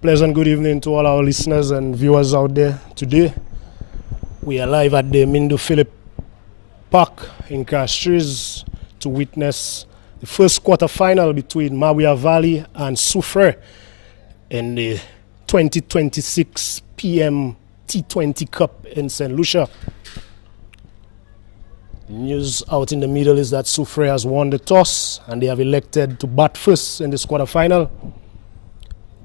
Pleasant good evening to all our listeners and viewers out there. Today, we are live at the Mindu Philip Park in Castries to witness the first quarter-final between Mabouya Valley and Soufriere in the 2026 PM T20 Cup in St. Lucia. News out in the middle is that Soufriere has won the toss and they have elected to bat first in this quarter-final.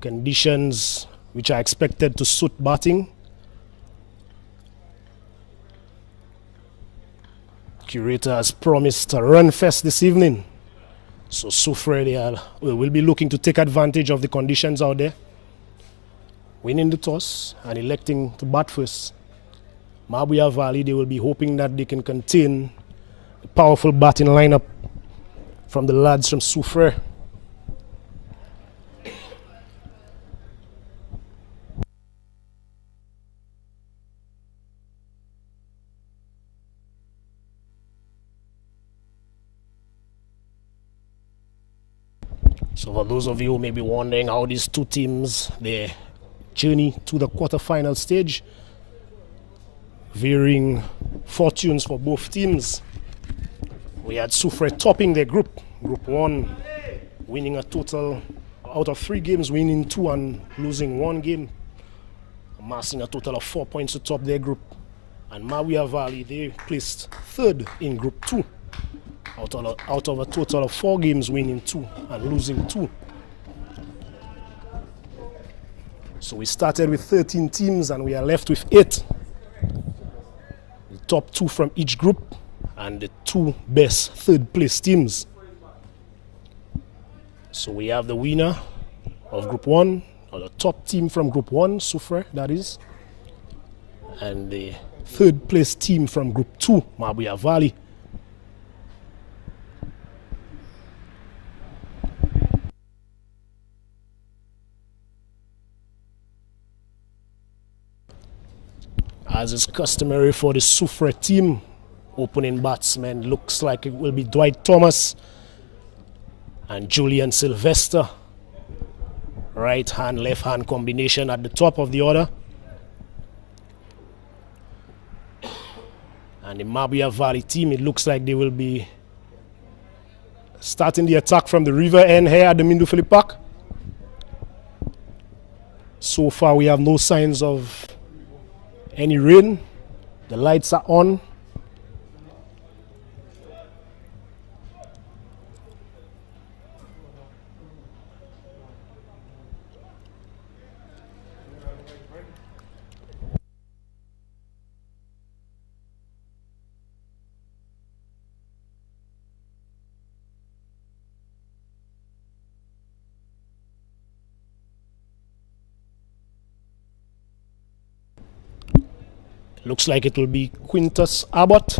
Conditions which are expected to suit batting. Curator has promised a run fest this evening. So Soufriere will be looking to take advantage of the conditions out there. Winning the toss and electing to bat first. Mabouya Valley, they will be hoping that they can contain the powerful batting lineup from the lads from Soufriere. So for those of you who may be wondering how these two teams, their journey to the quarter-final stage, varying fortunes for both teams. We had Soufriere topping their group. Group 1, winning a total out of 3 games, winning 2 and losing 1 game, amassing a total of 4 points to top their group. And Mabouya Valley, they placed 3rd in Group 2. Out of a total of 4 games, winning 2 and losing 2. So we started with 13 teams and we are left with 8. The top 2 from each group and the 2 best 3rd place teams. So we have the winner of Group 1, or the top team from Group 1, Soufriere, that is. And the 3rd place team from Group 2, Mabouya Valley. As is customary for the Soufriere team, opening batsman looks like it will be Dwight Thomas and Julian Sylvester. Right hand, left hand combination at the top of the order. And the Mabouya Valley team, it looks like they will be starting the attack from the river end here at the Mindu Philip Park. So far we have no signs of any rain. The lights are on. Looks like it will be Quintus Abbott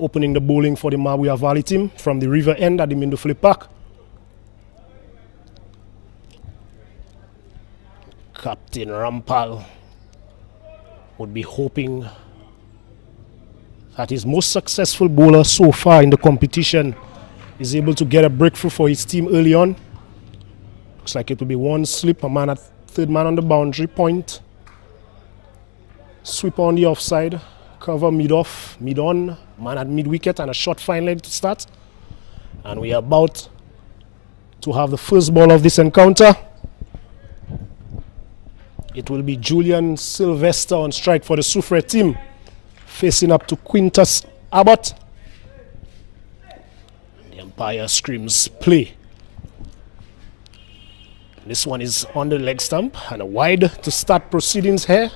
opening the bowling for the Mabouya Valley team from the river end at the Mindu Philip Park. Captain Rampal would be hoping that his most successful bowler so far in the competition is able to get a breakthrough for his team early on. Looks like it will be one slip, a man at 3rd man on the boundary point. Sweep on the offside, cover mid-off, mid-on, man at mid-wicket and a short fine leg to start. And we are about to have the first ball of this encounter. It will be Julian Sylvester on strike for the Soufriere team, facing up to Quintus Abbott. The umpire screams play. This one is on the leg stump and a wide to start proceedings here.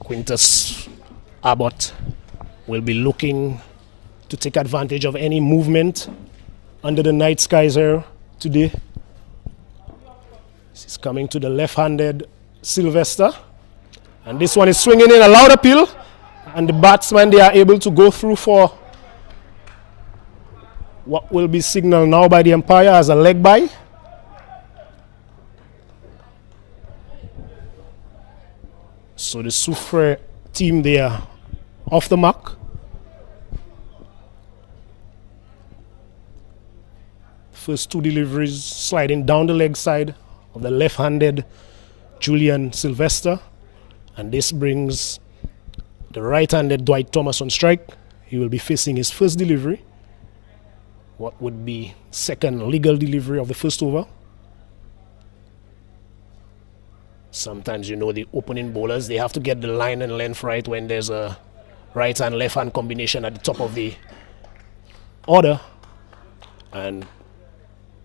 Quintus Abbott will be looking to take advantage of any movement under the night skies here today. This is coming to the left-handed Sylvester. And this one is swinging in a loud appeal. And the batsmen, they are able to go through for what will be signaled now by the umpire as a leg by. So the Soufriere team, they are off the mark. First two deliveries sliding down the leg side of the left-handed Julian Sylvester. And this brings the right-handed Dwight Thomas on strike. He will be facing his first delivery. What would be second legal delivery of the first over. Sometimes, you know, the opening bowlers, they have to get the line and length right when there's a right hand left hand combination at the top of the order. And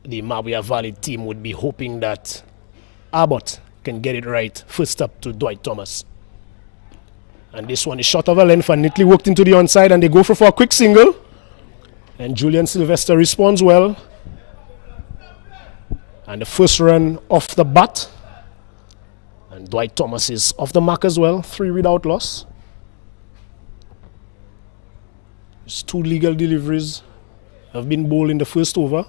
the Mabouya Valley team would be hoping that Abbott can get it right first up to Dwight Thomas. And this one is short of a length and neatly worked into the onside, and they go for a quick single. And Julian Sylvester responds well. And the first run off the bat. And Dwight Thomas is off the mark as well, 3 without loss. There's 2 legal deliveries have been bowled in the first over.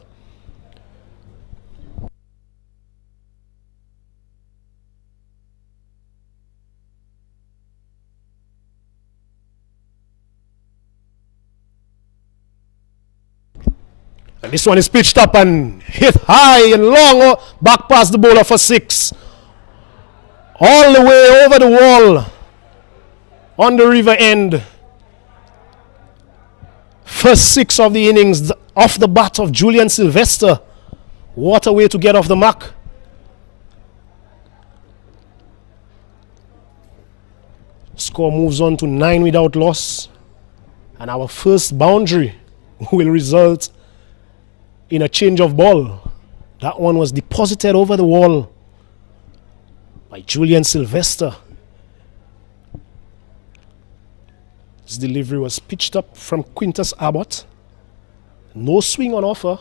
And this one is pitched up and hit high and long back past the bowler for 6. All the way over the wall on the river end. First 6 of the innings off the bat of Julian Sylvester. What a way to get off the mark. Score moves on to 9 without loss. And our first boundary will result in a change of ball. That one was deposited over the wall by Julian Sylvester. His delivery was pitched up from Quintus Abbott. No swing on offer.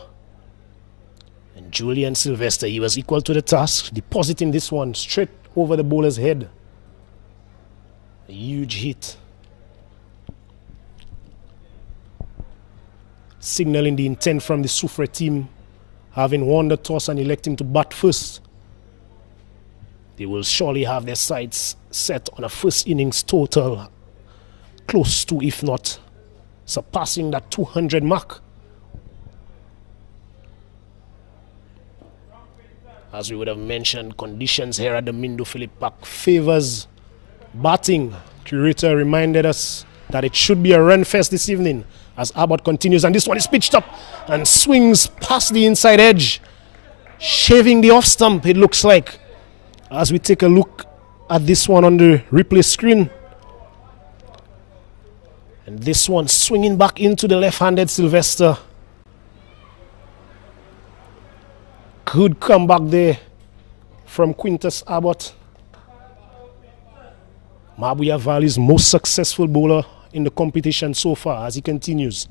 And Julian Sylvester, he was equal to the task, depositing this one straight over the bowler's head. A huge hit. Signaling the intent from the Soufriere team, having won the toss and electing to bat first. They will surely have their sights set on a first innings total close to, if not surpassing, that 200 mark. As we would have mentioned, conditions here at the Mindo Philip Park favors batting. Curator reminded us that it should be a run fest this evening as Abbott continues, and this one is pitched up and swings past the inside edge, shaving the off stump, it looks like, as we take a look at this one on the replay screen. And this one swinging back into the left-handed Sylvester. Good comeback there from Quintus Abbott. Mabouya Valley's most successful bowler in the competition so far as he continues.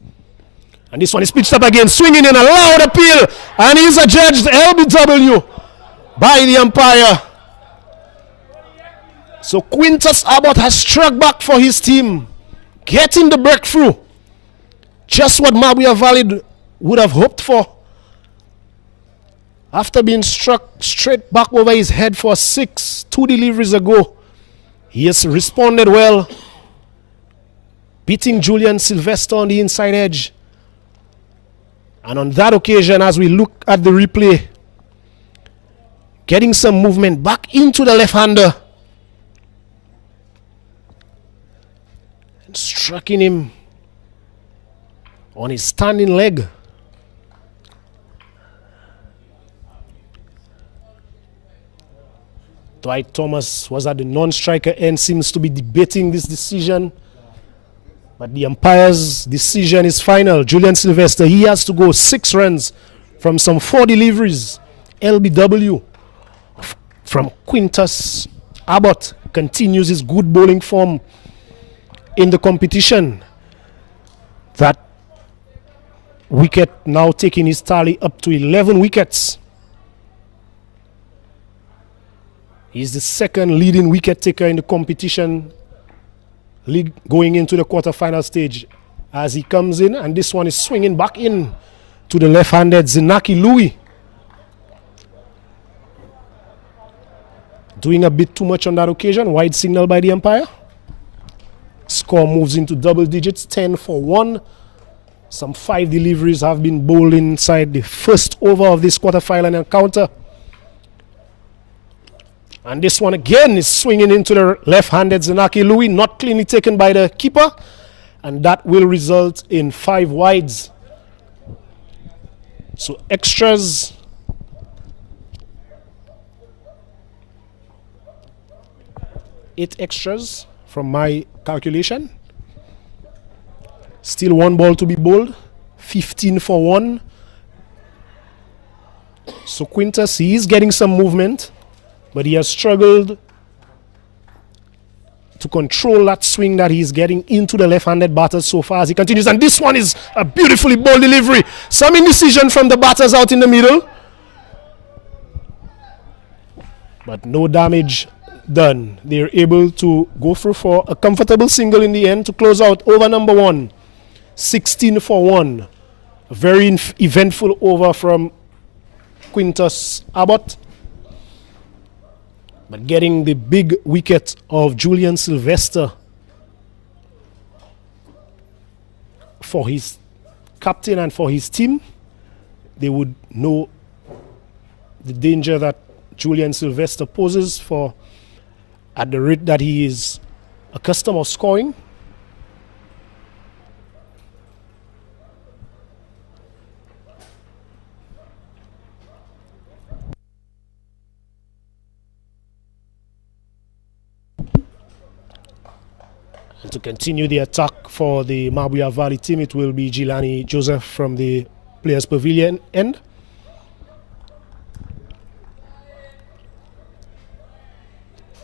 And this one is pitched up again, swinging in a loud appeal, and he's adjudged LBW by the umpire. So Quintus Abbott has struck back for his team, getting the breakthrough. Just what Mabouya Valley would have hoped for. After being struck straight back over his head for 6, 2 deliveries ago, he has responded well, beating Julian Sylvester on the inside edge. And on that occasion, as we look at the replay, getting some movement back into the left-hander. And striking him on his standing leg. Dwight Thomas was at the non-striker end, seems to be debating this decision. But the umpire's decision is final. Julian Sylvester, he has to go 6 runs from some 4 deliveries. LBW from Quintus Abbott continues his good bowling form in the competition. That wicket now taking his tally up to 11 wickets. He's the second leading wicket taker in the competition, league going into the quarterfinal stage as he comes in, and this one is swinging back in to the left-handed Zinaki Louis. Doing a bit too much on that occasion. Wide signal by the umpire. Score moves into double digits, 10 for 1. Some 5 deliveries have been bowled inside the first over of this quarterfinal encounter. And this one again is swinging into the left-handed Zinaki Louis, not cleanly taken by the keeper. And that will result in 5 wides. So extras. Eight extras from my calculation. Still 1 ball to be bowled. 15 for 1. So Quintus, he is getting some movement, but he has struggled to control that swing that he's getting into the left-handed batters so far as he continues. And this one is a beautifully bowled delivery. Some indecision from the batters out in the middle, but no damage done. They're able to go through for a comfortable single in the end to close out over number 1. 16 for 1. A very eventful over from Quintus Abbott. But getting the big wicket of Julian Sylvester for his captain and for his team, they would know the danger that Julian Sylvester poses for at the rate that he is accustomed of scoring. And to continue the attack for the Mabouya Valley team, it will be Jelani Joseph from the Players Pavilion end.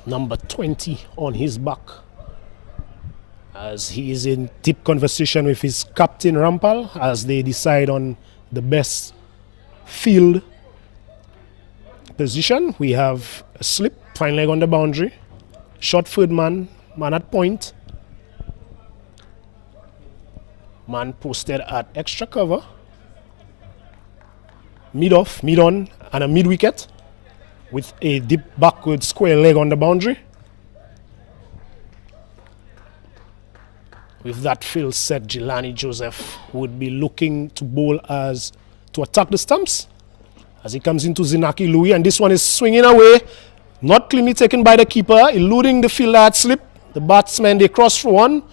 Number 20 on his back, as he is in deep conversation with his captain Rampal as they decide on the best field position. We have a slip, fine leg on the boundary, short third man, man at point, man posted at extra cover, mid off, mid on, and a mid wicket with a deep backward square leg on the boundary. With that field set, Jelani Joseph would be looking to bowl to attack the stumps as he comes into Zinaki Louis, and this one is swinging away, not cleanly taken by the keeper, eluding the fielder at slip. The batsmen, they cross for 1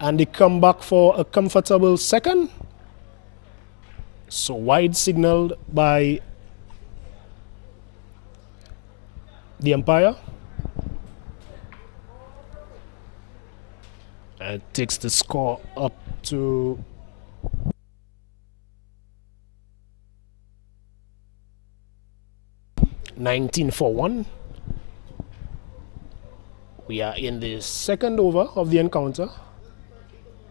and they come back for a comfortable second. So wide signaled by the umpire. It takes the score up to 19 for 1. We are in the second over of the encounter.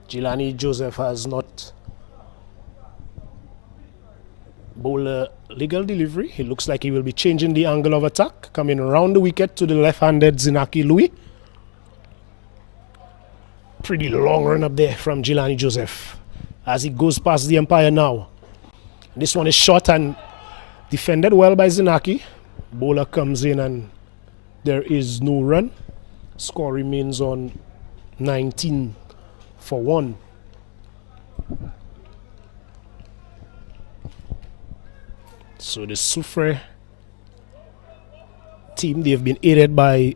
Jelani Joseph has not bowled a legal delivery. It looks like he will be changing the angle of attack, coming around the wicket to the left-handed Zinaki Louis. Pretty long run up there from Jelani Joseph as he goes past the umpire now. This one is short and defended well by Zinaki. Bowler comes in and there is no run. Score remains on 19 for 1. So the Soufriere team, they've been aided by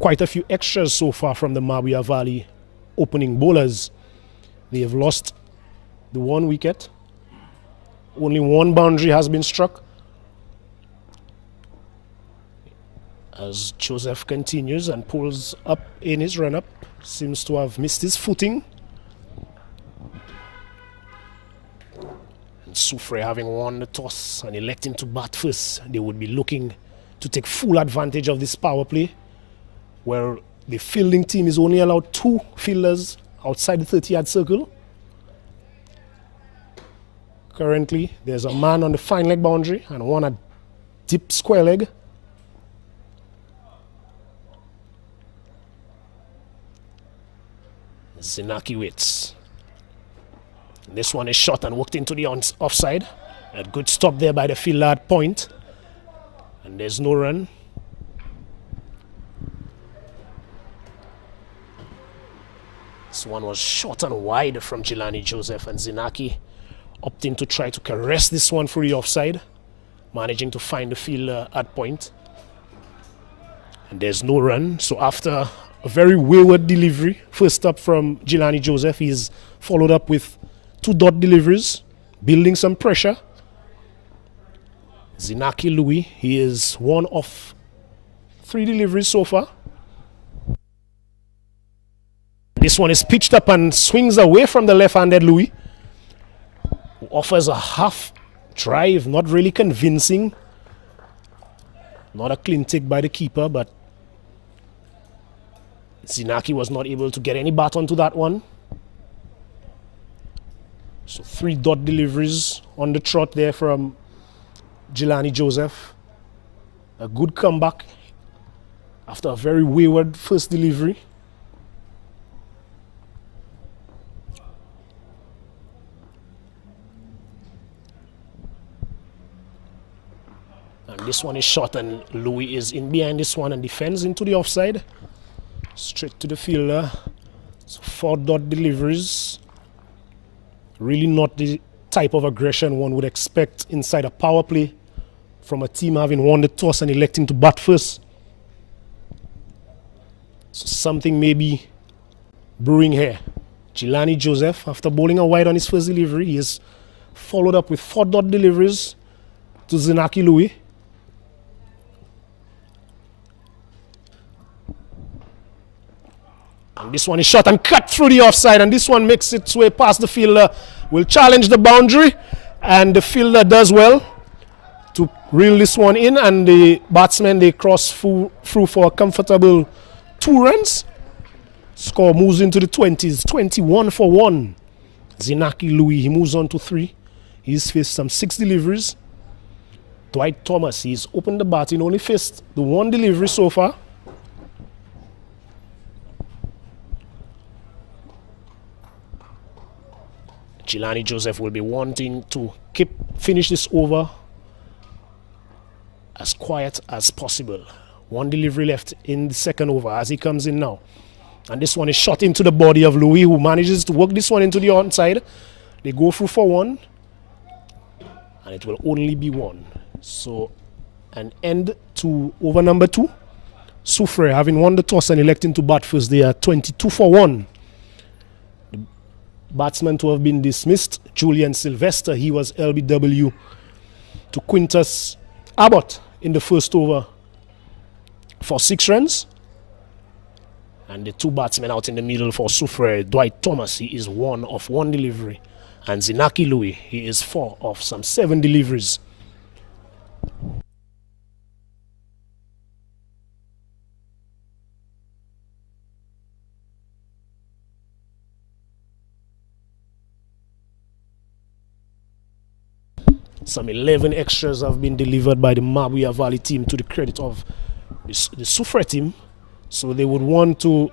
quite a few extras so far from the Mabouya Valley opening bowlers. They have lost the 1 wicket. Only 1 boundary has been struck. As Joseph continues and pulls up in his run-up, seems to have missed his footing. And Soufriere, having won the toss and electing to bat first, they would be looking to take full advantage of this power play, where the fielding team is only allowed 2 fielders outside the 30-yard circle. Currently, there's a man on the fine leg boundary and 1 at deep square leg. Zinaki waits. This one is shot and worked into the offside. A good stop there by the fielder at point. And there's no run. This one was short and wide from Jelani Joseph, and Zinaki opting to try to caress this one through the offside, managing to find the fielder at point. And there's no run. So after a very wayward delivery, first up from Jelani Joseph, he's followed up with 2 dot deliveries, building some pressure. Zinaki Louis, he is 1 of 3 deliveries so far. This one is pitched up and swings away from the left-handed Louis, who offers a half drive, not really convincing. Not a clean take by the keeper, but Zinaki was not able to get any bat onto that one. So 3 dot deliveries on the trot there from Jelani Joseph. A good comeback after a very wayward first delivery. And this one is short, and Louis is in behind this one and defends into the offside. Straight to the fielder. So 4 dot deliveries. Really not the type of aggression one would expect inside a power play from a team having won the toss and electing to bat first. So something may be brewing here. Jelani Joseph, after bowling a wide on his first delivery, he is followed up with 4 dot deliveries to Zinaki Louis. And this one is shot and cut through the offside, and this one makes its way past the fielder. Will challenge the boundary, and the fielder does well to reel this one in, and the batsmen, they cross through for a comfortable 2 runs. Score moves into the 20s, 21 for 1. Zinaki Louis, he moves on to 3. He's faced some 6 deliveries. Dwight Thomas, he's opened the batting, only faced the 1 delivery so far. Jelani Joseph will be wanting to finish this over as quiet as possible. 1 delivery left in the second over as he comes in now. And this one is shot into the body of Louis, who manages to work this one into the onside. They go through for 1, and it will only be 1. So an end to over number 2. Soufriere, having won the toss and electing to bat first, they are 22 for 1. Batsman to have been dismissed, Julian Sylvester, he was LBW to Quintus Abbott in the first over for 6 runs. And the 2 batsmen out in the middle for Soufriere, Dwight Thomas, he is 1 of 1 delivery. And Zinaki Louis, he is 4 of some 7 deliveries. Some 11 extras have been delivered by the Mabouya Valley team to the credit of the Soufriere team. So they would want to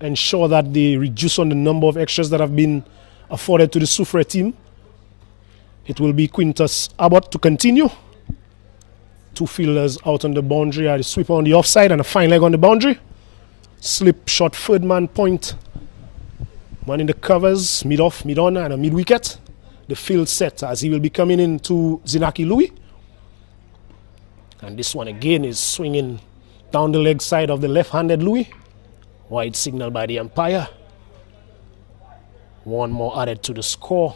ensure that they reduce on the number of extras that have been afforded to the Soufriere team. It will be Quintus Abbott to continue. 2 fielders out on the boundary, the sweeper on the offside and a fine leg on the boundary. Slip shot, third man point. Man in the covers, mid off, mid on, and a mid wicket. The field set as he will be coming into Zinaki Louis. And this one again is swinging down the leg side of the left-handed Louis. Wide signal by the umpire. 1 more added to the score.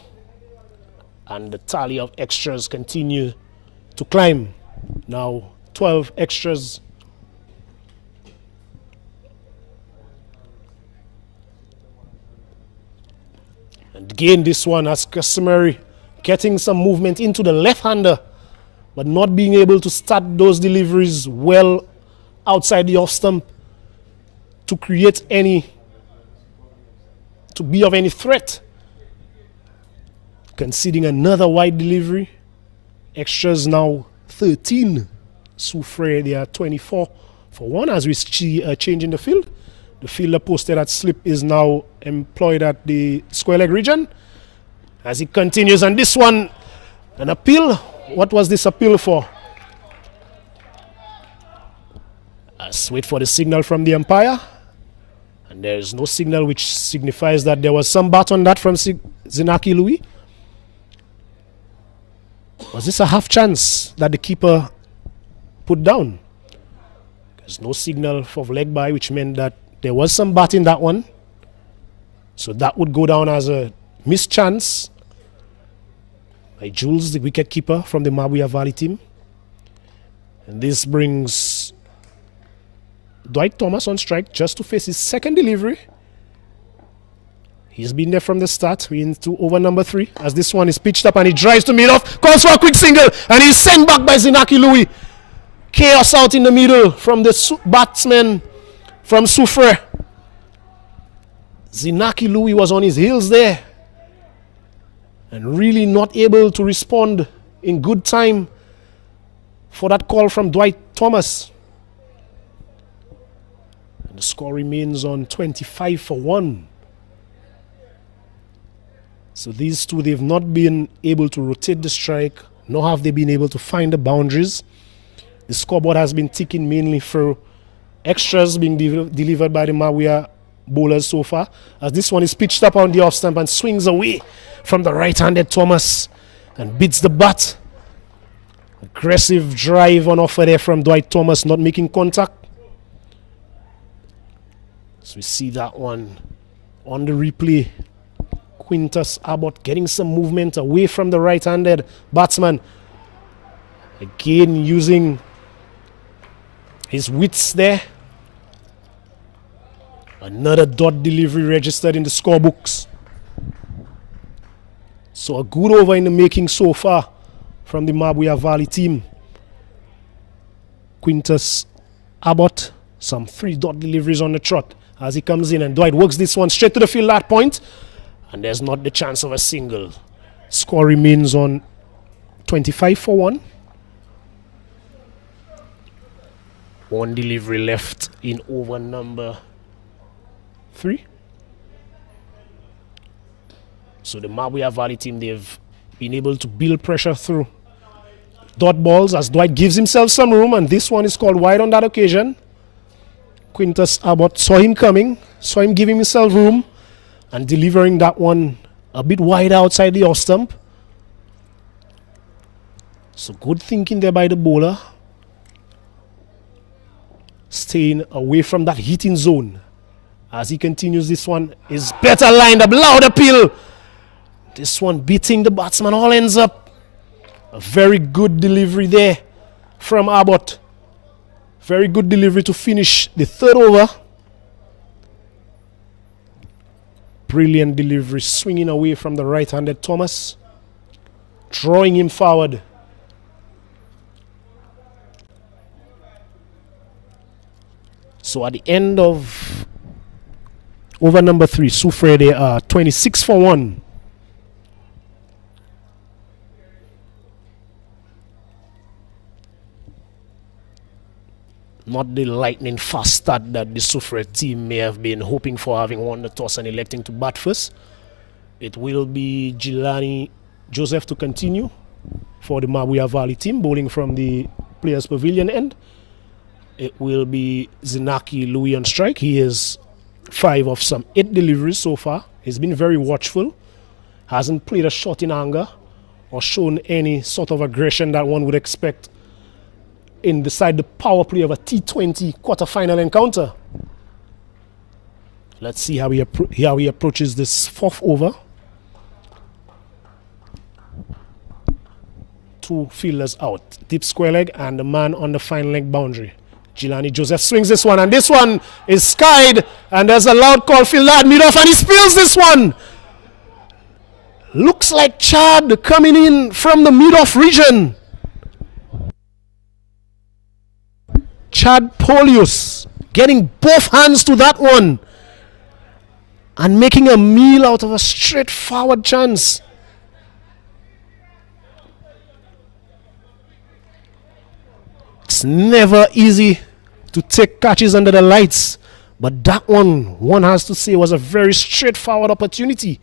And the tally of extras continue to climb. Now 12 extras. And again, this one, as customary, getting some movement into the left-hander, but not being able to start those deliveries well outside the off-stump to create to be of any threat. Conceding another wide delivery. Extras now 13. Soufriere, they are 24 for 1 as we see a change in the field. The fielder posted at slip is now employed at the square leg region. As he continues, and this one, an appeal. What was this appeal for? Let's wait for the signal from the umpire. And there is no signal which signifies that there was some bat on that from Zinaki Louis. Was this a half chance that the keeper put down? There's no signal for leg by, which meant that there was some bat in that one. So that would go down as a missed chance by Jules, the wicket keeper from the Mabouya Valley team. And this brings Dwight Thomas on strike just to face his second delivery. He's been there from the start. We're into over number 3 as this one is pitched up and he drives to mid-off, calls for a quick single, and he's sent back by Zinaki Louis. Chaos out in the middle from the batsman from Soufriere. Zinaki Louis was on his heels there and really not able to respond in good time for that call from Dwight Thomas. And the score remains on 25 for 1. So these two, they've not been able to rotate the strike, nor have they been able to find the boundaries. The scoreboard has been ticking mainly through extras being delivered by the Mabouya bowlers so far, as this one is pitched up on the off stump and swings away from the right-handed Thomas and beats the bat. Aggressive drive on offer there from Dwight Thomas, not making contact. So we see that one on the replay. Quintus Abbott getting some movement away from the right-handed batsman. Again using his wits there. Another dot delivery registered in the scorebooks. So a good over in the making so far from the Mabouya Valley team. Quintus Abbott, some 3 dot deliveries on the trot as he comes in, and Dwight works this one straight to the field at point. And there's not the chance of a single. Score remains on 25 for 1. One delivery left in over number 3. So the Mabouya Valley team, they've been able to build pressure through dot balls as Dwight gives himself some room, and this one is called wide on that occasion. Quintus Abbott saw him coming, saw him giving himself room, and delivering that one a bit wide outside the off stump. So good thinking there by the bowler. Staying away from that hitting zone. As he continues, this one is better lined up, loud appeal. This one beating the batsman, all ends up. A very good delivery there from Abbott. Very good delivery to finish the 3rd over. Brilliant delivery, swinging away from the right-handed Thomas, drawing him forward. So at the end of over number 3, Soufriere, they are 26 for 1. Not the lightning fast start that the Soufriere team may have been hoping for, having won the toss and electing to bat first. It will be Jelani Joseph to continue for the Mabouya Valley team, bowling from the Players Pavilion end. It will be Zinaki Louis on strike. He is 5 of some 8 deliveries so far. He's been very watchful. Hasn't played a shot in anger or shown any sort of aggression that one would expect inside the power play of a T20 quarter-final encounter. Let's see how he approaches this 4th over. 2 fielders out. Deep square leg and the man on the fine leg boundary. Jelani Joseph swings this one, and this one is skied, and there's a loud call, fielder at mid-off, and he spills this one. Looks like Chad coming in from the mid-off region. Chad Polius getting both hands to that one and making a meal out of a straightforward chance. It's never easy to take catches under the lights, but that one has to say, was a very straightforward opportunity.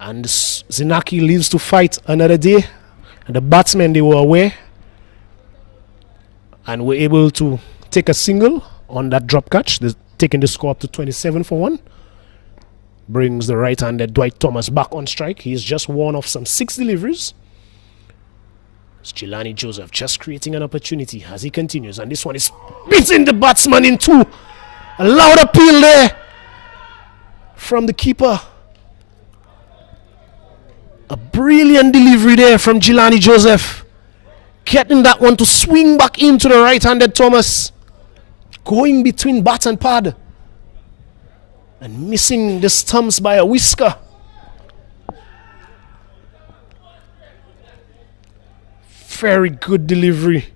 And Zinaki lives to fight another day, and the batsmen, they were aware and were able to take a single on that drop catch, taking the score up to 27 for 1. Brings the right-handed Dwight Thomas back on strike. He's just one of some 6 deliveries. It's Jelani Joseph just creating an opportunity as he continues. And this one is beating the batsman in 2. A loud appeal there from the keeper. A brilliant delivery there from Jelani Joseph. Getting that one to swing back into the right-handed Thomas. Going between bat and pad. And missing the stumps by a whisker. Very good delivery.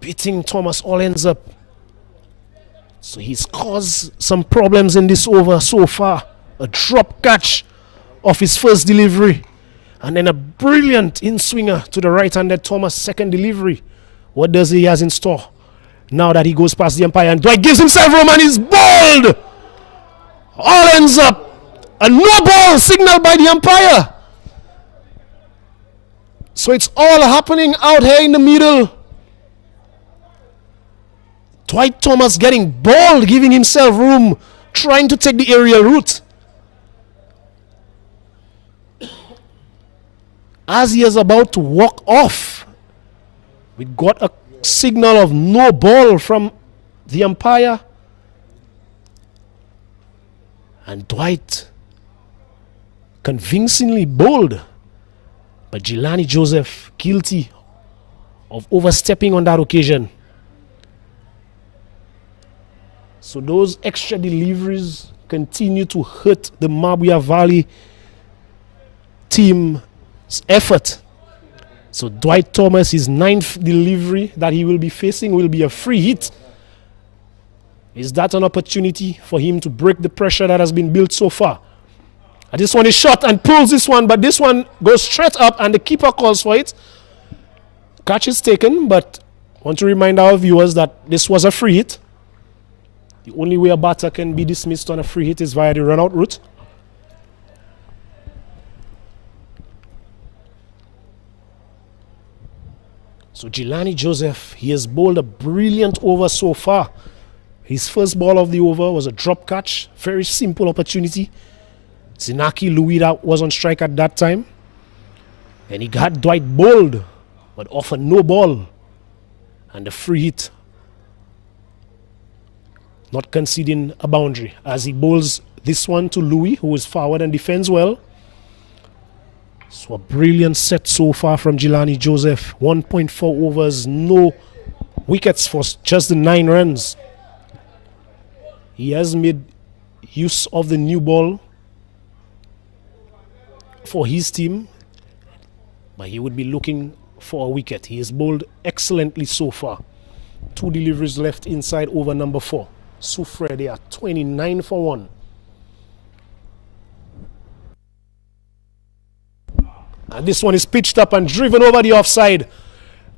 Beating Thomas all ends up. So he's caused some problems in this over so far. A drop catch of his first delivery. And then a brilliant in-swinger to the right-handed Thomas' second delivery. What does he has in store? Now that he goes past the umpire and Dwight gives himself room and he's bowled. All ends up a no ball signal by the umpire. So it's all happening out here in the middle. Dwight Thomas getting bowled, giving himself room, trying to take the aerial route. As he is about to walk off, we got a signal of no ball from the umpire. And Dwight convincingly bowled. But Jelani Joseph guilty of overstepping on that occasion. So those extra deliveries continue to hurt the Mabouya Valley team's effort. So Dwight Thomas, his 9th delivery that he will be facing will be a free hit. Is that an opportunity for him to break the pressure that has been built so far? And this one is shot and pulls this one, but this one goes straight up and the keeper calls for it. Catch is taken, but I want to remind our viewers that this was a free hit. The only way a batter can be dismissed on a free hit is via the run-out route. So Jelani Joseph, he has bowled a brilliant over so far. His first ball of the over was a drop catch. Very simple opportunity. Zinaki Louis that was on strike at that time. And he got Dwight bowled, but off a no ball. And the free hit. Not conceding a boundary as he bowls this one to Louis, who is forward and defends well. So a brilliant set so far from Jelani Joseph. 1.4 overs, no wickets for just the 9 runs. He has made use of the new ball for his team, but he would be looking for a wicket. He has bowled excellently so far. 2 deliveries left inside over number 4. Soufriere, they are 29 for 1. And this one is pitched up and driven over the offside.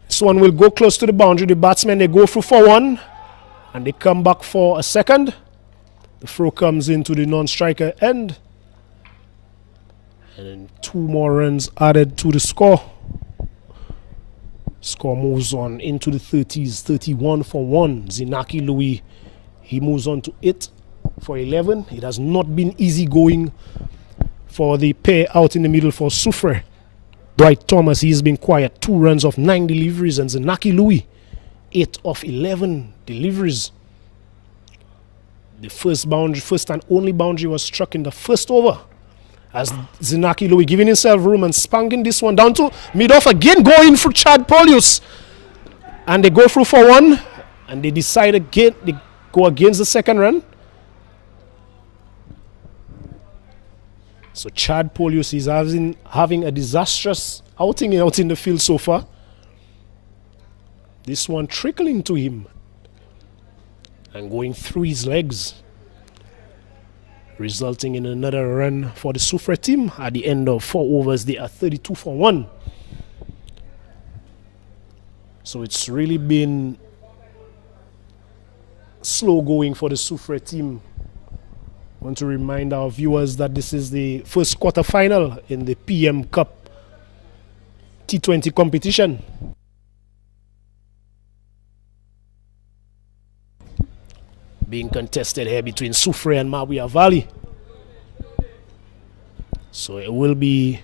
This one will go close to the boundary. The batsmen, they go through for 1 and they come back for a second. The throw comes into the non-striker end. And then 2 more runs added to the score. Score moves on into the 30s, 31 for 1. Zinaki Louis, he moves on to 8 for 11. It has not been easy going for the pair out in the middle for Soufriere. Dwight Thomas, he's been quiet. 2 runs of 9 deliveries. And Zinaki Louis, 8 of 11 deliveries. The first and only boundary was struck in the first over. As Zinaki Louis giving himself room and spanking this one down to mid-off again, going for Chad Polius. And they go through for 1. And they decide again, they go against the second run. So Chad Polius is having a disastrous outing out in the field so far. This one trickling to him and going through his legs, resulting in another run for the Soufriere team. At the end of 4 overs, they are 32 for 1. So it's really been slow going for the Soufriere team. I want to remind our viewers that this is the first quarter final in the PM Cup T20 competition. being contested here between Soufriere and Mabouya Valley. So it will be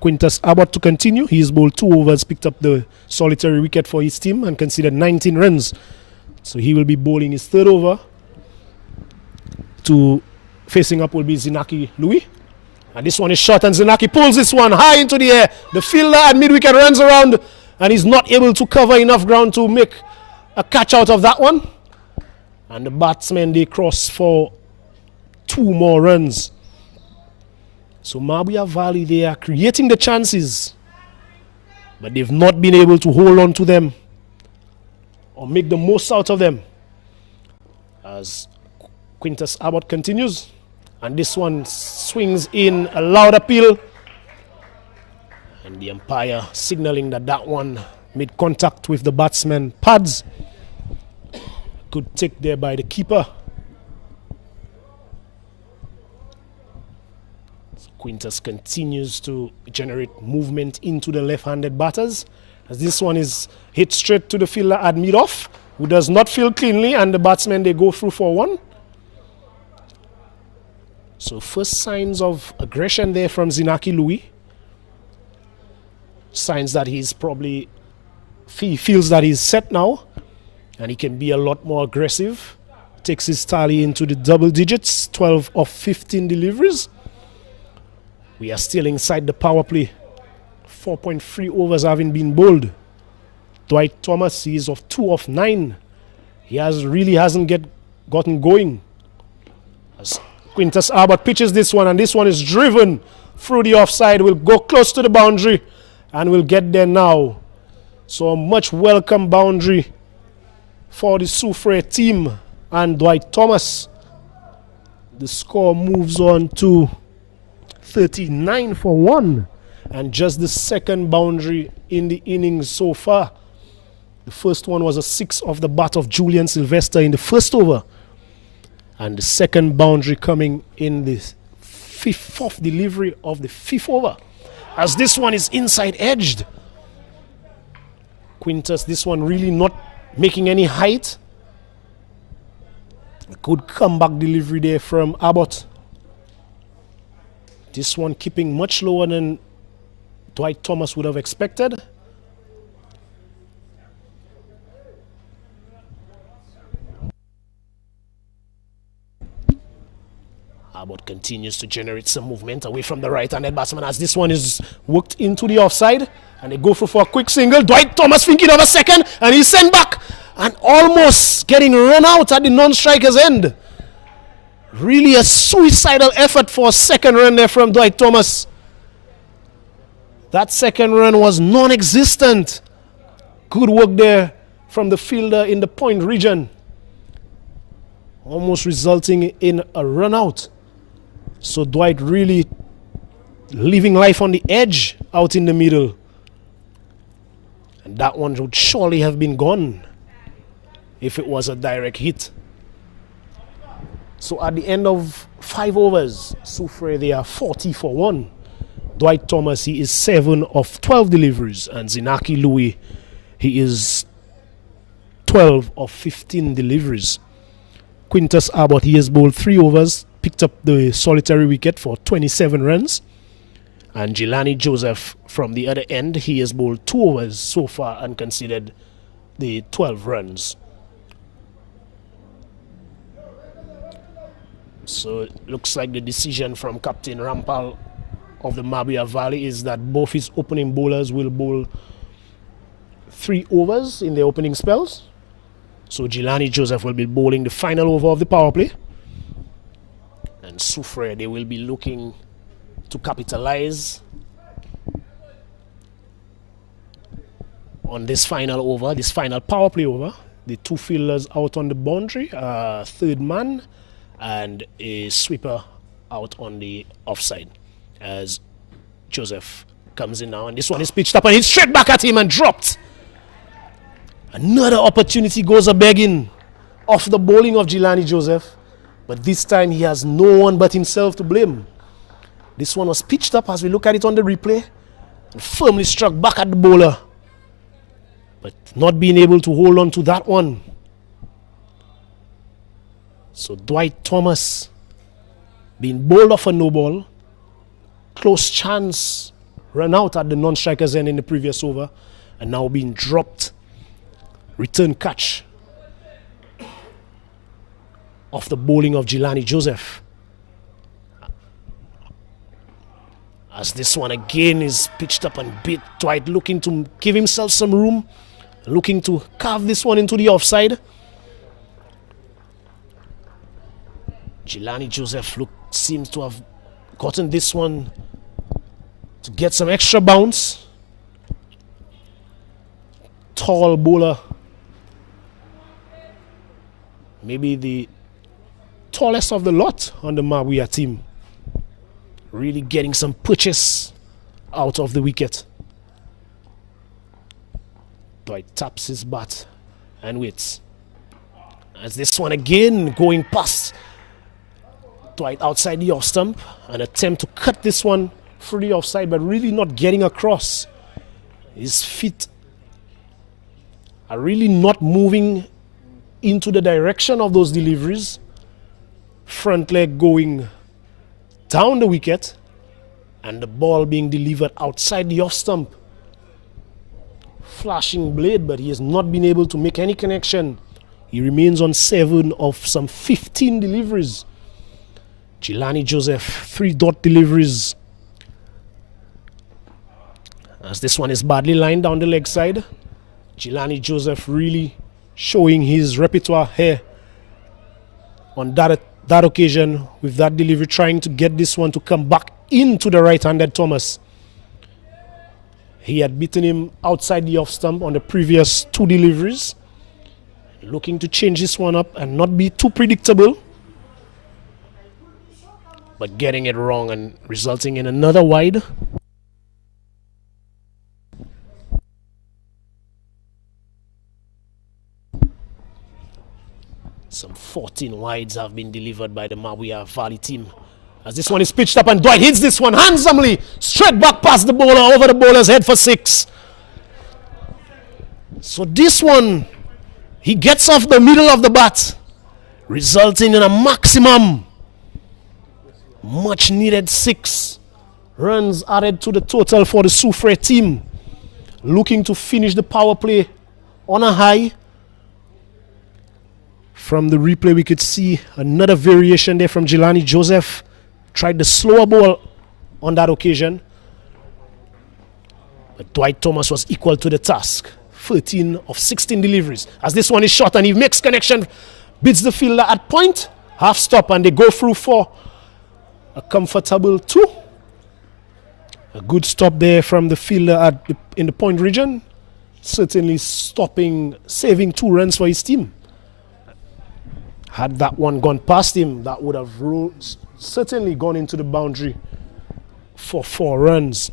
Quintus Abbott to continue. He's bowled 2 overs, picked up the solitary wicket for his team and conceded 19 runs. So he will be bowling his 3rd over. Facing up will be Zinaki Louis. And this one is short, and Zinaki pulls this one high into the air. The fielder at mid-wicket runs around and he's not able to cover enough ground to make a catch out of that one. And the batsmen, they cross for 2 more runs. So Mabouya Valley, they are creating the chances, but they've not been able to hold on to them or make the most out of them. As Quintus Abbott continues, and this one swings in a loud appeal, and the umpire signaling that that one made contact with the batsman pads. Good take there by the keeper. So Quintus continues to generate movement into the left-handed batters, as this one is hit straight to the fielder at mid-off, who does not field cleanly, and the batsmen, they go through for 1. So first signs of aggression there from Zinaki Louis. Signs that he feels that he's set now and he can be a lot more aggressive. Takes his tally into the double digits, 12 of 15 deliveries. We are still inside the power play. 4.3 overs having been bowled. Dwight Thomas is of 2 of 9. He really hasn't gotten going. As Quintus Abbott pitches this one, and this one is driven through the offside, will go close to the boundary and will get there now. So a much welcome boundary for the Soufriere team and Dwight Thomas. The score moves on to 39 for 1, and just the 2nd boundary in the innings so far. The first one was a 6 off the bat of Julian Sylvester in the 1st over, and the 2nd boundary coming in the 4th delivery of the 5th over, as this one is inside edged. Quintus, this one really not making any height. A good comeback delivery there from Abbott. This one keeping much lower than Dwight Thomas would have expected. Abbott continues to generate some movement away from the right-handed batsman, as this one is worked into the offside, and they go for a quick single. Dwight Thomas thinking of a second, and he's sent back and almost getting run out at the non-striker's end. Really a suicidal effort for a 2nd run there from Dwight Thomas. That 2nd run was non-existent. Good work there from the fielder in the point region, almost resulting in a run out. So Dwight really living life on the edge out in the middle. And that one would surely have been gone if it was a direct hit. So at the end of 5 overs, Soufriere, they are 40 for 1. Dwight Thomas, he is 7 of 12 deliveries. And Zinaki Louis, he is 12 of 15 deliveries. Quintus Abbott, he has bowled 3 overs, picked up the solitary wicket for 27 runs. And Jelani Joseph from the other end, he has bowled 2 overs so far and conceded the 12 runs. So it looks like the decision from Captain Rampal of the Mabouya Valley is that both his opening bowlers will bowl 3 overs in their opening spells. So Jelani Joseph will be bowling the final over of the power play. And Soufriere, they will be looking to capitalize on this final over, this final power play over. The 2 fielders out on the boundary, 3rd man, and a sweeper out on the offside, as Joseph comes in now, and this one is pitched up and he's straight back at him and dropped. Another opportunity goes a-begging off the bowling of Jelani Joseph, but this time he has no one but himself to blame. This one was pitched up, as we look at it on the replay, and firmly struck back at the bowler, but not being able to hold on to that one. So Dwight Thomas being bowled off a no ball. Close chance. Run out at the non-strikers end in the previous over. And now being dropped. Return catch. Off the bowling of Jelani Joseph. As this one again is pitched up and bit. Dwight looking to give himself some room. Looking to carve this one into the offside. Jelani Joseph seems to have gotten this one to get some extra bounce. Tall bowler. Maybe the tallest of the lot on the Mabouya team. Really getting some purchase out of the wicket. Dwight taps his bat and waits. As this one again going past Dwight outside the off stump. An attempt to cut this one through the offside, but really not getting across. His feet are really not moving into the direction of those deliveries. Front leg going down the wicket and the ball being delivered outside the off stump. Flashing blade, but he has not been able to make any connection. He remains on 7 of some 15 deliveries. Jelani Joseph, 3 dot deliveries. As this one is badly lined down the leg side. Jelani Joseph really showing his repertoire here on that occasion with that delivery, trying to get this one to come back into the right-handed Thomas. He had beaten him outside the off stump on the previous 2 deliveries. Looking to change this one up and not be too predictable. But getting it wrong and resulting in another wide. Some 14 wides have been delivered by the Mabouya Valley team. As this one is pitched up and Dwight hits this one handsomely. Straight back past the bowler, over the bowler's head for 6. So this one, he gets off the middle of the bat, resulting in a maximum. Much needed 6 runs added to the total for the Soufriere team. Looking to finish the power play on a high. From the replay we could see another variation there from Jelani Joseph. Tried the slower ball on that occasion. But Dwight Thomas was equal to the task. 13 of 16 deliveries. As this one is shot and he makes connection. Beats the fielder at point. Half stop and they go through for a comfortable 2. A good stop there from the fielder in the point region. Certainly saving 2 runs for his team. Had that one gone past him, that would have certainly gone into the boundary for 4 runs.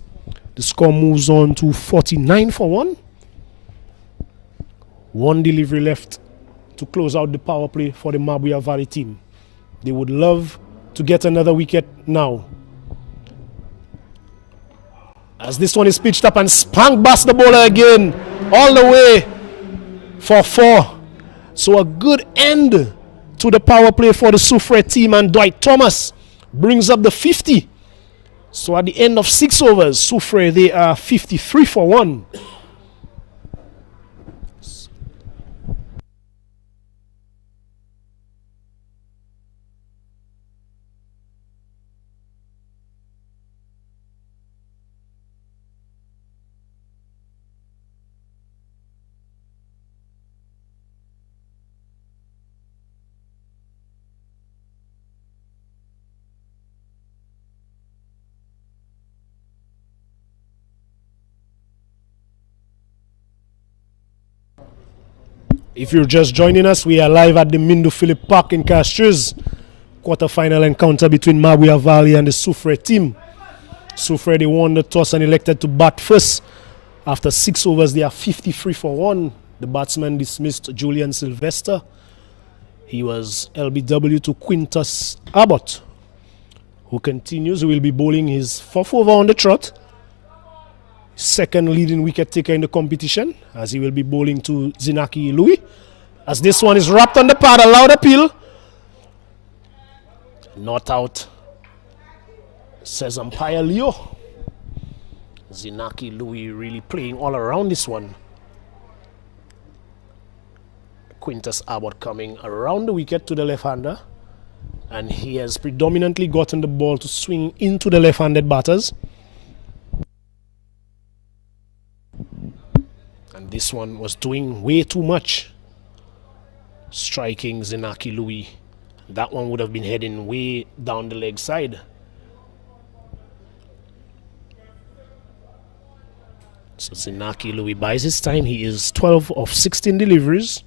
The score moves on to 49 for 1. 1 delivery left to close out the power play for the Mabouya Valley team. They would love to get another wicket now. As this one is pitched up and spank past the bowler again, all the way for 4. So a good end to the power play for the Soufriere team, and Dwight Thomas brings up the 50. So at the end of 6 overs, Soufriere, they are 53 for 1. If you're just joining us, we are live at the Mindu Philip Park in Castries. Quarter-final encounter between Mabouya Valley and the Soufriere team. Soufriere, they won the toss and elected to bat first. After 6 overs, they are 53 for 1. The batsman dismissed Julian Sylvester. He was LBW to Quintus Abbott, who continues. He will be bowling his 4th over on the trot. Second leading wicket taker in the competition, as he will be bowling to Zinaki Louis. As this one is wrapped on the pad, a loud appeal. Not out, says umpire Leo. Zinaki Louis really playing all around this one. Quintus Abbott coming around the wicket to the left-hander, and he has predominantly gotten the ball to swing into the left-handed batters. And this one was doing way too much, striking Zinaki Louis. That one would have been heading way down the leg side. So Zinaki Louis buys his time. He is 12 of 16 deliveries.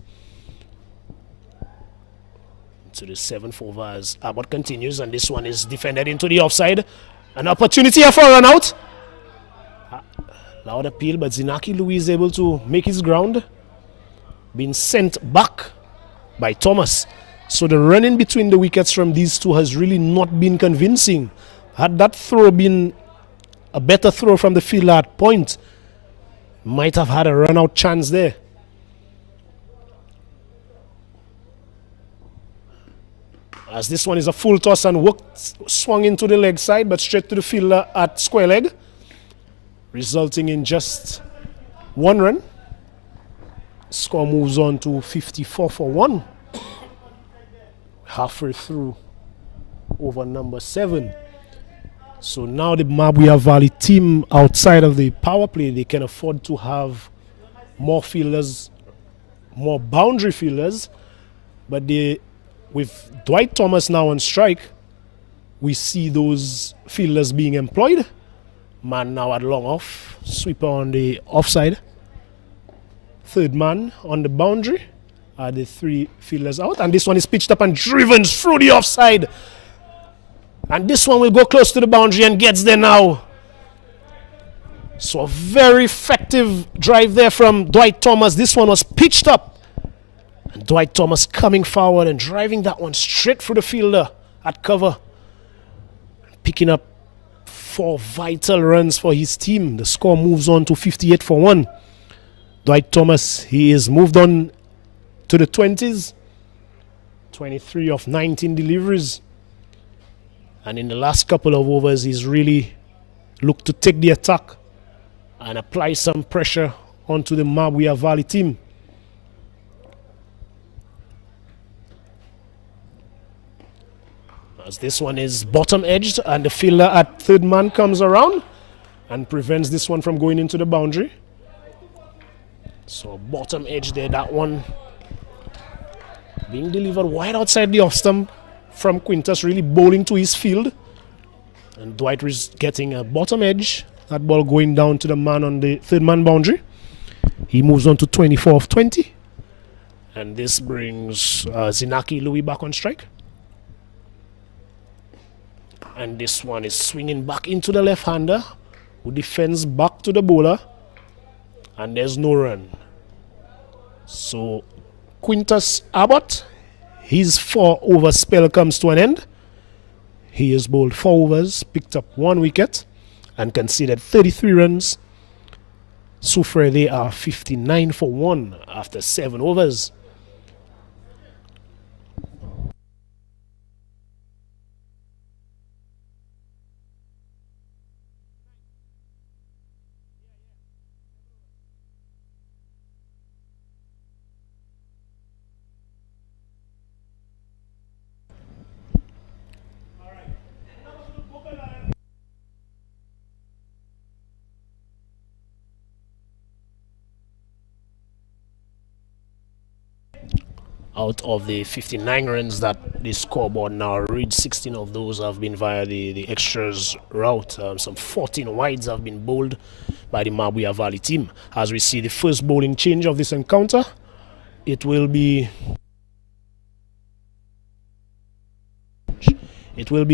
To the 7th over as Abbott continues, and this one is defended into the offside. An opportunity here for a run out. Loud appeal, but Zinaki Louis is able to make his ground. Being sent back by Thomas. So the running between the wickets from these two has really not been convincing. Had that throw been a better throw from the fielder at point, might have had a run out chance there. As this one is a full toss and swung into the leg side, but straight to the fielder at square leg, resulting in just 1 run. Score moves on to 54 for 1. Halfway through over number 7. So now the Mabouya Valley team, outside of the power play, they can afford to have more fielders, more boundary fielders, but with Dwight Thomas now on strike, we see those fielders being employed. Man now at long off, sweeper on the offside. Third man on the boundary. Are the 3 fielders out, and this one is pitched up and driven through the offside. And this one will go close to the boundary and gets there now. So a very effective drive there from Dwight Thomas. This one was pitched up. And Dwight Thomas coming forward and driving that one straight through the fielder at cover. Picking up 4 vital runs for his team. The score moves on to 58 for 1. Dwight Thomas, he is moved on to the 20s. 23 of 19 deliveries. And in the last couple of overs, he's really looked to take the attack and apply some pressure onto the Mabouya Valley team. As this one is bottom edged, and the fielder at third man comes around and prevents this one from going into the boundary. So bottom edge there, that one being delivered wide outside the off stump from Quintus, really bowling to his field. And Dwight is getting a bottom edge. That ball going down to the man on the third man boundary. He moves on to 24 of 20. And this brings Zinaki Louis back on strike. And this one is swinging back into the left-hander, who defends back to the bowler. And there's no run. So Quintus Abbott, his 4-over spell comes to an end. He has bowled 4 overs, picked up 1 wicket, and conceded 33 runs. Soufriere, they are 59 for 1 after 7 overs. Out of the 59 runs that the scoreboard now reads, 16 of those have been via the extras route. Some 14 wides have been bowled by the Mabouya Valley team. As we see the first bowling change of this encounter, it will be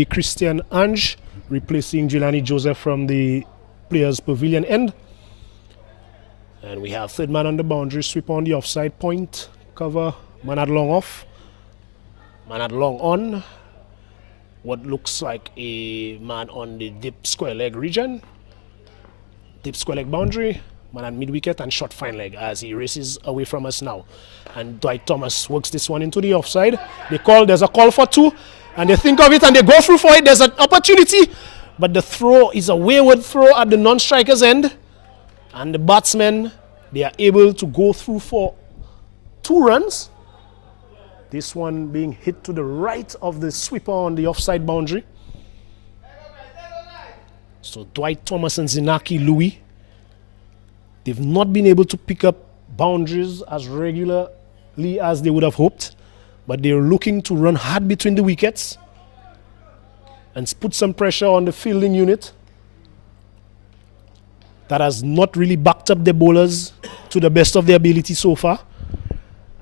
Christian Ange replacing Jelani Joseph from the players' pavilion end. And we have third man on the boundary, sweep on the offside, point, cover. Man at long off, man at long on. What looks like a man on the deep square leg region. Deep square leg boundary, man at mid wicket and short fine leg as he races away from us now. And Dwight Thomas works this one into the offside. There's a call for 2, And they think of it and they go through for it. There's an opportunity, but the throw is a wayward throw at the non-striker's end. And the batsmen, they are able to go through for 2 runs. This one being hit to the right of the sweeper on the offside boundary. So Dwight Thomas and Zinaki Louis, they've not been able to pick up boundaries as regularly as they would have hoped, but they're looking to run hard between the wickets and put some pressure on the fielding unit that has not really backed up the bowlers to the best of their ability so far.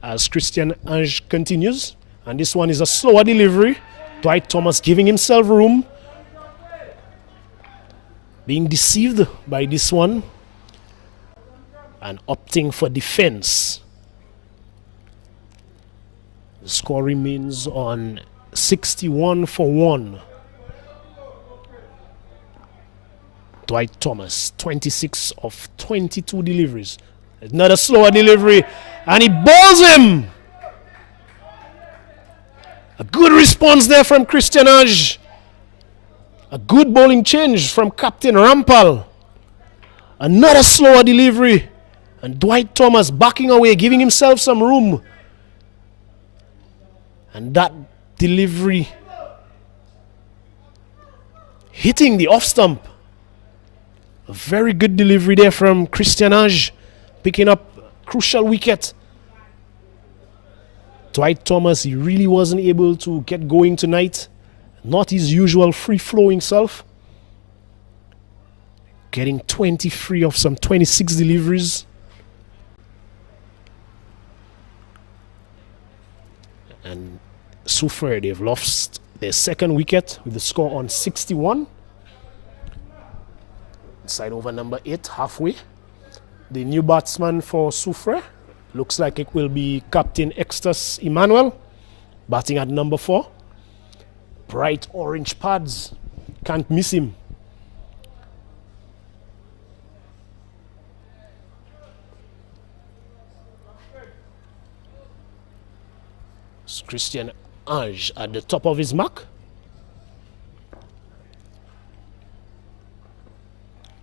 As Christian Ange continues, and this one is a slower delivery. Dwight Thomas giving himself room, being deceived by this one and opting for defense. The score remains on 61 for 1. Dwight Thomas, 26 of 22 deliveries. Another slower delivery, and he bowls him. A good response there from Christian Ange. A good bowling change from Captain Rampal. Another slower delivery, and Dwight Thomas backing away, giving himself some room. And that delivery hitting the off stump. A very good delivery there from Christian Ange, picking up a crucial wicket. Dwight Thomas, he really wasn't able to get going tonight. Not his usual free-flowing self. Getting 23 of some 26 deliveries. And Soufriere, they've lost their second wicket with the score on 61. Side over number 8, halfway. The new batsman for Soufriere looks like it will be Captain Extus Emmanuel, batting at number 4. Bright orange pads, can't miss him. It's Christian Ange at the top of his mark.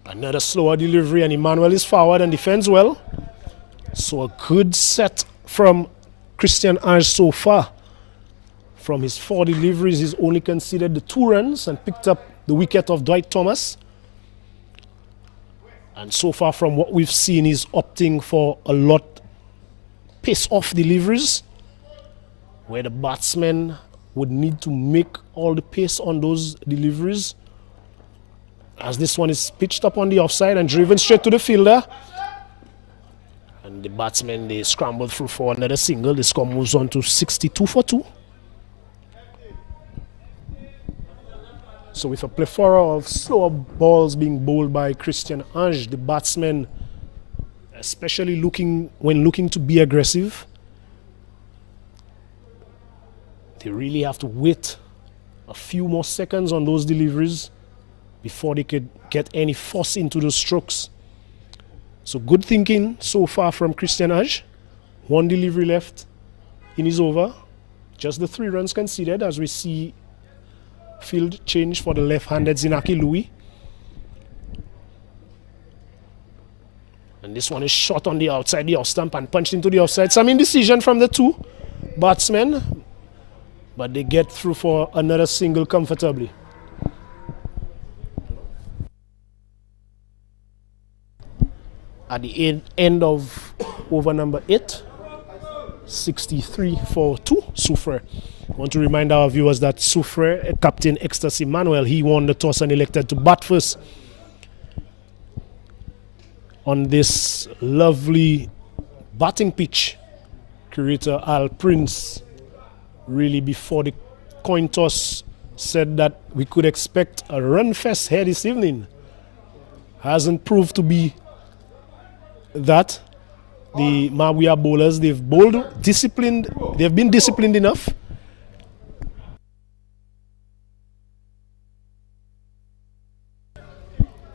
Another slower delivery, and Emmanuel is forward and defends well. So a good set from Christian Ange so far. From his 4 deliveries, he's only conceded the 2 runs and picked up the wicket of Dwight Thomas. And so far from what we've seen, he's opting for a lot pace-off deliveries, where the batsmen would need to make all the pace on those deliveries. As this one is pitched up on the offside and driven straight to the fielder. And the batsmen, they scramble through for another single. The score moves on to 62 for 2. So with a plethora of slower balls being bowled by Christian Ange, the batsmen, especially when looking to be aggressive, they really have to wait a few more seconds on those deliveries before they could get any force into those strokes. So good thinking so far from Christian Ange. 1 delivery left in his over. Just the 3 runs conceded as we see field change for the left-handed Zinaki Louis. And this one is shot on the outside, the off stump, and punched into the offside. Some indecision from the 2 batsmen, but they get through for another single comfortably. At the end of over number 8, 63 for 2, Soufriere. I want to remind our viewers that Soufriere, Captain Extus Emmanuel, he won the toss and elected to bat first on this lovely batting pitch. Curator Al Prince, really before the coin toss, said that we could expect a run fest here this evening. Hasn't proved to be that. The Mabouya bowlers, they've bowled disciplined, they've been disciplined enough.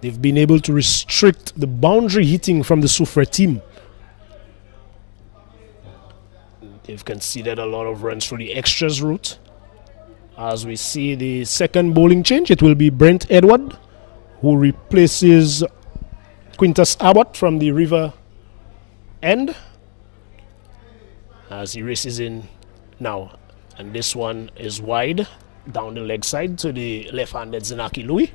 They've been able to restrict the boundary hitting from the Soufriere team. They've conceded a lot of runs through the extras route, As we see the second bowling change, it will be Brent Edward, who replaces Quintus Abbott from the River end, as he races in now. And this one is wide down the leg side to the left-handed Zinaki Louis.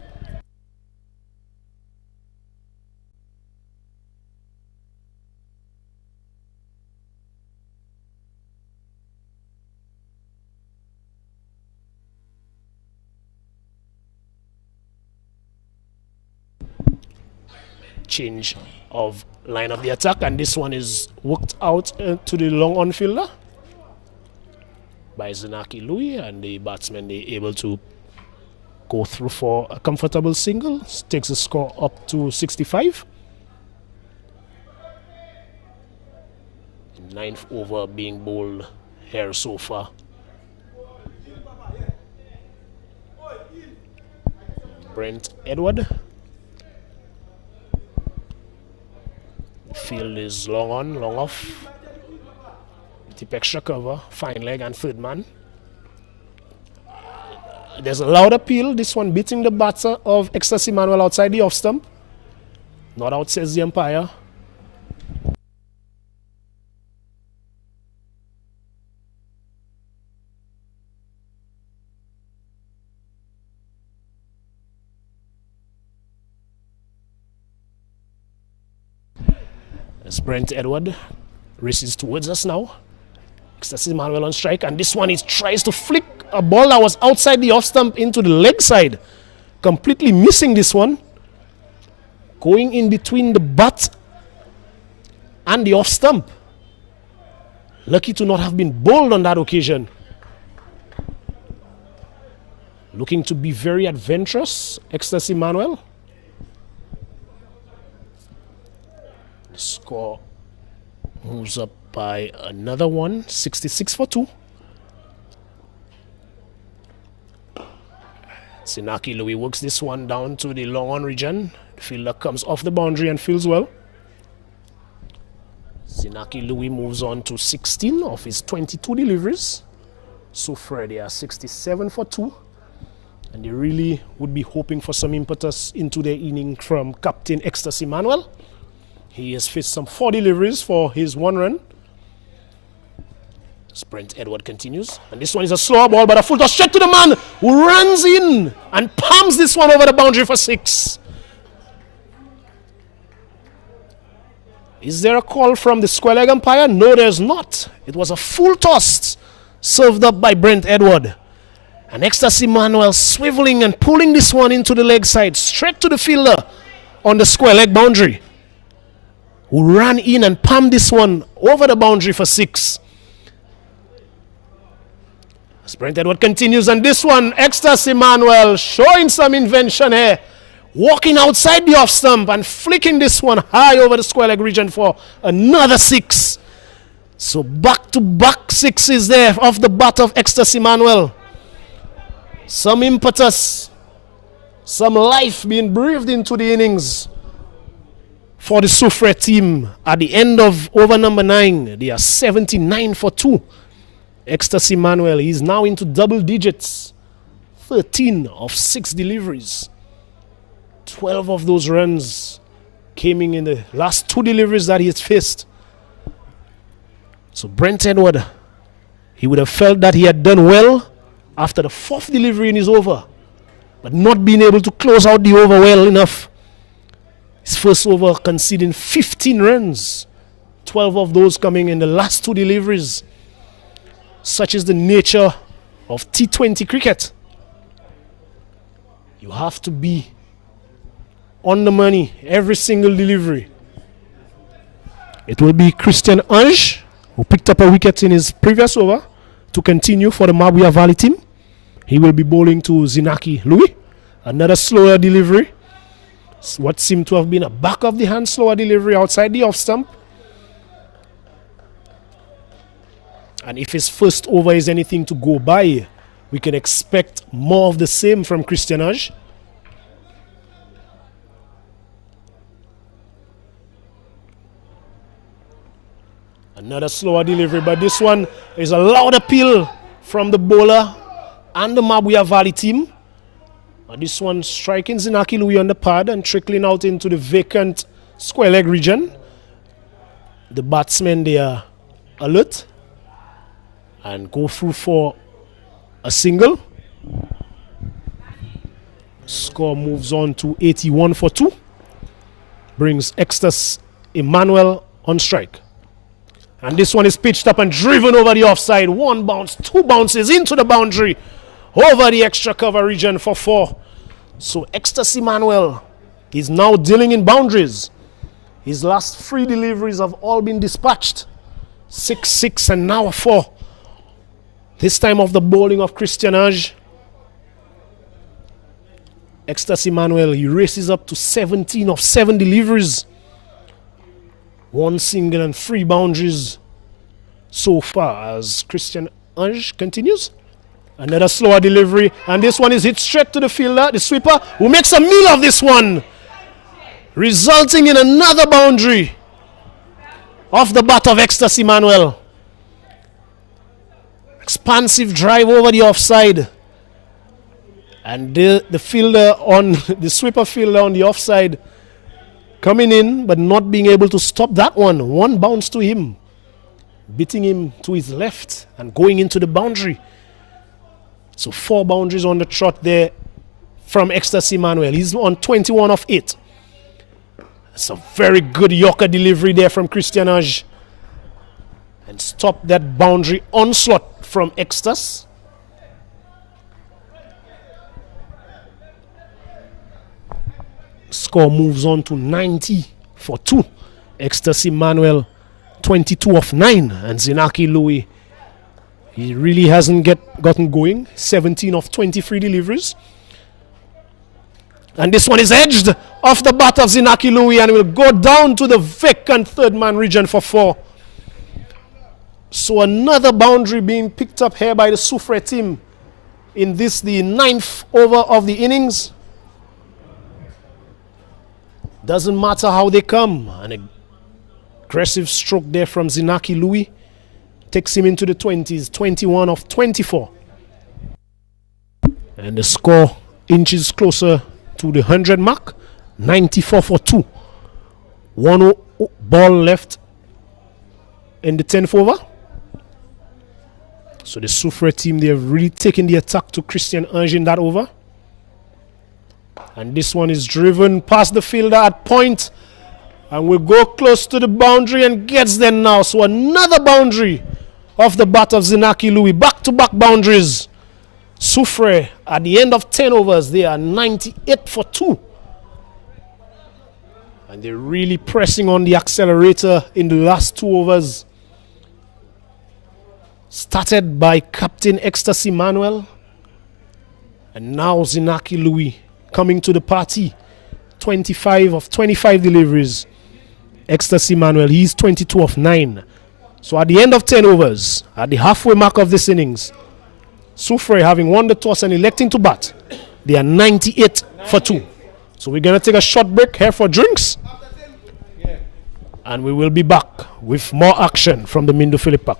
Change of line of the attack, and this one is worked out to the long on fielder by Zinaki Louis, and the batsman they able to go through for a comfortable single. Takes the score up to 65. Ninth over being bowled here so far. Brent Edward. Field is long on, long off. Tip extra cover, fine leg and third man. There's a loud appeal. This one beating the batter of Ecstasy Manuel outside the off stump. Not out, says the umpire. As Brent Edward races towards us now. Ecstasy Manuel on strike, and this one he tries to flick a ball that was outside the off stump into the leg side. Completely missing this one. Going in between the bat and the off stump. Lucky to not have been bowled on that occasion. Looking to be very adventurous, Ecstasy Manuel. The score moves up by another one, 66 for 2. Zinaki Louis works this one down to the long on region. The fielder comes off the boundary and fields well. Zinaki Louis moves on to 16 of his 22 deliveries. Soufriere, they are 67 for 2. And they really would be hoping for some impetus into their inning from Captain Ecstasy Manuel. He has faced some 4 deliveries for his 1 run. Brent Edward continues. And this one is a slower ball, but a full toss straight to the man who runs in and palms this one over the boundary for 6. Is there a call from the square leg umpire? No, there's not. It was a full toss served up by Brent Edward. And Ecstasy Manuel swiveling and pulling this one into the leg side, straight to the fielder on the square leg boundary, who ran in and palmed this one over the boundary for 6. As Brent Edward continues, and this one, Ecstasy Manuel showing some invention here, walking outside the off stump and flicking this one high over the square leg region for another 6. So back-to-back 6s there off the bat of Ecstasy Manuel. Some impetus, some life being breathed into the innings for the Soufriere team. At the end of over number 9, they are 79 for 2. Ecstasy Manuel, he's now into double digits. 13 of 6 deliveries. 12 of those runs came in the last 2 deliveries that he has faced. So Brent Edward, he would have felt that he had done well after the 4th delivery in his over, but not being able to close out the over well enough. His first over conceding 15 runs, 12 of those coming in the last 2 deliveries. Such is the nature of T20 cricket. You have to be on the money every single delivery. It will be Christian Ange, who picked up a wicket in his previous over, to continue for the Mabouya Valley team. He will be bowling to Zinaki Louis. Another slower delivery. What seemed to have been a back of the hand slower delivery outside the off stump. And if his first over is anything to go by, we can expect more of the same from Christian Ange. Another slower delivery, but this one is a loud appeal from the bowler and the Mabouya Valley team. This one striking Zinaki Louis on the pad and trickling out into the vacant square leg region. The batsmen, they are alert and go through for a single. Score moves on to 81 for 2. Brings Extus Emmanuel on strike. And this one is pitched up and driven over the offside. 1 bounce, 2 bounces into the boundary over the extra cover region for 4. So Extus Emmanuel is now dealing in boundaries. His last 3 deliveries have all been dispatched. 6, 6 and now a 4. This time off the bowling of Christian Ange. Extus Emmanuel, he races up to 17 of 7 deliveries. 1 single and 3 boundaries so far as Christian Ange continues. Another slower delivery, and this one is hit straight to the fielder, the sweeper, who makes a meal of this one, resulting in another boundary off the bat of Extus Emmanuel. Expansive drive over the offside. And the fielder on the sweeper fielder on the offside coming in but not being able to stop that one. 1 bounce to him, beating him to his left and going into the boundary. So 4 boundaries on the trot there from Extus Emmanuel. He's on 21 of 8. It's a very good Yorker delivery there from Christian Ange. And stop that boundary onslaught from Extus. Score moves on to 90 for 2. Extus Emmanuel 22 of 9. And Zinaki Louis, he really hasn't gotten going. 17 of 23 deliveries. And this one is edged off the bat of Zinaki Louis and will go down to the vacant third man region for 4. So another boundary being picked up here by the Soufriere team in this, the 9th over of the innings. Doesn't matter how they come. An aggressive stroke there from Zinaki Louis takes him into the 20s, 21 of 24. And the score inches closer to the 100 mark, 94 for 2. 1 ball left in the 10th over. So the Soufriere team, they have really taken the attack to Christian Ange in that over. And this one is driven past the fielder at point and will go close to the boundary and gets there now. So another boundary off the bat of Zinaki Louis. Back-to-back boundaries. Soufriere, at the end of 10 overs, they are 98 for 2. And they're really pressing on the accelerator in the last 2 overs. Started by Captain Extus Emmanuel. And now Zinaki Louis coming to the party. 25 of 25 deliveries. Extus Emmanuel, he's 22 of 9. So at the end of 10 overs, at the halfway mark of this innings, Soufriere having won the toss and electing to bat, they are 98 for 2. So we're going to take a short break here for drinks. And we will be back with more action from the Mindo Philip Park.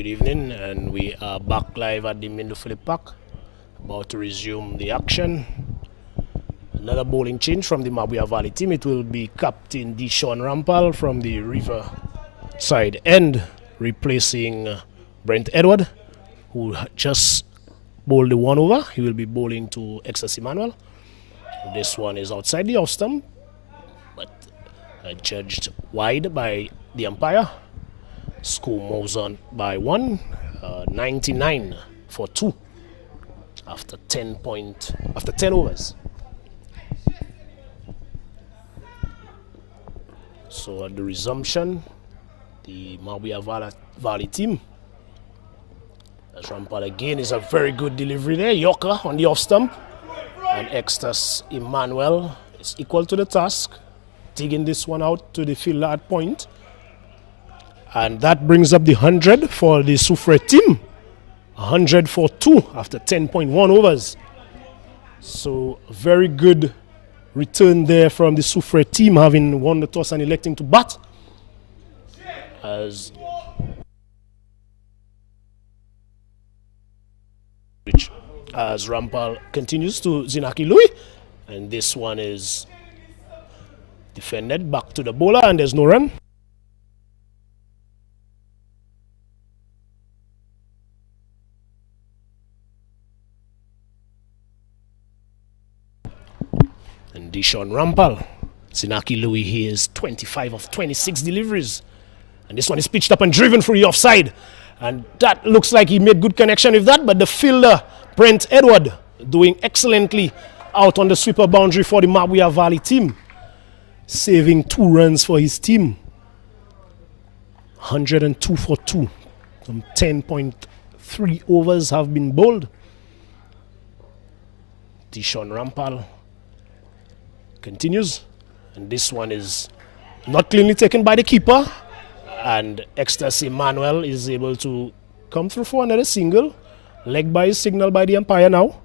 Good evening, and we are back live at the Mindufili Park, about to resume the action. Another bowling change from the Mabouya Valley team. It will be Captain Deshaun Rampal from the River side end, replacing Brent Edward, who just bowled the 1 over. He will be bowling to Ecstasy Manuel. This one is outside the off stump, but judged wide by the umpire. Score moves on by 99 for 2 after 10 overs. So at the resumption, the Mabouya Valley team, as Rampal again is a very good delivery there. Yorker on the off stump, and Extas Emmanuel is equal to the task, digging this one out to the fielder at point. And that brings up the 100 for the Soufriere team. 100 for 2 after 10.1 overs. So very good return there from the Soufriere team, having won the toss and electing to bat. As Rampal continues to Zinaki Louis. And this one is defended back to the bowler, and there's no run. Deshaun Rampal, Zinaki Louis, he is 25 of 26 deliveries. And this one is pitched up and driven through the offside. And that looks like he made good connection with that, but the fielder, Brent Edward, doing excellently out on the sweeper boundary for the Mabouya Valley team, saving 2 runs for his team. 102 for 2. Some 10.3 overs have been bowled. Deshaun Rampal continues, and this one is not cleanly taken by the keeper, and Ecstasy Manuel is able to come through for another single, leg by signal by the umpire now.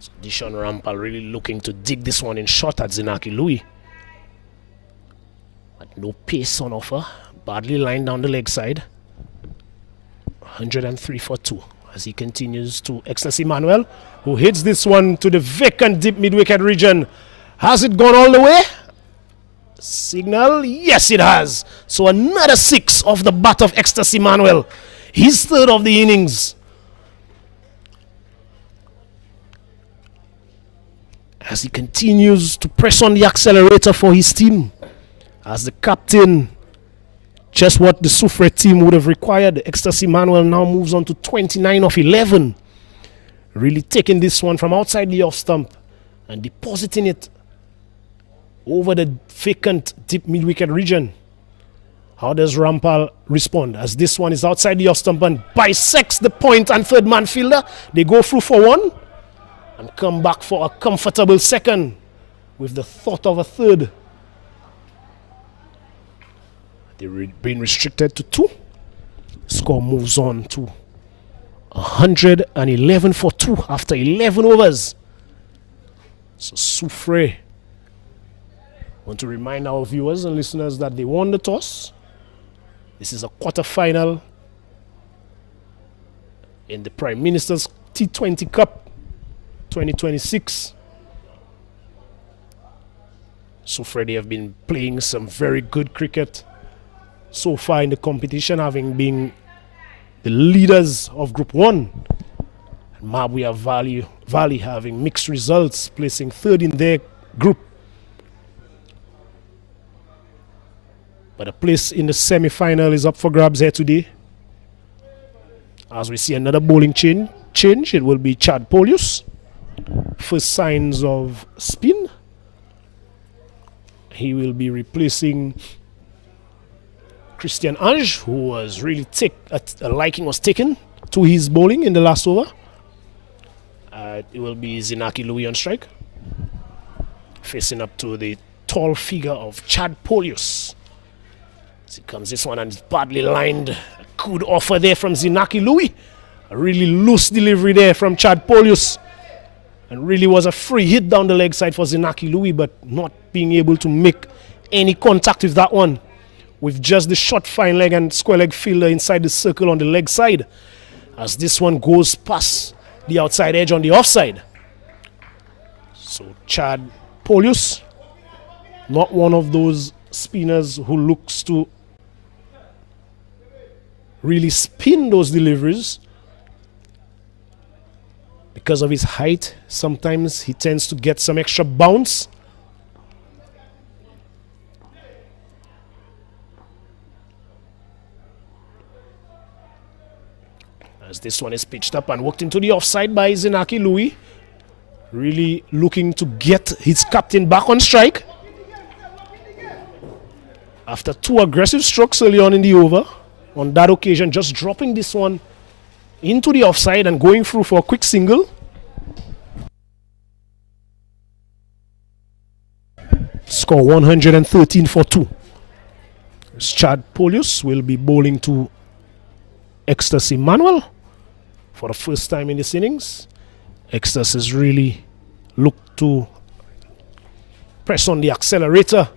So Deshaun Rampal really looking to dig this one in short at Zinaki Louis, but no pace on offer, badly lined down the leg side. 103 for 2. As he continues to Ecstasy Manuel, who hits this one to the vacant deep mid-wicket region. Has it gone all the way? Signal, yes it has. So another 6 off the bat of Ecstasy Manuel. His 3rd of the innings. As he continues to press on the accelerator for his team. As the captain, just what the Soufriere team would have required. Ecstasy Manuel now moves on to 29 of 11. Really taking this one from outside the off stump and depositing it over the vacant deep mid-wicket region. How does Rampal respond? As this one is outside the off stump and bisects the point and third man fielder. They go through for 1 and come back for a comfortable second with the thought of a third. They've been restricted to 2. Score moves on to 111 for 2 after 11 overs. So Soufriere want to remind our viewers and listeners that they won the toss. This is a quarter-final in the Prime Minister's T20 Cup 2026. Soufriere, they have been playing some very good cricket so far in the competition, having been the leaders of Group 1. And Mabouya Valley having mixed results, placing 3rd in their group. But a place in the semi-final is up for grabs here today. As we see another bowling change, it will be Chad Polius. First signs of spin. He will be replacing Christian Ange, who was really a liking was taken to his bowling in the last over. It will be Zinaki Louis on strike, facing up to the tall figure of Chad Polius. As he comes this one and is badly lined. A good offer there from Zinaki Louis. A really loose delivery there from Chad Polius. And really was a free hit down the leg side for Zinaki Louis, but not being able to make any contact with that one, with just the short fine leg and square leg fielder inside the circle on the leg side, as this one goes past the outside edge on the offside. So Chad Polius, not one of those spinners who looks to really spin those deliveries. Because of his height, sometimes he tends to get some extra bounce. As this one is pitched up and worked into the offside by Zinaki Louis. Really looking to get his captain back on strike. After 2 aggressive strokes early on in the over, on that occasion just dropping this one into the offside and going through for a quick single. Score 113 for 2. Chad Polius will be bowling to Ecstasy Manuel for the first time in this innings. Ecstasy has really looked to press on the accelerator.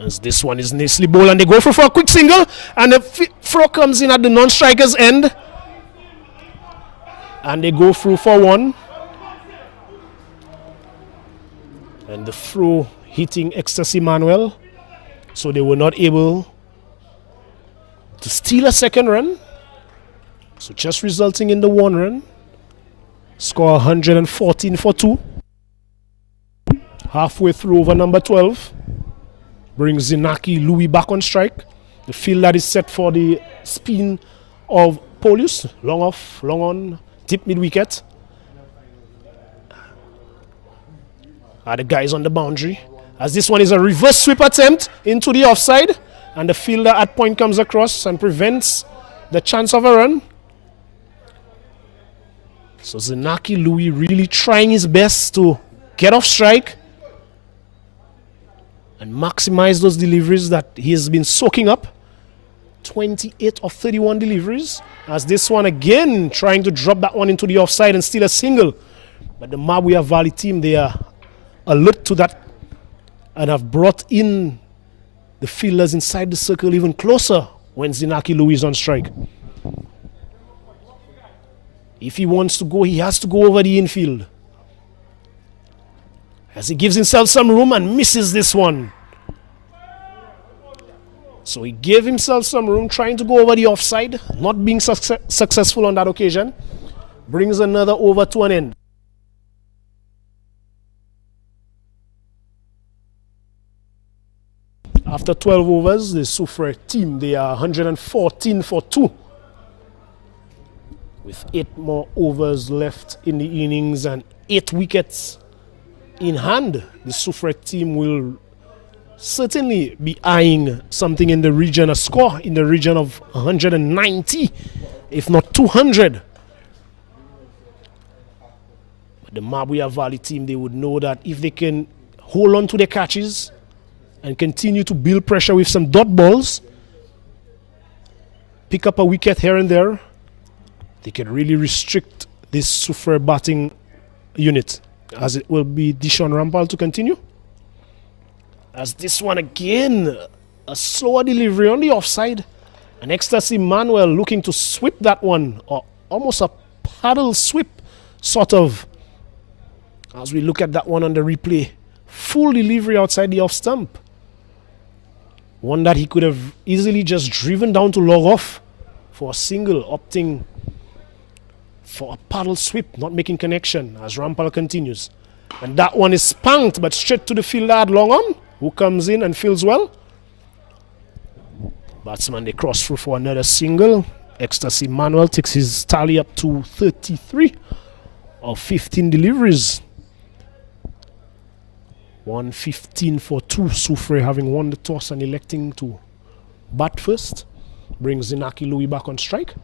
As this one is nicely bowled and they go for a quick single, and the throw comes in at the non-striker's end and they go through for 1, and the throw hitting Ecstasy Manuel, so they were not able to steal a second run, so just resulting in the 1 run. Score 114 for 2. Halfway through over number 12. Brings Zinaki Louis back on strike. The field that is set for the spin of Polius. Long off, long on, tip mid-wicket. The guys on the boundary. As this one is a reverse sweep attempt into the offside. And the fielder at point comes across and prevents the chance of a run. So Zinaki Louis really trying his best to get off strike and maximize those deliveries that he has been soaking up. 28 of 31 deliveries. As this one again trying to drop that one into the offside and steal a single. But the Mabouya Valley team, they are alert to that and have brought in the fielders inside the circle even closer when Zinaki Louis is on strike. If he wants to go, he has to go over the infield. As he gives himself some room and misses this one. So he gave himself some room trying to go over the offside, not being successful on that occasion. Brings another over to an end. After 12 overs, the Soufriere team, they are 114 for 2. With 8 more overs left in the innings and 8 wickets in hand, the Soufriere team will certainly be eyeing something in the region, a score in the region of 190, if not 200. But the Mabouya Valley team, they would know that if they can hold on to their catches and continue to build pressure with some dot balls, pick up a wicket here and there, they can really restrict this Soufriere batting unit. As it will be Dishon Rampal to continue. As this one again, a slower delivery on the offside. And Ecstasy Manuel looking to sweep that one, or almost a paddle sweep, sort of. As we look at that one on the replay, full delivery outside the off stump. One that he could have easily just driven down to log off for a single, opting for a paddle sweep, not making connection as Rampal continues. And that one is spanked, but straight to the fielder at long on, who comes in and fields well. Batsman, they cross through for another single. Ecstasy Manuel takes his tally up to 33 of 15 deliveries. 115 for 2. Soufriere having won the toss and electing to bat first. Brings Zinaki Louis back on strike.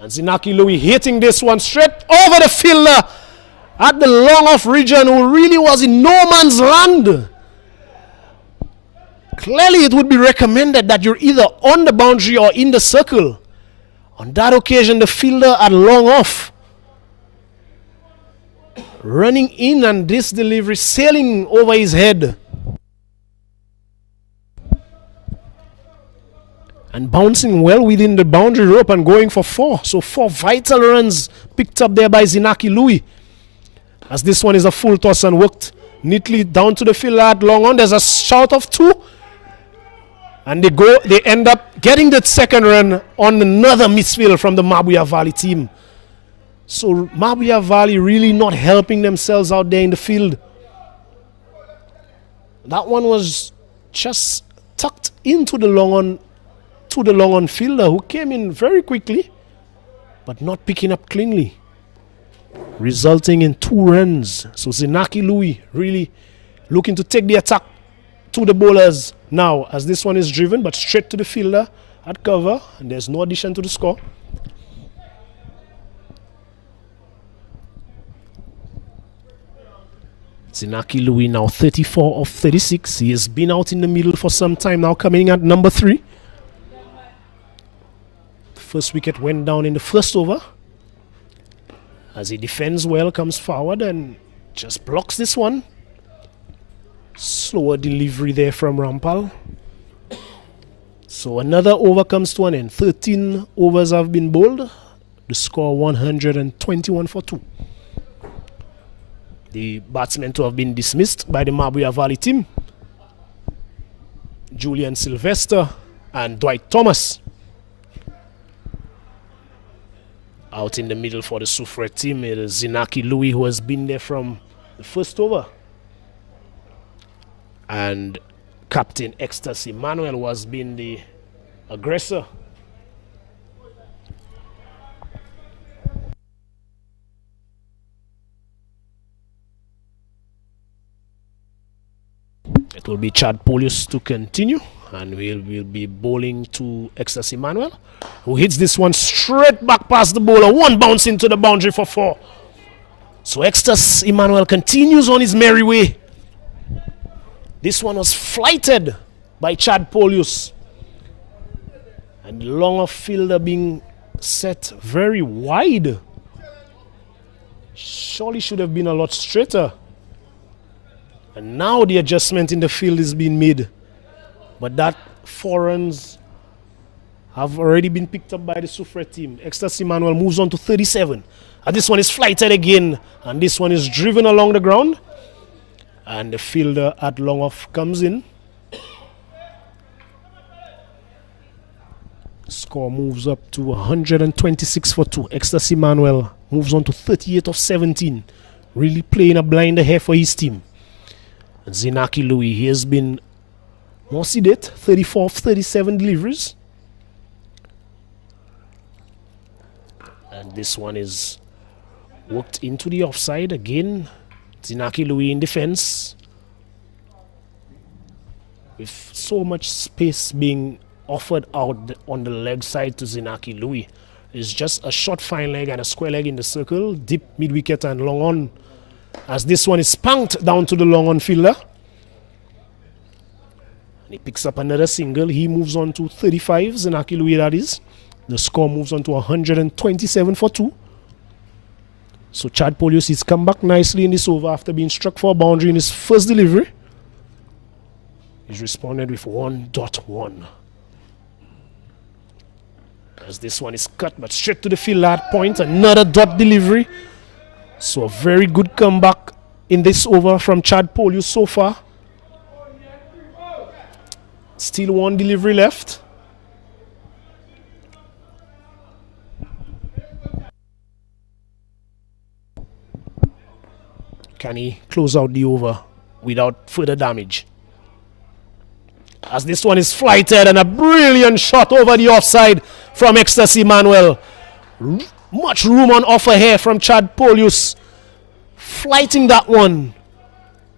And Zinaki Louis hitting this one straight over the fielder at the long off region, who really was in no man's land. Clearly it would be recommended that you're either on the boundary or in the circle. On that occasion, the fielder at long off running in, and this delivery sailing over his head. And bouncing well within the boundary rope and going for 4. So 4 vital runs picked up there by Zinaki Louis. As this one is a full toss and worked neatly down to the field at long on. There's a shot of 2. And they end up getting the second run on another misfield from the Mabouya Valley team. So Mabouya Valley really not helping themselves out there in the field. That one was just tucked into the long on, to the long on fielder, who came in very quickly but not picking up cleanly, resulting in 2 runs. So Zinaki Louis really looking to take the attack to the bowlers now, as this one is driven but straight to the fielder at cover, and there's no addition to the score. Zinaki Louis now 34 of 36. He has been out in the middle for some time now, coming at number 3. The first wicket went down in the first over, as he defends well, comes forward and just blocks this one. Slower delivery there from Rampal. So another over comes to an end. 13 overs have been bowled. The score 121 for 2. The batsmen to have been dismissed by the Mabouya Valley team: Julian Sylvester and Dwight Thomas. Out in the middle for the Soufriere team, it is Zinaki Louis, who has been there from the first over, and Captain Ecstasy Manuel, who has been the aggressor. It will be Chad Polius to continue, and we'll be bowling to Ecstasy Manuel, who hits this one straight back past the bowler. One bounce into the boundary for 4. So Ecstasy Manuel continues on his merry way. This one was flighted by Chad Polius, and the long off fielder being set very wide. Surely should have been a lot straighter. And now the adjustment in the field is being made. But that 4 runs have already been picked up by the Soufriere team. Ecstasy Manuel moves on to 37. And this one is flighted again. And this one is driven along the ground. And the fielder at long off comes in. Score moves up to 126 for 2. Ecstasy Manuel moves on to 38 of 17. Really playing a blinder here for his team. And Zinaki Louis, he has been more sedate, 34 of 37 deliveries. And this one is worked into the offside again. Zinaki Louis in defense, with so much space being offered out on the leg side to Zinaki Louis. It's just a short fine leg and a square leg in the circle, deep mid wicket and long on, as this one is spanked down to the long on fielder. And he picks up another single. He moves on to 35, Zinaki Louis that is. The score moves on to 127 for 2. So Chad Polius has come back nicely in this over after being struck for a boundary in his first delivery. He's responded with 1.1. As this one is cut but straight to the field at point. Another dot delivery. So a very good comeback in this over from Chad Polius so far. Still 1 delivery left. Can he close out the over without further damage? As this one is flighted, and a brilliant shot over the offside from Ecstasy Manuel. Much room on offer here from Chad Polius. Flighting that one,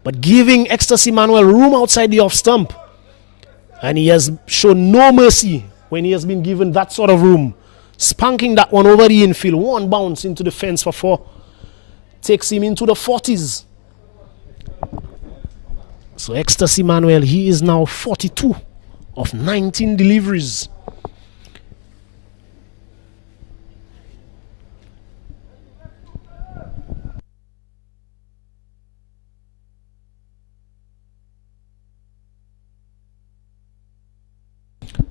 but giving Ecstasy Manuel room outside the off stump. And he has shown no mercy when he has been given that sort of room. Spanking that one over the infield. 1 bounce into the fence for 4. Takes him into the 40s. So Ecstasy Manuel, he is now 42 of 19 deliveries.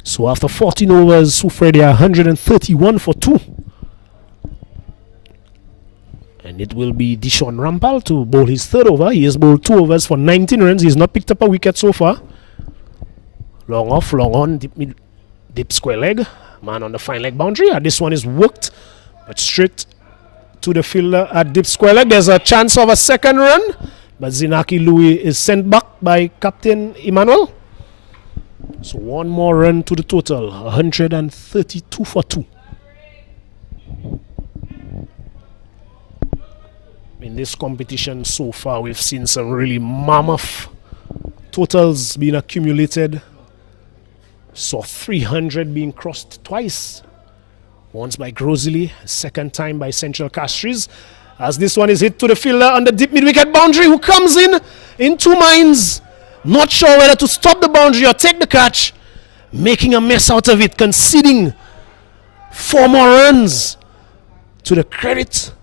So after 14 overs, Soufriere 131 for 2. And it will be Dishon Rampal to bowl his third over. He has bowled 2 overs for 19 runs. He has not picked up a wicket so far. Long off, long on, deep square leg. Man on the fine leg boundary. And this one is worked, but straight to the fielder at deep square leg. There's a chance of a second run, but Zinaki Louis is sent back by Captain Emmanuel. So one more run to the total, 132 for 2. In this competition so far, we've seen some really mammoth totals being accumulated. Saw 300 being crossed twice. Once by Grosely, second time by Central Castries. As this one is hit to the fielder on the deep mid-wicket boundary, who comes in 2 minds. Not sure whether to stop the boundary or take the catch. Making a mess out of it, conceding 4 more runs. To the credit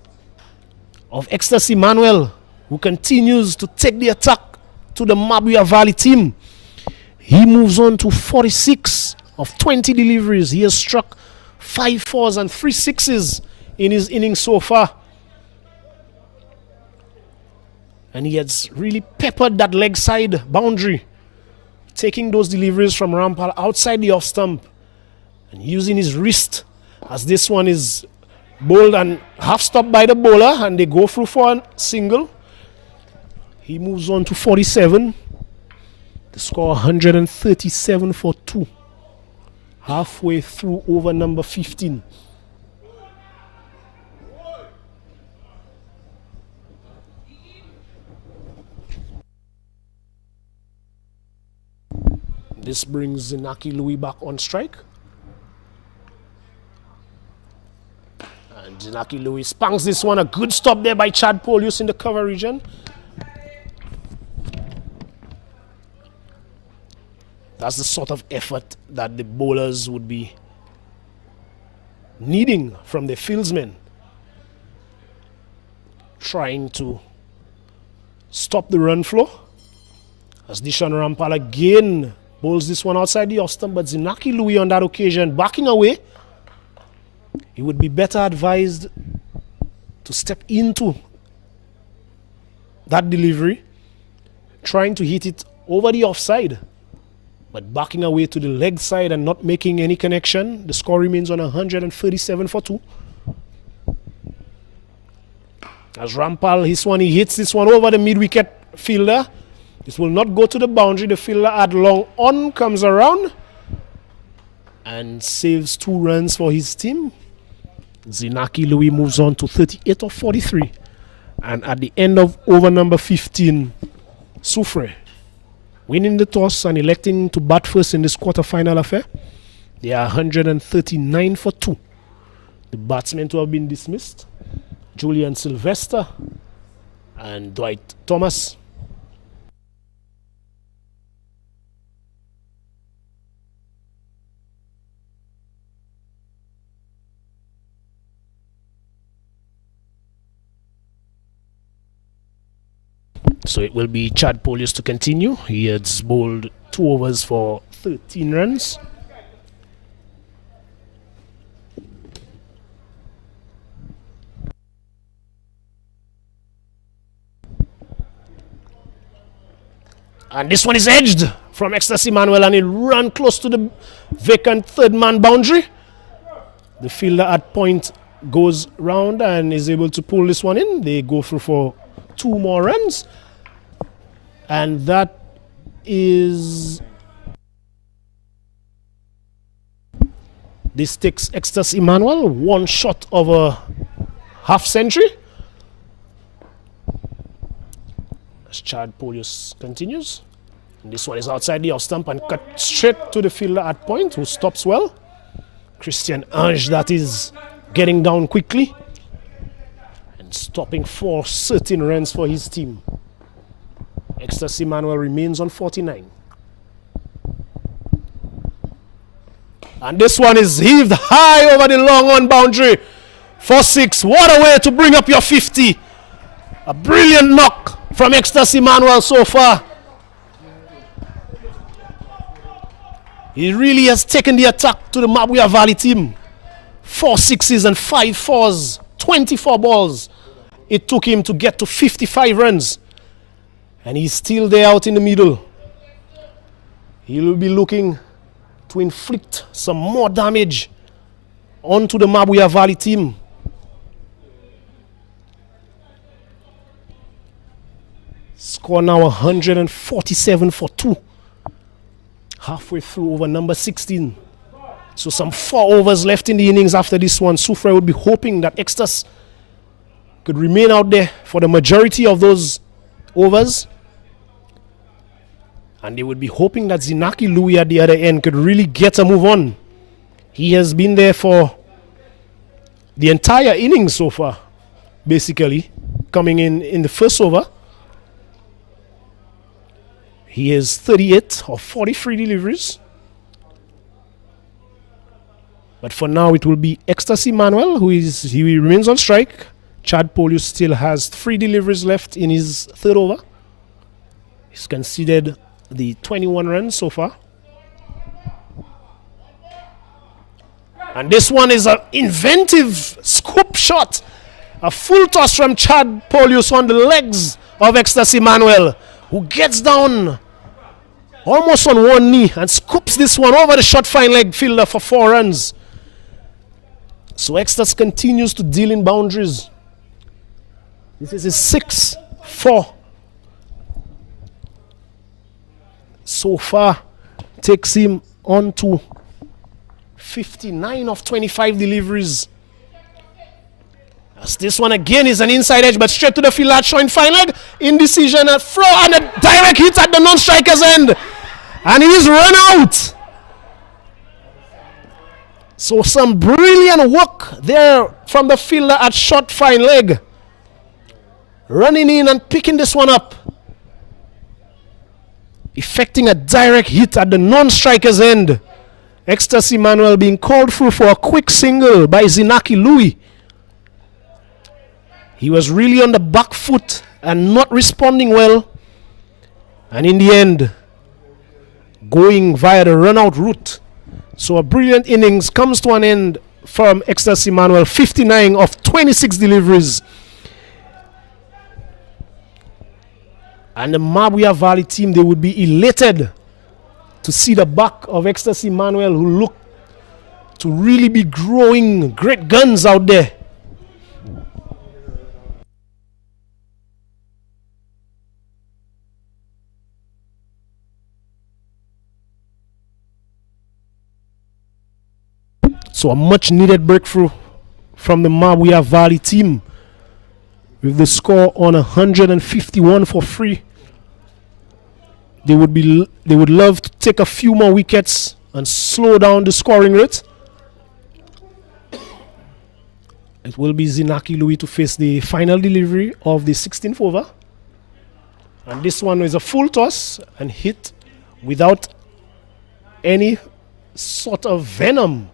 of Ecstasy Manuel, who continues to take the attack to the Mabouya Valley team. He moves on to 46 of 20 deliveries. He has struck 5 fours and 3 sixes in his innings so far. And he has really peppered that leg side boundary, taking those deliveries from Rampal outside the off stump and using his wrist, as this one is bowled and half stopped by the bowler, and they go through for a single. He moves on to 47. The score 137 for 2. Halfway through over number 15. This brings Zinaki Louis back on strike. And Zinaki Louis spanks this one. A good stop there by Chad Polius in the cover region. That's the sort of effort that the bowlers would be needing from the fieldsmen. Trying to stop the run flow. As Dishon Rampal again bowls this one outside the off stump, but Zinaki Louis on that occasion backing away. He would be better advised to step into that delivery, trying to hit it over the offside, but backing away to the leg side and not making any connection. The score remains on 137 for 2. As Rampal, he hits this one over the mid-wicket fielder. This will not go to the boundary. The fielder at long on comes around and saves 2 runs for his team. Zinaki Louis moves on to 38 of 43. And at the end of over number 15, Soufriere winning the toss and electing to bat first in this quarter-final affair. They are 139 for 2. The batsmen to have been dismissed: Julian Sylvester and Dwight Thomas. So it will be Chad Polius to continue. He has bowled 2 overs for 13 runs. And this one is edged from Ecstasy Manuel, and he'll run close to the vacant third man boundary. The fielder at point goes round and is able to pull this one in. They go through for 2 more runs. And that is... This takes Ecstasy Manuel 1 shot of a half century. As Chad Polius continues. And this one is outside the off stump and cut straight to the fielder at point, who stops well. Christian Ange, that is, getting down quickly and stopping for certain runs for his team. Ecstasy Manuel remains on 49. And this one is heaved high over the long on boundary for 6. What a way to bring up your 50. A brilliant knock from Ecstasy Manuel so far. He really has taken the attack to the Mabouya Valley team. 4 sixes and 5 fours, 24 balls. It took him to get to 55 runs. And he's still there out in the middle. He will be looking to inflict some more damage onto the Mabouya Valley team. Score now 147 for 2. Halfway through over number 16. So some 4 overs left in the innings after this one. Soufriere would be hoping that Extas could remain out there for the majority of those overs. And they would be hoping that Zinaki Louis at the other end could really get a move on. He has been there for the entire innings so far, basically, coming in the first over. He has 38 of 43 deliveries. But for now, it will be Ecstasy Manuel, he remains on strike. Chad Polius still has 3 deliveries left in his third over. He's conceded the 21 runs so far. And this one is an inventive scoop shot. A full toss from Chad Polius on the legs of Ecstasy Manuel, who gets down almost on one knee and scoops this one over the short fine leg fielder for 4 runs. So Extas continues to deal in boundaries. This is his 6-4. So far, takes him on to 59 of 25 deliveries. As this one again is an inside edge, but straight to the field, showing fine leg. Indecision, a throw, and a direct hit at the non-striker's end. And he's run out. So some brilliant work there from the fielder at short fine leg. Running in and picking this one up. Effecting a direct hit at the non-striker's end. Ecstasy Manuel being called through for a quick single by Zinaki Louis. He was really on the back foot and not responding well. And in the end, going via the run-out route. So a brilliant innings comes to an end from Ecstasy Manuel. 59 of 26 deliveries. And the Mabouya Valley team, they would be elated to see the back of Ecstasy Manuel, who look to really be growing great guns out there. So a much needed breakthrough from the Mabouya Valley team, with the score on 151 for 3. They would love to take a few more wickets and slow down the scoring rate. It will be Zinaki Louis to face the final delivery of the 16th over. And this one is a full toss and hit without any sort of venom.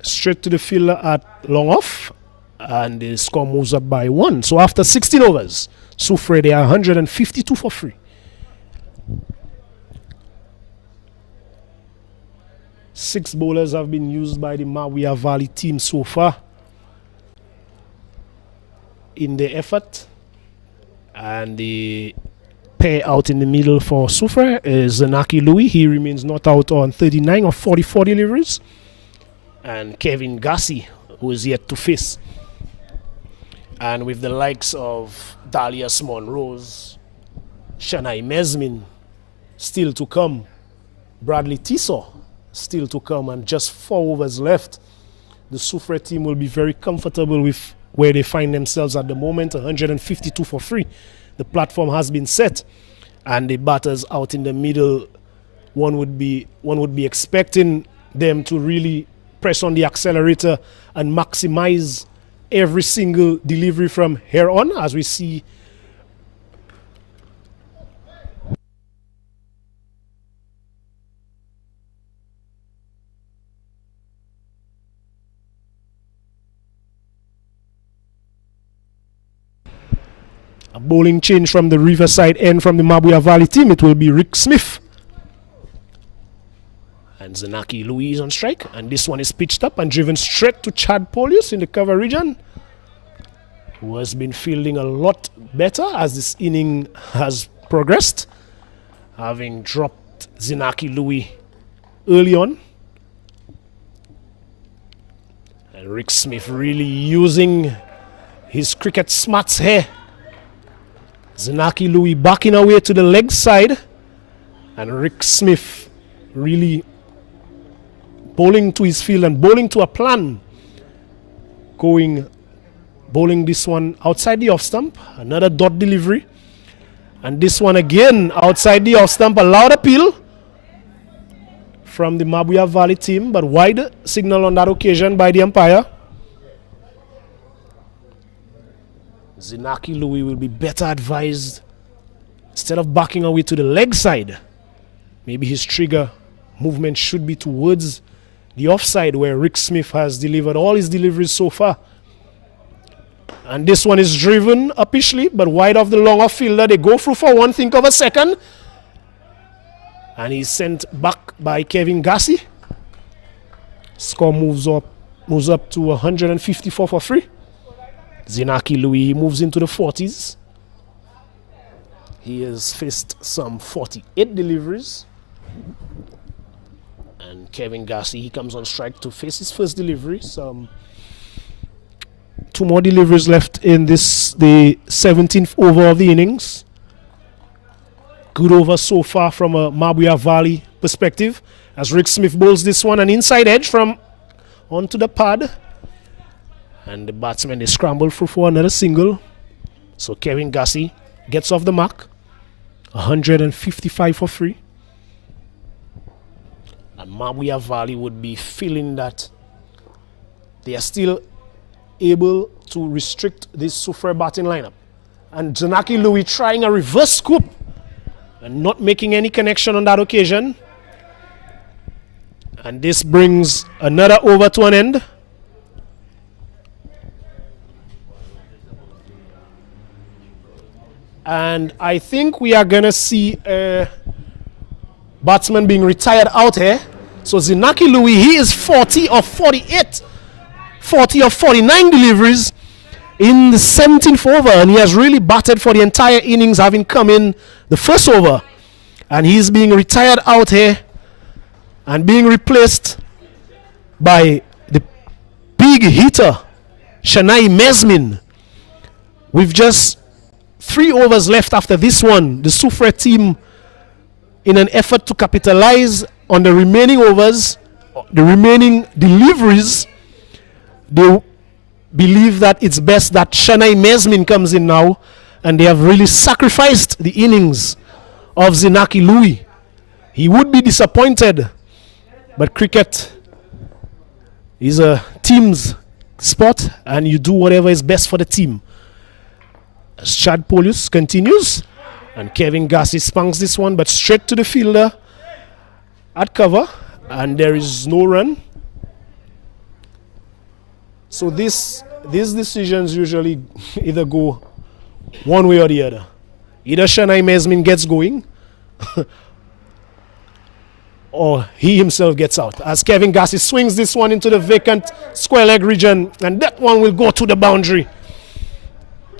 Straight to the fielder at long off. And the score moves up by 1. So after 16 overs, Soufriere, they are 152 for 3. Six bowlers have been used by the Mabouya Valley team so far in the effort. And the pair out in the middle for Soufriere is Zinaki Louis. He remains not out on 39 of 44 deliveries. And Kevin Gassi, who is yet to face. And with the likes of Dalius Monrose, Shanai Mesmin still to come, Bradley Tissot still to come, and just 4 overs left, the Soufriere team will be very comfortable with where they find themselves at the moment, 152 for 3. The platform has been set, and the batters out in the middle, one would be expecting them to really press on the accelerator and maximize every single delivery from here on, as we see a bowling change from the Riverside end from the Mabouya Valley team. It will be Rick Smith And Zanaki Louis is on strike. And this one is pitched up and driven straight to Chad Polius in the cover region, who has been fielding a lot better as this inning has progressed, having dropped Zanaki Louis early on. And Rick Smith really using his cricket smarts here. Zanaki Louis backing away to the leg side, and Rick Smith really bowling to his field and bowling to a plan. Bowling this one outside the off stump, another dot delivery. And this one again outside the off stump, a loud appeal from the Mabouya Valley team, but wide signal on that occasion by the umpire. Zanaki Louis will be better advised, instead of backing away to the leg side, maybe his trigger movement should be towards the offside where Rick Smith has delivered all his deliveries so far. And this one is driven upishly, but wide of the long off fielder. They go through for one, think of a second. And he's sent back by Kevin Gassi. Score moves up to 154 for 3. Zanaki Louis moves into the 40s. He has faced some 48 deliveries. And Kevin Gassi, he comes on strike to face his first delivery. Some 2 more deliveries left in the 17th over of the innings. Good over so far from a Mabouya Valley perspective, as Rick Smith bowls this one, an inside edge from onto the pad. And the batsmen, they scramble through for another single. So Kevin Gassi gets off the mark. 155 for 3. And Mabouya Valley would be feeling that they are still able to restrict this Soufriere batting lineup. And Zanaki Louis trying a reverse scoop and not making any connection on that occasion. And this brings another over to an end. And I think we are going to see a batsman being retired out here. So Zanaki Louis, he is 40 of 48. 40 of 49 deliveries in the 17th over. And he has really batted for the entire innings, having come in the first over. And he's being retired out here and being replaced by the big hitter, Shanai Mesmin. We've just 3 overs left after this one. The Soufriere team, in an effort to capitalize on the remaining overs, the remaining deliveries, they believe that it's best that Shanai Mesmin comes in now, and they have really sacrificed the innings of Zanaki Louis. He would be disappointed, but cricket is a team's sport, and you do whatever is best for the team. As Chad Polius continues, and Kevin Gassi spunks this one, but straight to the fielder at cover, and there is no run. So these decisions usually either go one way or the other. Either Shanai Mesmin gets going or he himself gets out. As Kevin Gassi swings this one into the vacant square leg region, and that one will go to the boundary.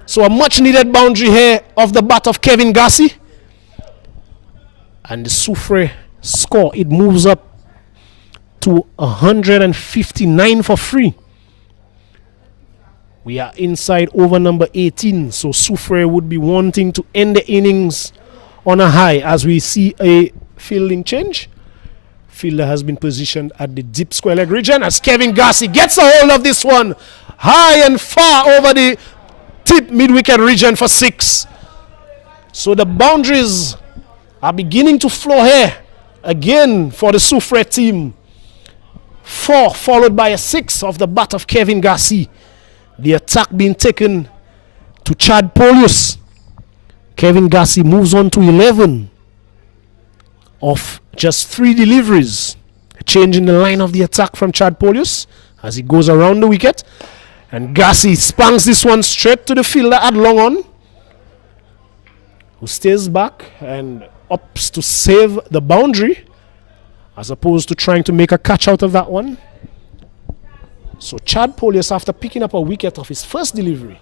So a much needed boundary here off the bat of Kevin Gassi. And the Soufriere score, it moves up to 159 for 3. We are inside over number 18, so Soufriere would be wanting to end the innings on a high as we see a fielding change. Fielder has been positioned at the deep square leg region as Kevin Gassi gets a hold of this one high and far over the tip mid-wicket region for 6. So the boundaries are beginning to flow here again for the Soufriere team. 4 followed by a 6 off the bat of Kevin Gassi. The attack being taken to Chad Polius. Kevin Gassi moves on to 11 of just 3 deliveries. A change in the line of the attack from Chad Polius as he goes around the wicket. And Gassi spunks this one straight to the fielder at long on, who stays back and opts to save the boundary as opposed to trying to make a catch out of that one. So Chad Polius, after picking up a wicket of his first delivery,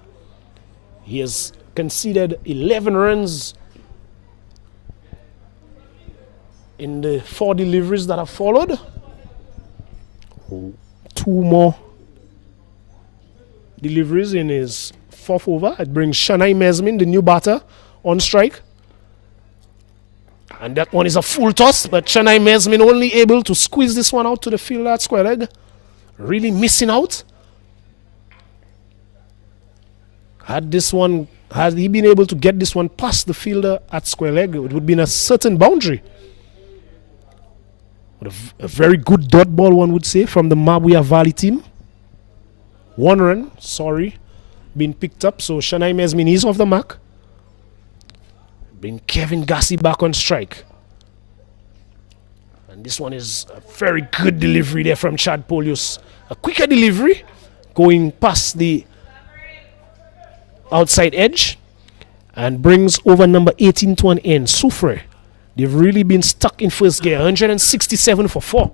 he has conceded 11 runs in the 4 deliveries that have followed. 2 more deliveries in his 4th over. It brings Shanai Mesmin, the new batter, on strike. And that one is a full toss, but Shanai Mesmin only able to squeeze this one out to the fielder at square leg. Really missing out. Had he been able to get this one past the fielder at square leg, it would be in a certain boundary. But a very good dot ball, one would say, from the Mabouya Valley team. 1 run, being picked up. So Shanai Mesmin is off the mark. Bring Kevin Gassi back on strike. And this one is a very good delivery there from Chad Polius. A quicker delivery, going past the outside edge, and brings over number 18 to an end, Soufriere. They've really been stuck in first gear, 167 for 4.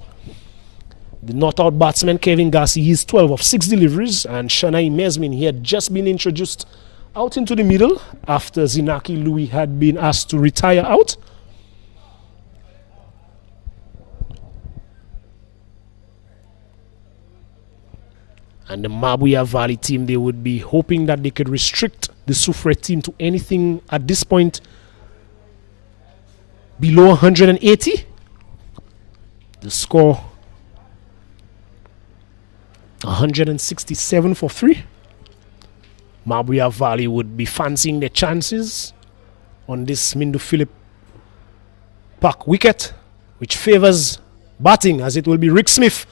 The not-out batsman, Kevin Gassi, he's 12 of 6 deliveries, and Shanai Mesmin, he had just been introduced out into the middle after Zinaki Louis had been asked to retire out. And the Mabouya Valley team, they would be hoping that they could restrict the Soufriere team to anything at this point below 180. The score 167 for 3. Mabouya Valley would be fancying their chances on this Mindu Philip Park wicket, which favors batting, as it will be Rick Smith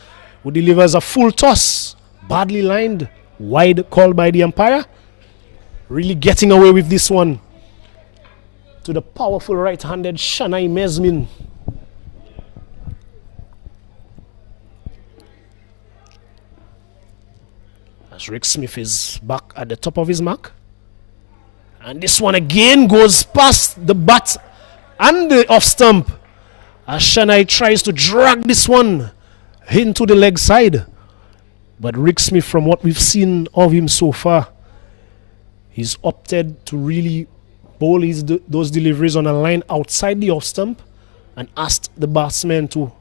who delivers a full toss, badly lined, wide called by the umpire. Really getting away with this one to the powerful right-handed Shanai Mesmin. As Rick Smith is back at the top of his mark. And this one again goes past the bat and the off stump, as Shanai tries to drag this one into the leg side. But Rick Smith, from what we've seen of him so far, he's opted to really bowl those deliveries on a line outside the off stump and asked the batsman to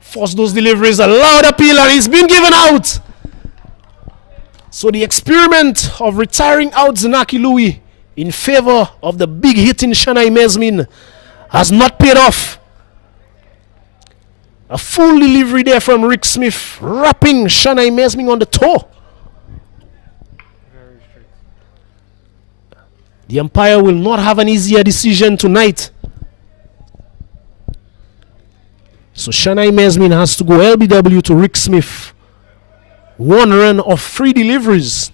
force those deliveries. A loud appeal, and he's been given out. So the experiment of retiring out Zinaki Louis in favor of the big hitting Shanai Mesmin has not paid off. A full delivery there from Rick Smith, wrapping Shanai Mesmin on the toe. The umpire will not have an easier decision tonight. So Shanai Mesmin has to go LBW to Rick Smith. 1 run of 3 deliveries.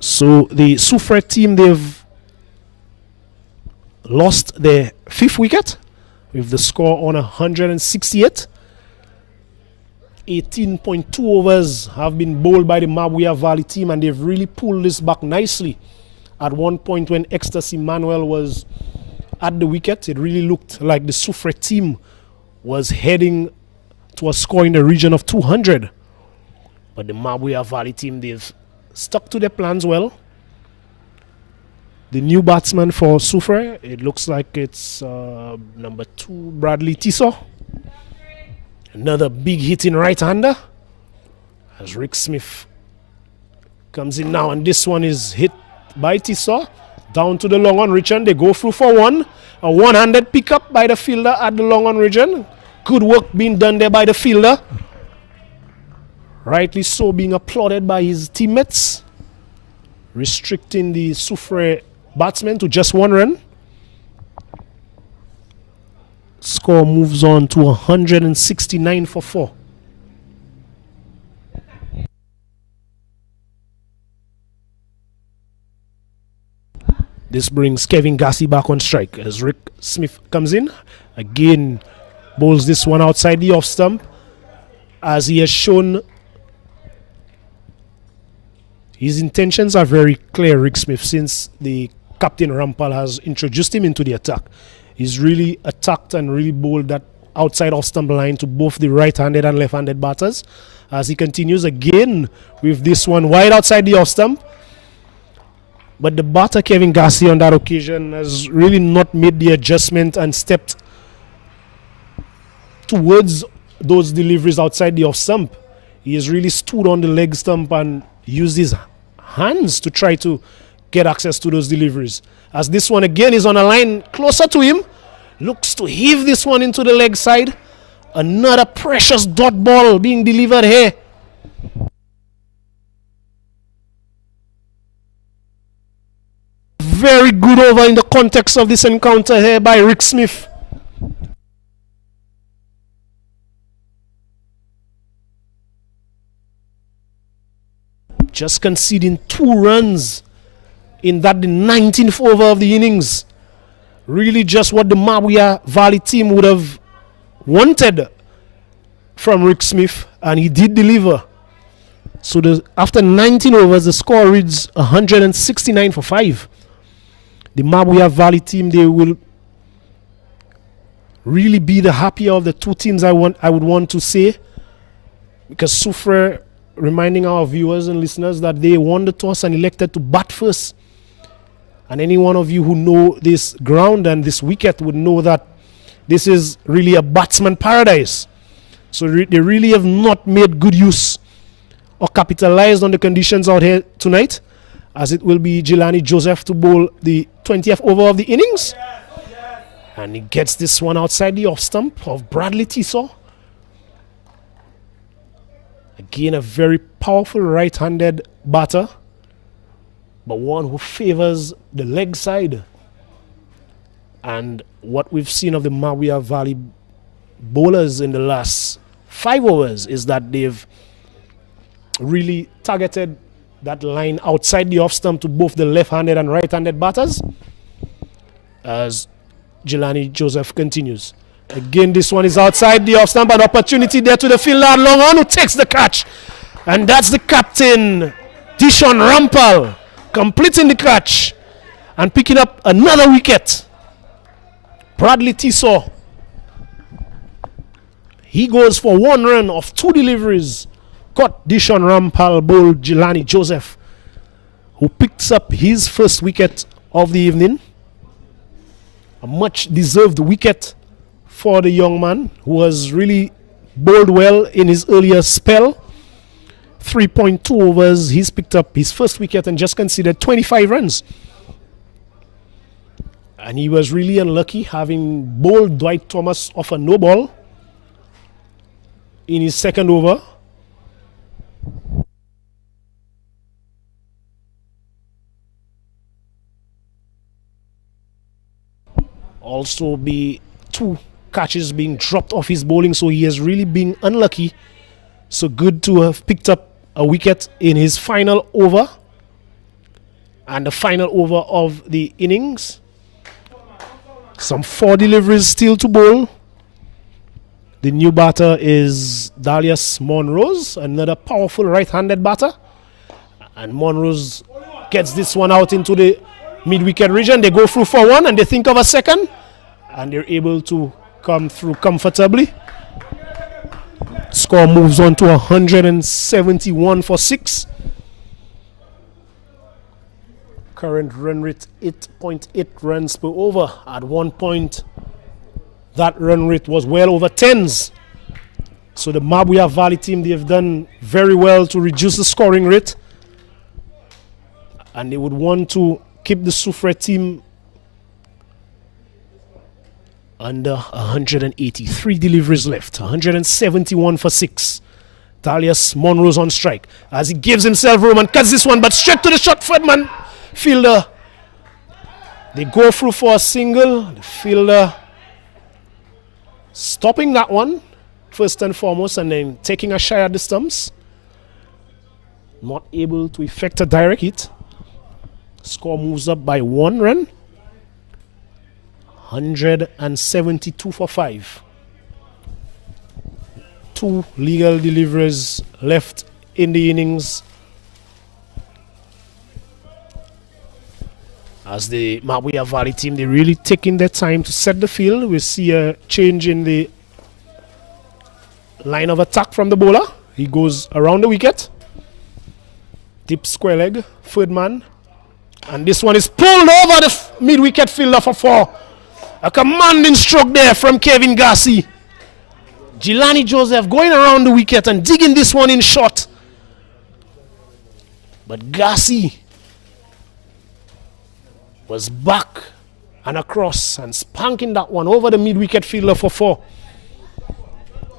So the Soufriere team, they've lost their 5th wicket with the score on 168. 18.2 overs have been bowled by the Mabouya Valley team, and they've really pulled this back nicely. At one point when Ecstasy Manuel was at the wicket, it really looked like the Soufriere team was heading to a score in the region of 200. But the Mabouya Valley team, they've stuck to their plans well. The new batsman for Soufriere, it looks like it's number 2, Bradley Tissot. Another big hitting right-hander. As Rick Smith comes in now, and this one is hit by Tissot. Down to the long on region, they go through for 1. A one-handed pickup by the fielder at the long on region. Good work being done there by the fielder. Rightly so, being applauded by his teammates. Restricting the Soufriere batsman to just 1 run. Score moves on to 169 for 4. This brings Kevin Gassi back on strike as Rick Smith comes in. Again, bowls this one outside the off stump, as he has shown his intentions are very clear, Rick Smith, since the captain Rampal has introduced him into the attack. He's really attacked and really bowled that outside off stump line to both the right-handed and left-handed batters. As he continues again with this one wide outside the off stump. But the batter, Kevin Garcia, on that occasion has really not made the adjustment and stepped towards those deliveries outside the off stump. He has really stood on the leg stump and used his hands to try to get access to those deliveries. As this one again is on a line closer to him, looks to heave this one into the leg side. Another precious dot ball being delivered here. Very good over in the context of this encounter here by Rick Smith. Just conceding 2 runs in that the 19th over of the innings. Really just what the Mabouya Valley team would have wanted from Rick Smith, and he did deliver. So after 19 overs, the score reads 169 for 5. The Mabouya Valley team, they will really be the happier of the two teams, I would want to say, because Soufriere, reminding our viewers and listeners that they won the toss and elected to bat first. And any one of you who know this ground and this wicket would know that this is really a batsman paradise. So they really have not made good use or capitalized on the conditions out here tonight, as it will be Jelani Joseph to bowl the 20th over of the innings. And he gets this one outside the off stump of Bradley Tiso. Again, a very powerful right-handed batter, but one who favors the leg side. And what we've seen of the Mabouya Valley bowlers in the last 5 overs is that they've really targeted that line outside the off stump to both the left-handed and right-handed batters. As Jelani Joseph continues. Again, this one is outside the off stump. An opportunity there to the fielder, long on, who takes the catch. And that's the captain, Dishon Rampal, completing the catch and picking up another wicket. Bradley Tiso, he goes for 1 run of 2 deliveries. Got Dishon Rampal bowled Jelani Joseph, who picks up his first wicket of the evening. A much deserved wicket for the young man, who has really bowled well in his earlier spell. 3.2 overs, he's picked up his first wicket and just conceded 25 runs. And he was really unlucky, having bowled Dwight Thomas off a no ball in his second over. Also be 2 catches being dropped off his bowling, so he has really been unlucky. So good to have picked up a wicket in his final over and the final over of the innings. Some 4 deliveries still to bowl. The new batter is Dalius Monrose, another powerful right-handed batter, and Monrose gets this one out into the mid-wicket region. They go through for 1 and they think of a second, and they're able to come through comfortably. Score moves on to 171 for 6. Current run rate 8.8 runs per over. At one point, that run rate was well over 10s. So the Mabouya Valley team, they have done very well to reduce the scoring rate. And they would want to keep the Soufriere team under 183 deliveries left. 171 for 6. Dalius Monrose on strike as he gives himself room and cuts this one, but straight to the short foot man fielder. They go through for a single. The fielder stopping that one first and foremost, and then taking a shot at the stumps. Not able to effect a direct hit. Score moves up by 1 run. 172 for 5. 2 legal deliveries left in the innings. As the Mabouya Valley team, they're really taking their time to set the field. We see a change in the line of attack from the bowler. He goes around the wicket. Deep square leg, third man. And this one is pulled over the mid-wicket fielder for 4. A commanding stroke there from Kevin Gassi. Jelani Joseph going around the wicket and digging this one in short. But Gassi was back and across and spanking that one over the mid-wicket fielder for 4.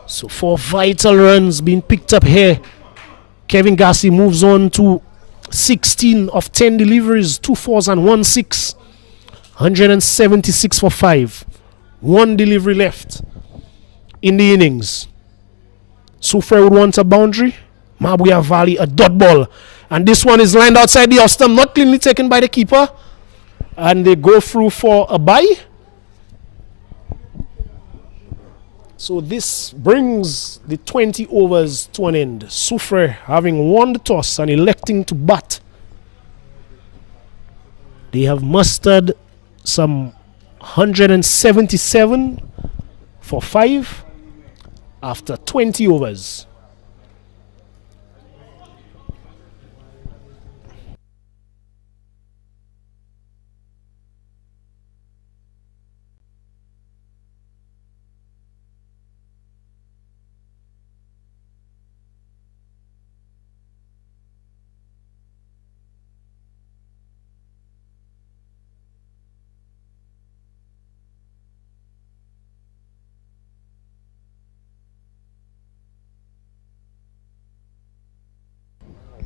So 4 vital runs being picked up here. Kevin Gassi moves on to 16 of 10 deliveries, 2 fours and 1 6. 176 for 5. 1 delivery left in the innings. Soufriere would want a boundary. Mabouya Valley a dot ball. And this one is lined outside the off stump, not cleanly taken by the keeper. And they go through for a bye. So this brings the 20 overs to an end. Soufriere having won the toss and electing to bat. They have mustered some 177 for 5 after 20 overs.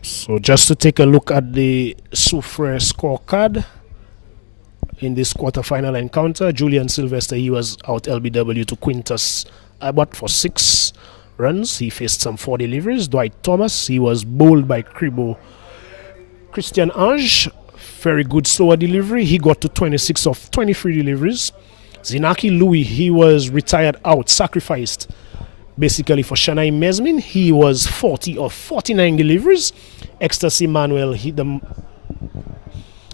So just to take a look at the Soufriere scorecard in this quarterfinal encounter, Julian Sylvester, he was out LBW to Quintus Abbott for 6 runs. He faced some 4 deliveries. Dwight Thomas, he was bowled by Kribo. Christian Ange, very good slower delivery. He got to 26 of 23 deliveries. Zinaki Louis, he was retired out, sacrificed basically for Shanai Mesmin. He was 40 of 49 deliveries. Ecstasy Manuel, the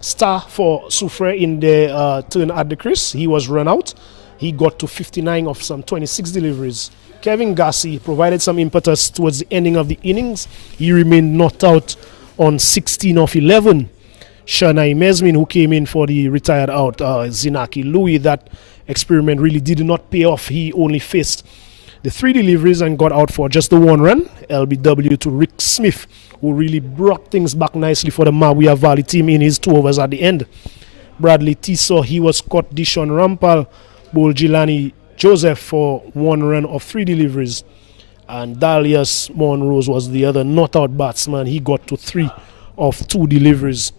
star for Soufriere in the turn at the crease, he was run out. He got to 59 of some 26 deliveries. Kevin Gassi provided some impetus towards the ending of the innings. He remained not out on 16 of 11. Shanai Mesmin, who came in for the retired out Zinaki Louis, that experiment really did not pay off. He only faced the 3 deliveries and got out for just the 1 run. LBW to Rick Smith, who really brought things back nicely for the Mabouya Valley team in his 2 overs at the end. Bradley Tiso, he was caught. Dishon Rampal bowled Jelani Joseph for 1 run of 3 deliveries. And Dalius Monrose was the other not out batsman. He got to 3 of 2 deliveries.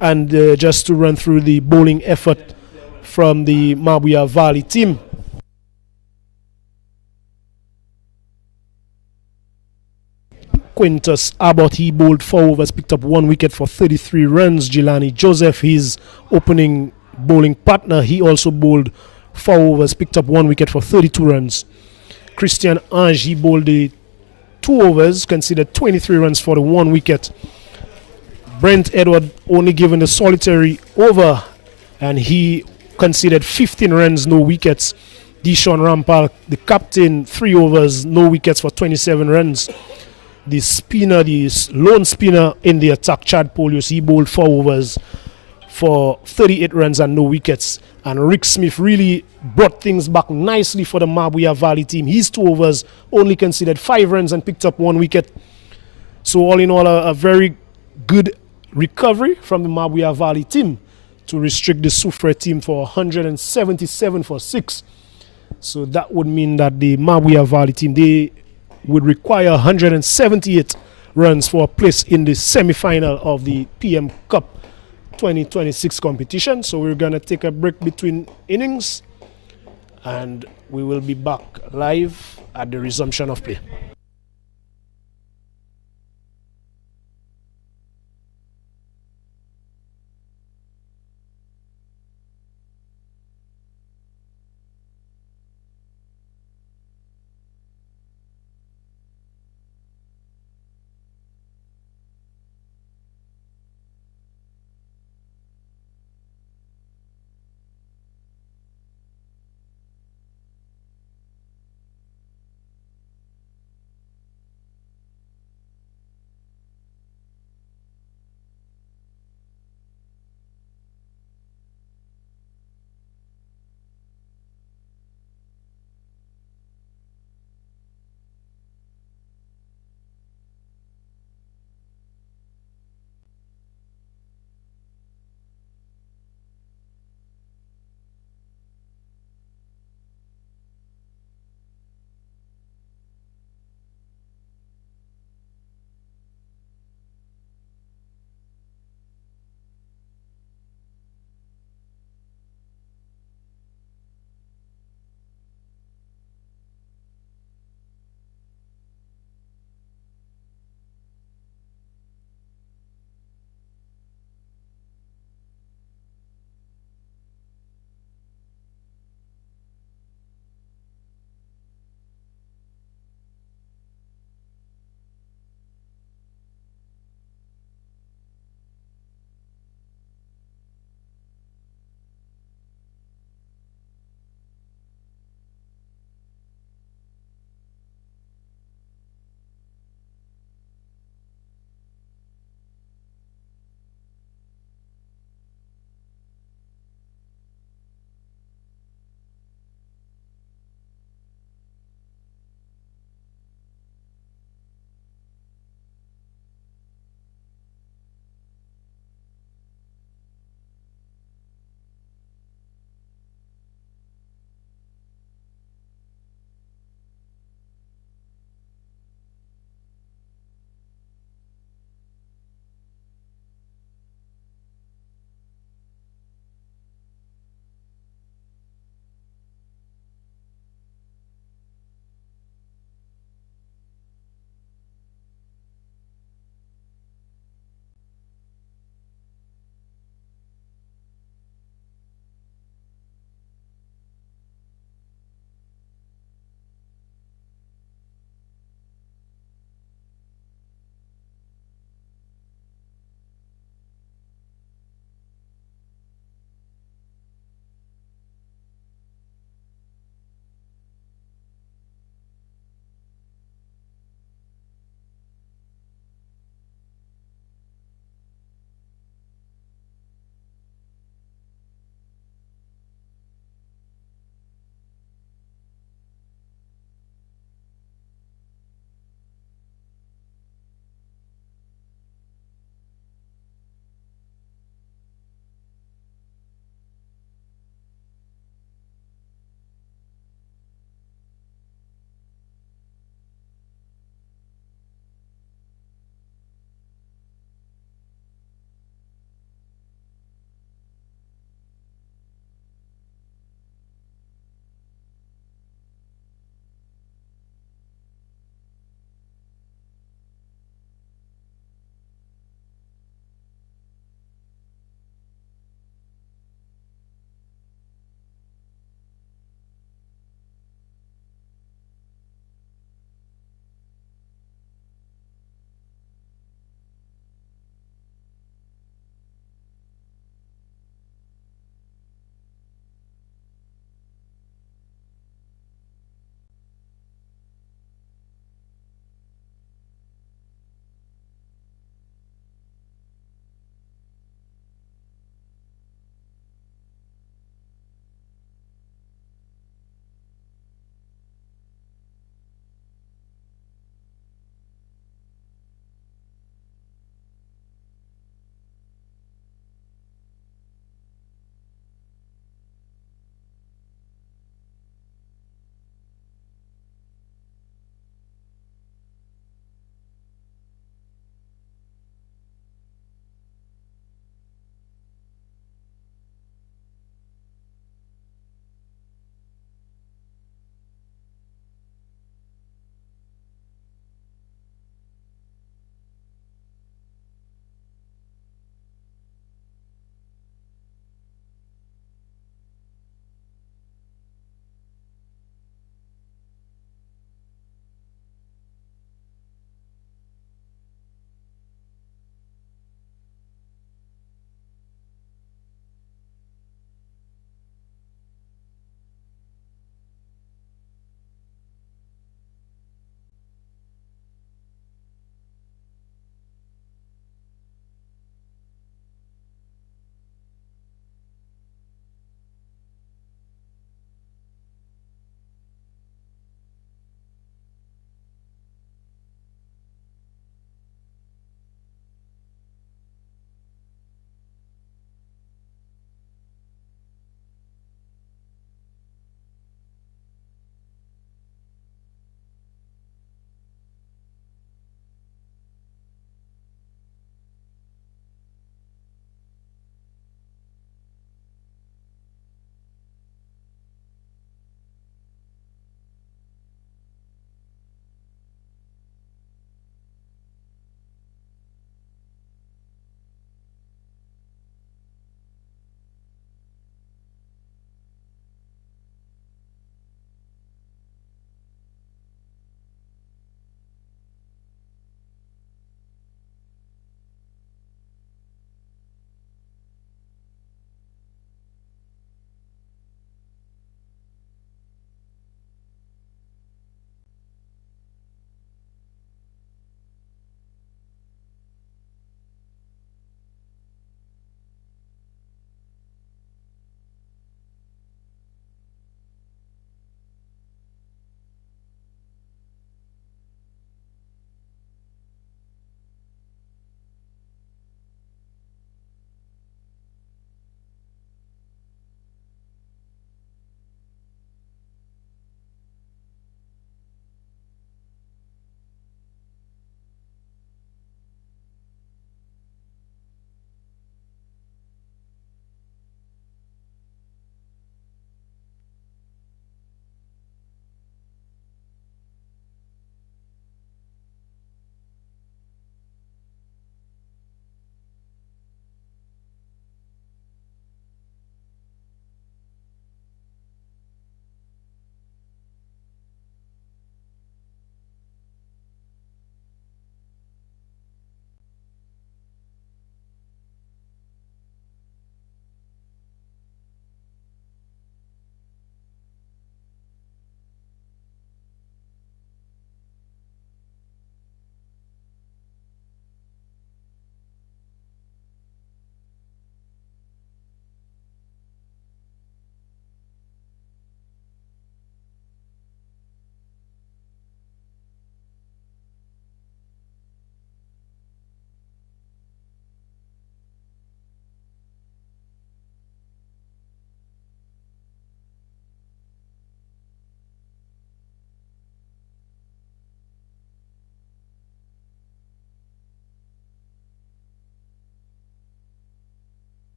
And just to run through the bowling effort from the Mabouya Valley team. Quintus Abbott, he bowled 4 overs, picked up 1 wicket for 33 runs. Jelani Joseph, his opening bowling partner, he also bowled 4 overs, picked up 1 wicket for 32 runs. Christian Ange, he bowled the 2 overs, considered 23 runs for the 1 wicket. Brent Edward only given the solitary over, and he conceded 15 runs, no wickets. Dishon Rampal, the captain, 3 overs, no wickets for 27 runs. The spinner, the lone spinner in the attack, Chad Polius, he bowled 4 overs for 38 runs and no wickets. And Rick Smith really brought things back nicely for the Mabouya Valley team. His 2 overs only conceded 5 runs and picked up 1 wicket. So all in all, a very good recovery from the Mabouya Valley team to restrict the Soufriere team for 177 for 6. So that would mean that the Mabouya Valley team, they would require 178 runs for a place in the semi-final of the PM Cup 2026 competition. So we're going to take a break between innings and we will be back live at the resumption of play.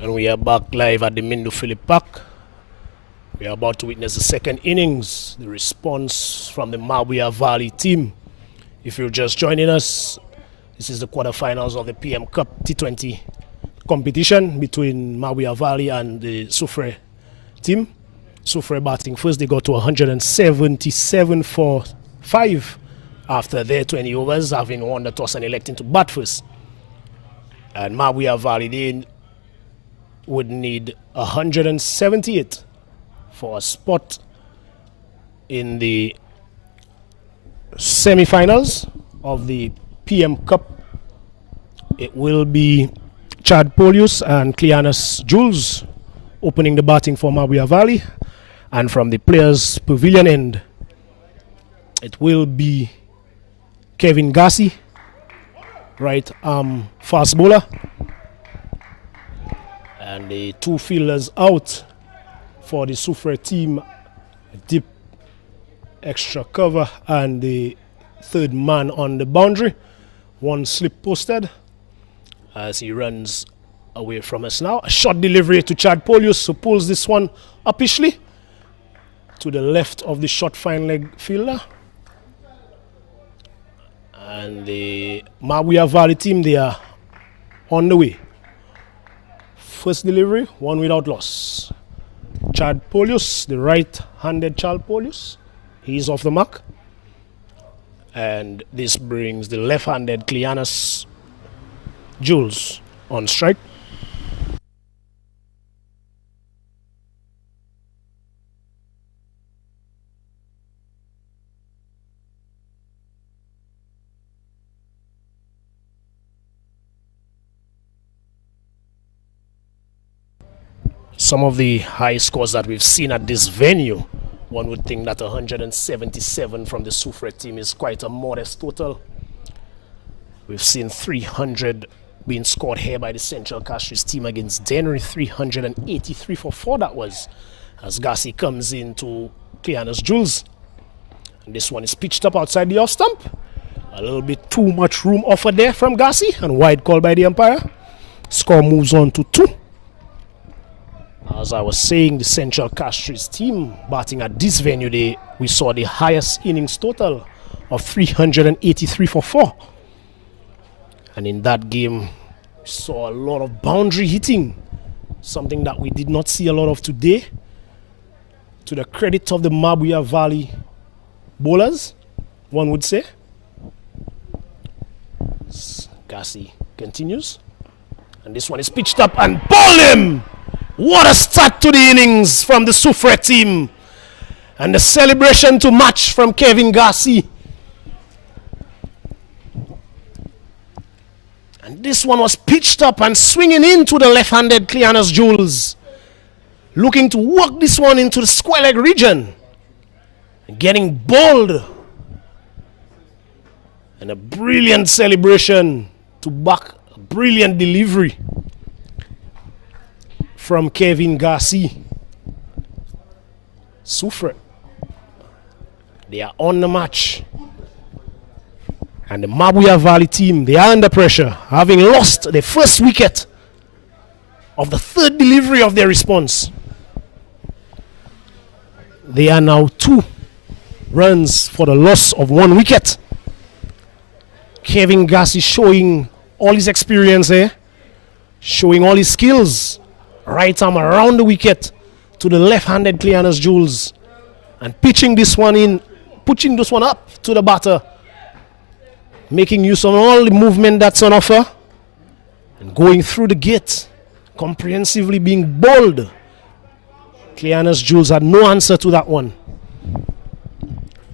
And we are back live at the Mindu Philip Park. We are about to witness the second innings, the response from the Mabouya Valley team. If you're just joining us, this is the quarterfinals of the PM Cup T20 competition between Mabouya Valley and the Soufriere team. Soufriere batting first, they got to 177 for 5 after their 20 overs, having won the toss and electing to bat first. And Mabouya Valley, they would need 178 for a spot in the semi-finals of the PM Cup. It will be Chad Polius and Cleanus Jules opening the batting for Mabouya Valley. And from the players' pavilion end, it will be Kevin Gassi, right fast bowler. And the two fielders out for the Soufriere team, deep extra cover, and the third man on the boundary. One slip posted as he runs away from us now. A short delivery to Chad Polius, who pulls this one uppishly to the left of the short fine leg fielder. And the Mabouya Valley team, they are on the way. First delivery, one without loss. Chad Polius, the right-handed Chad Polius, he's off the mark. And this brings the left-handed Cleanus Jules on strike. Some of the high scores that we've seen at this venue, one would think that 177 from the Soufriere team is quite a modest total. We've seen 300 being scored here by the Central Castries team against Dennery, 383 for 4 that was, as Gassi comes in to Cleanus Jules. And this one is pitched up outside the off stump. A little bit too much room offered there from Gassi, and wide call by the umpire. Score moves on to 2. As I was saying, the Central Castries team batting at this venue, we saw the highest innings total of 383 for 4. And in that game, we saw a lot of boundary hitting, something that we did not see a lot of today. To the credit of the Mabouya Valley bowlers, one would say. Gassi continues. And this one is pitched up and bowled him! What a start to the innings from the Soufriere team. And the celebration to match from Kevin Gassi. And this one was pitched up and swinging into the left-handed Cleanus Jules. Looking to work this one into the square leg region. Getting bowled. And a brilliant celebration to back a brilliant delivery from Kevin Gassi. Soufriere, they are on the match. And the Mabouya Valley team, they are under pressure, having lost the first wicket of the third delivery of their response. They are now 2 runs for the loss of 1 wicket. Kevin Gassi showing all his experience here, showing all his skills. Right arm around the wicket to the left-handed Cleanus Jules, and pitching this one in, pushing this one up to the batter, making use of all the movement that's on offer, and going through the gate, comprehensively being bowled. Cleanus Jules had no answer to that one.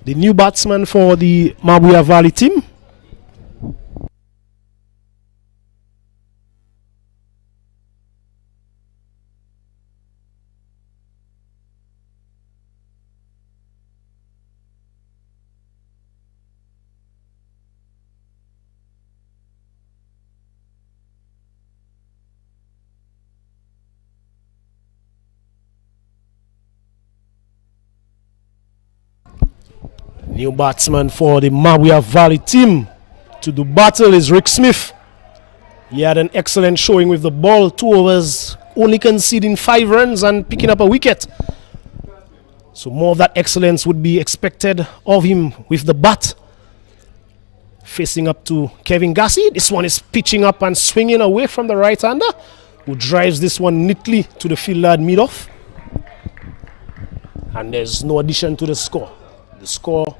The new batsman for the Mabouya Valley team, new batsman for the Mabouya Valley team to do battle is Rick Smith. He had an excellent showing with the ball, 2 overs, only conceding 5 runs and picking up a wicket. So more of that excellence would be expected of him with the bat. Facing up to Kevin Gassi. This one is pitching up and swinging away from the right-hander, who drives this one neatly to the fielder at mid-off. And there's no addition to the score. The score,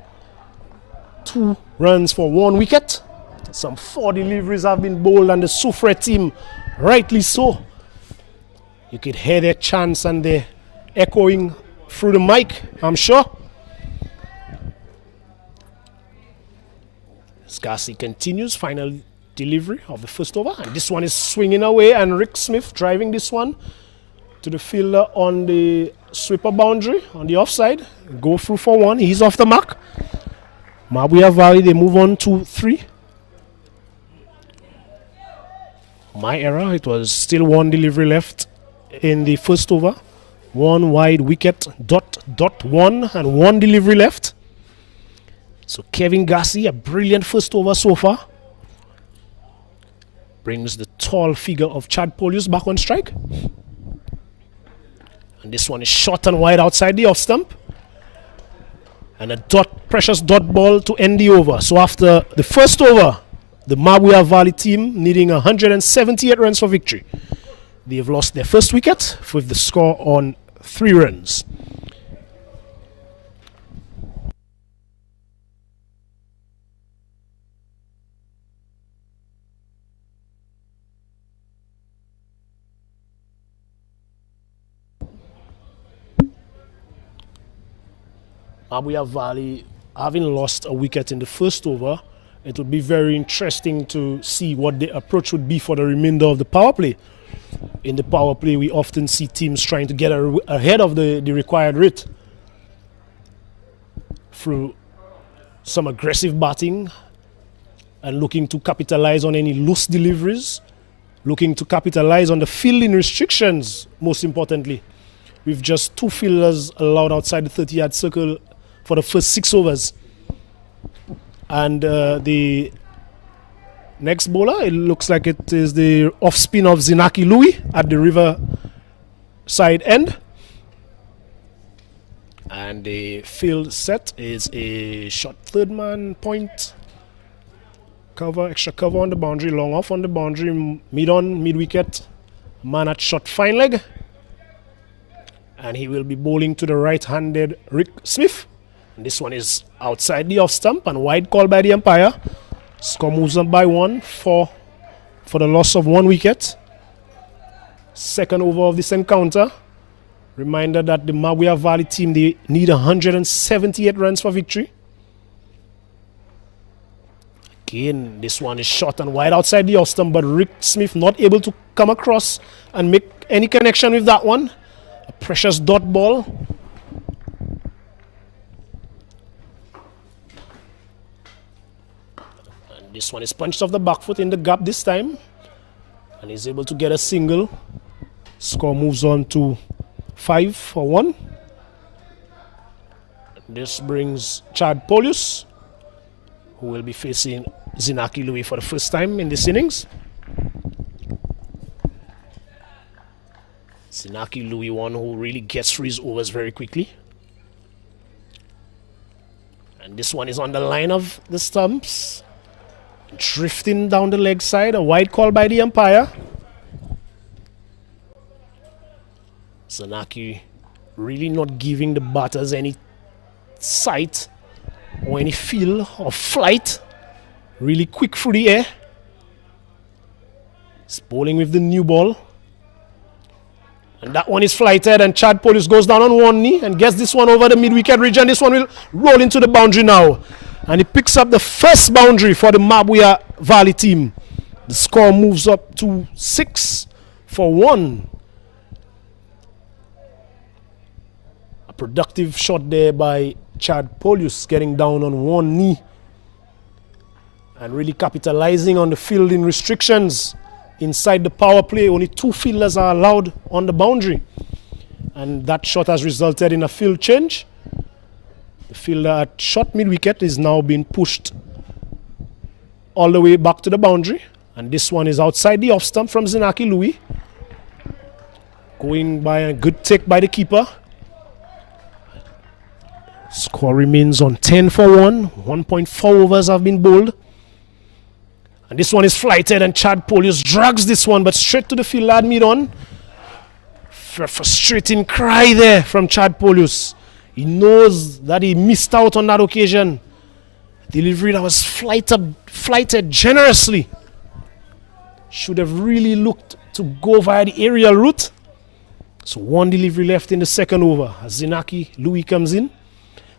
2 runs for 1 wicket. Some 4 deliveries have been bowled, and the Soufriere team, rightly so. You could hear their chants and their echoing through the mic, I'm sure. Gassi continues, final delivery of the first over, and this one is swinging away, and Rick Smith driving this one to the fielder on the sweeper boundary on the offside. Go through for 1. He's off the mark. Mabouya Valley, they move on to 3. My error, it was still 1 delivery left in the first over. 1 wide wicket, dot 1, and 1 delivery left. So Kevin Gassi, a brilliant first over so far. Brings the tall figure of Chad Polius back on strike. And this one is short and wide outside the off stump. And a precious dot ball to end the over. So after the first over, the Mabouya Valley team needing 178 runs for victory. They've lost their first wicket with the score on 3 runs. Mabouya Valley, having lost a wicket in the first over, it will be very interesting to see what the approach would be for the remainder of the power play. In the power play, we often see teams trying to get ahead of the required rate through some aggressive batting and looking to capitalize on any loose deliveries, looking to capitalize on the fielding restrictions, most importantly. With just 2 fielders allowed outside the 30-yard circle for the first 6 overs. And the next bowler, it looks like it is the off-spin of Zinaki Louis at the river side end. And the field set is a short third man point. Cover, extra cover on the boundary, long off on the boundary, mid-on, mid-wicket. Man at short fine leg. And he will be bowling to the right-handed Rick Smith. And this one is outside the off stump and wide call by the umpire. Score moves up by 1 for the loss of 1 wicket. Second over of this encounter. Reminder that the Mabouya Valley team, they need 178 runs for victory. Again, this one is short and wide outside the off stump, but Rick Smith not able to come across and make any connection with that one. A precious dot ball. This one is punched off the back foot in the gap this time. And he's able to get a single. Score moves on to 5 for 1. This brings Chad Polius, who will be facing Zinaki Louis for the first time in this innings. Zinaki Louis, one who really gets through his overs very quickly. And this one is on the line of the stumps. Drifting down the leg side, a wide call by the umpire. Zinaki really not giving the batters any sight or any feel or flight. Really quick through the air. He's bowling with the new ball. And that one is flighted, and Chad Polius goes down on one knee and gets this one over the mid-wicket ridge, and this one will roll into the boundary now. And he picks up the first boundary for the Mabouya Valley team. The score moves up to 6 for 1. A productive shot there by Chad Polius, getting down on one knee and really capitalizing on the fielding restrictions inside the power play. Only 2 fielders are allowed on the boundary. And that shot has resulted in a field change. The fielder at short mid-wicket is now being pushed all the way back to the boundary. And this one is outside the off stump from Zinaki Louis. Going by a good take by the keeper. Score remains on 10 for 1. 1.4 overs have been bowled. And this one is flighted, and Chad Polius drags this one, but straight to the field at mid-on. Frustrating cry there from Chad Polius. He knows that he missed out on that occasion. Delivery that was flighted generously. Should have really looked to go via the aerial route. So one delivery left in the second over as Zinaki Louis comes in.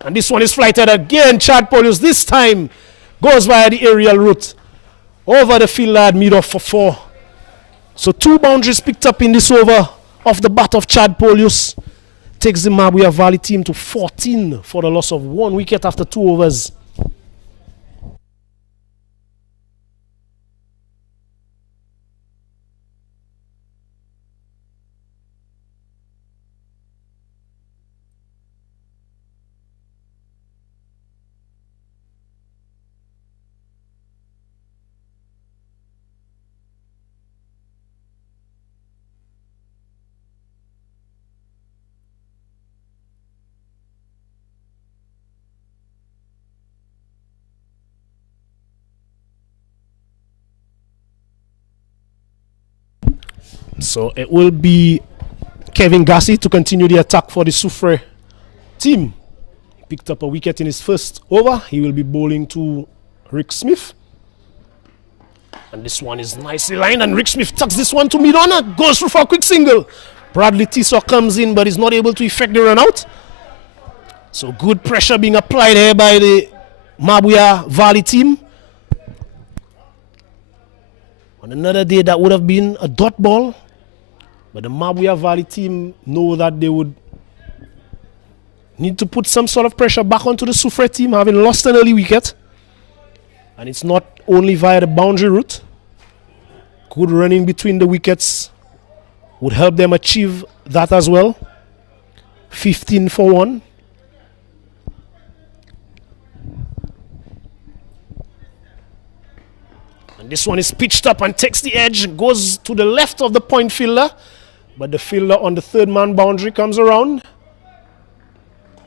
And this one is flighted again. Chad Polius this time goes via the aerial route. Over the field at mid-off for 4. So 2 boundaries picked up in this over off the bat of Chad Polius. Takes the Mabouya Valley team to 14 for the loss of 1 wicket after 2 overs. So it will be Kevin Gassi to continue the attack for the Soufriere team. He picked up a wicket in his first over. He will be bowling to Rick Smith. And this one is nicely lined, and Rick Smith tucks this one to mid-on, goes through for a quick single. Bradley Tiso comes in, but is not able to effect the run out. So good pressure being applied here by the Mabouya Valley team. On another day, that would have been a dot ball. But the Mabouya Valley team know that they would need to put some sort of pressure back onto the Soufriere team, having lost an early wicket. And it's not only via the boundary route. Good running between the wickets would help them achieve that as well. 15 for 1. And this one is pitched up and takes the edge, goes to the left of the point fielder. But the fielder on the third man boundary comes around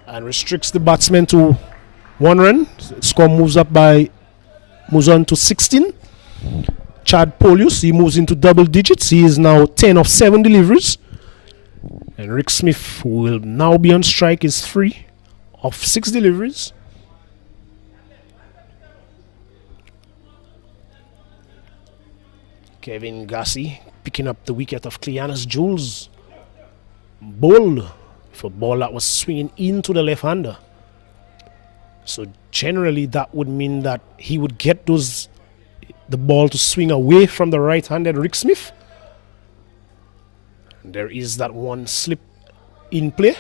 and restricts the batsman to 1 run. The score moves on to 16. Chad Polius, he moves into double digits. He is now 10 of 7 deliveries. And Rick Smith, who will now be on strike, is 3 of 6 deliveries. Kevin Gassi picking up the wicket of Cleanus Jules. Bold for a ball that was swinging into the left-hander. So generally that would mean that he would get the ball to swing away from the right-handed Rick Smith. And there is that one slip in play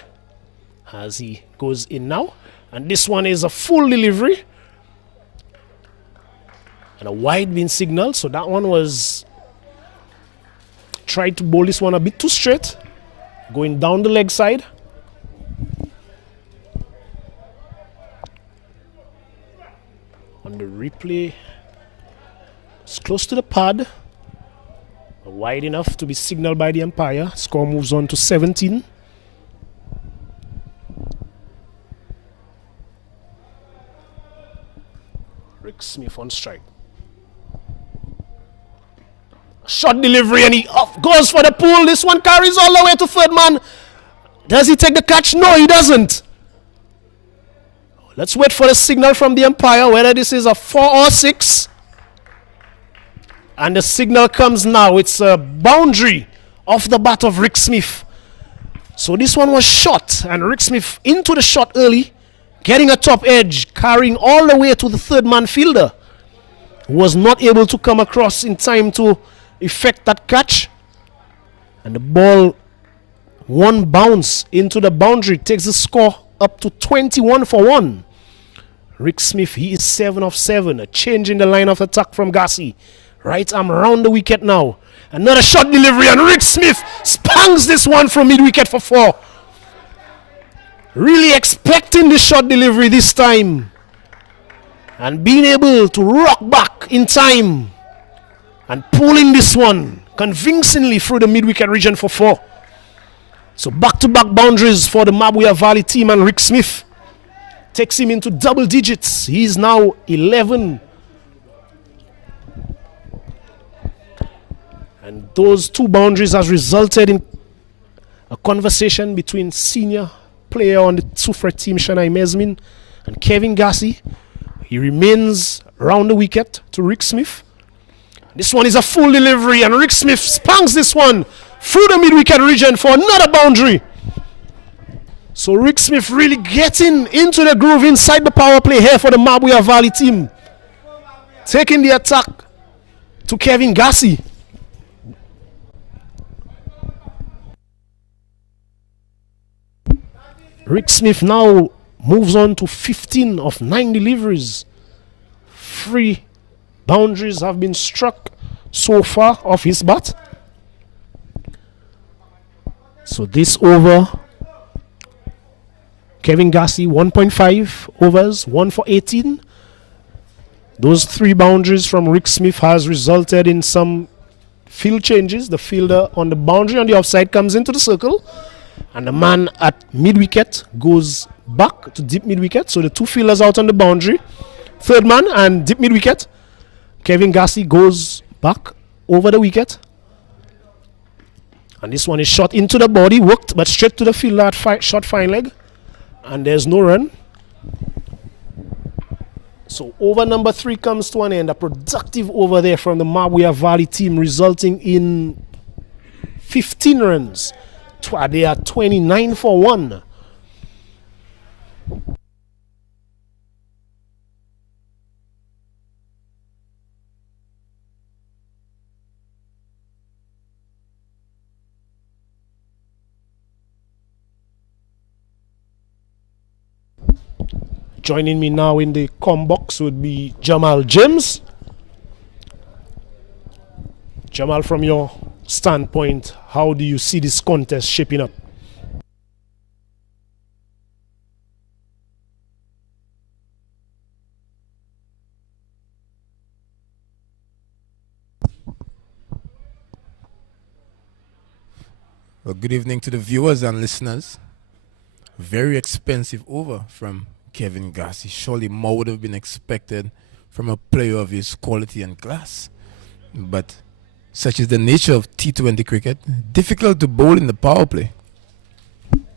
as he goes in now. And this one is a full delivery. And a wide been signaled. So that one was... Tried to bowl this one a bit too straight. Going down the leg side. On the replay, it's close to the pad. Wide enough to be signaled by the umpire. Score moves on to 17. Rick Smith on strike. Short delivery, and he goes for the pull. This one carries all the way to third man. Does he take the catch? No, he doesn't. Let's wait for the signal from the umpire, whether this is a 4 or 6. And the signal comes now. It's a boundary off the bat of Rick Smith. So this one was shot, and Rick Smith into the shot early, getting a top edge, carrying all the way to the third man fielder. Was not able to come across in time to effect that catch, and the ball one bounce into the boundary takes the score up to 21 for 1. Rick Smith, he is 7 of 7. A change in the line of attack from Gassi. Right arm around the wicket now. Another shot delivery, and Rick Smith spangs this one from mid wicket for 4. Really expecting the shot delivery this time, and being able to rock back in time and pulling this one convincingly through the mid-wicket region for 4. So back-to-back boundaries for the Mabouya Valley team, and Rick Smith takes him into double digits. He's now 11. And those two boundaries has resulted in a conversation between senior player on the Soufriere team, Shanai Mesmin, and Kevin Gassi. He remains round the wicket to Rick Smith. This one is a full delivery, and Rick Smith spanks this one through the mid-wicket region for another boundary. So Rick Smith really getting into the groove inside the power play here for the Mabouya Valley team. Taking the attack to Kevin Gassi. Rick Smith now moves on to 15 of 9 deliveries. 3 boundaries have been struck so far off his bat. So this over, Kevin Gassi 1.5 overs, 1 for 18. Those 3 boundaries from Rick Smith has resulted in some field changes. The fielder on the boundary on the offside comes into the circle, and the man at mid-wicket goes back to deep mid-wicket. So the 2 fielders out on the boundary, third man and deep mid-wicket. Kevin Gassi goes back over the wicket. And this one is shot into the body, worked, but straight to the fielder at short fine leg. And there's no run. So over number 3 comes to an end. A productive over there from the Mabouya Valley team, resulting in 15 runs. They are 29 for 1. Joining me now in the com box would be Jamal James. Jamal, from your standpoint, how do you see this contest shaping up? Well, good evening to the viewers and listeners. Very expensive over from Kevin Gassi. Surely more would have been expected from a player of his quality and class. But such is the nature of T20 cricket. Difficult to bowl in the power play.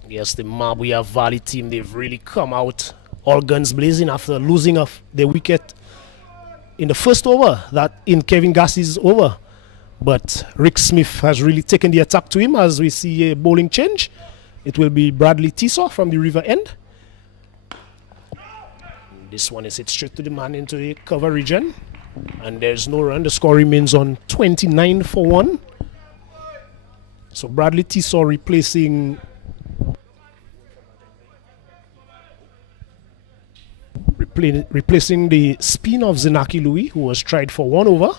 Yes, the Mabouya Valley team, they've really come out all guns blazing after losing of the wicket in the first over, that in Kevin Gassi's over. But Rick Smith has really taken the attack to him as we see a bowling change. It will be Bradley Tiso from the river end. This one is hit straight to the man into the cover region. And there's no run. The score remains on 29 for 1. So Bradley Tiso replacing the spin of Zenaki Louis, who was tried for 1 over.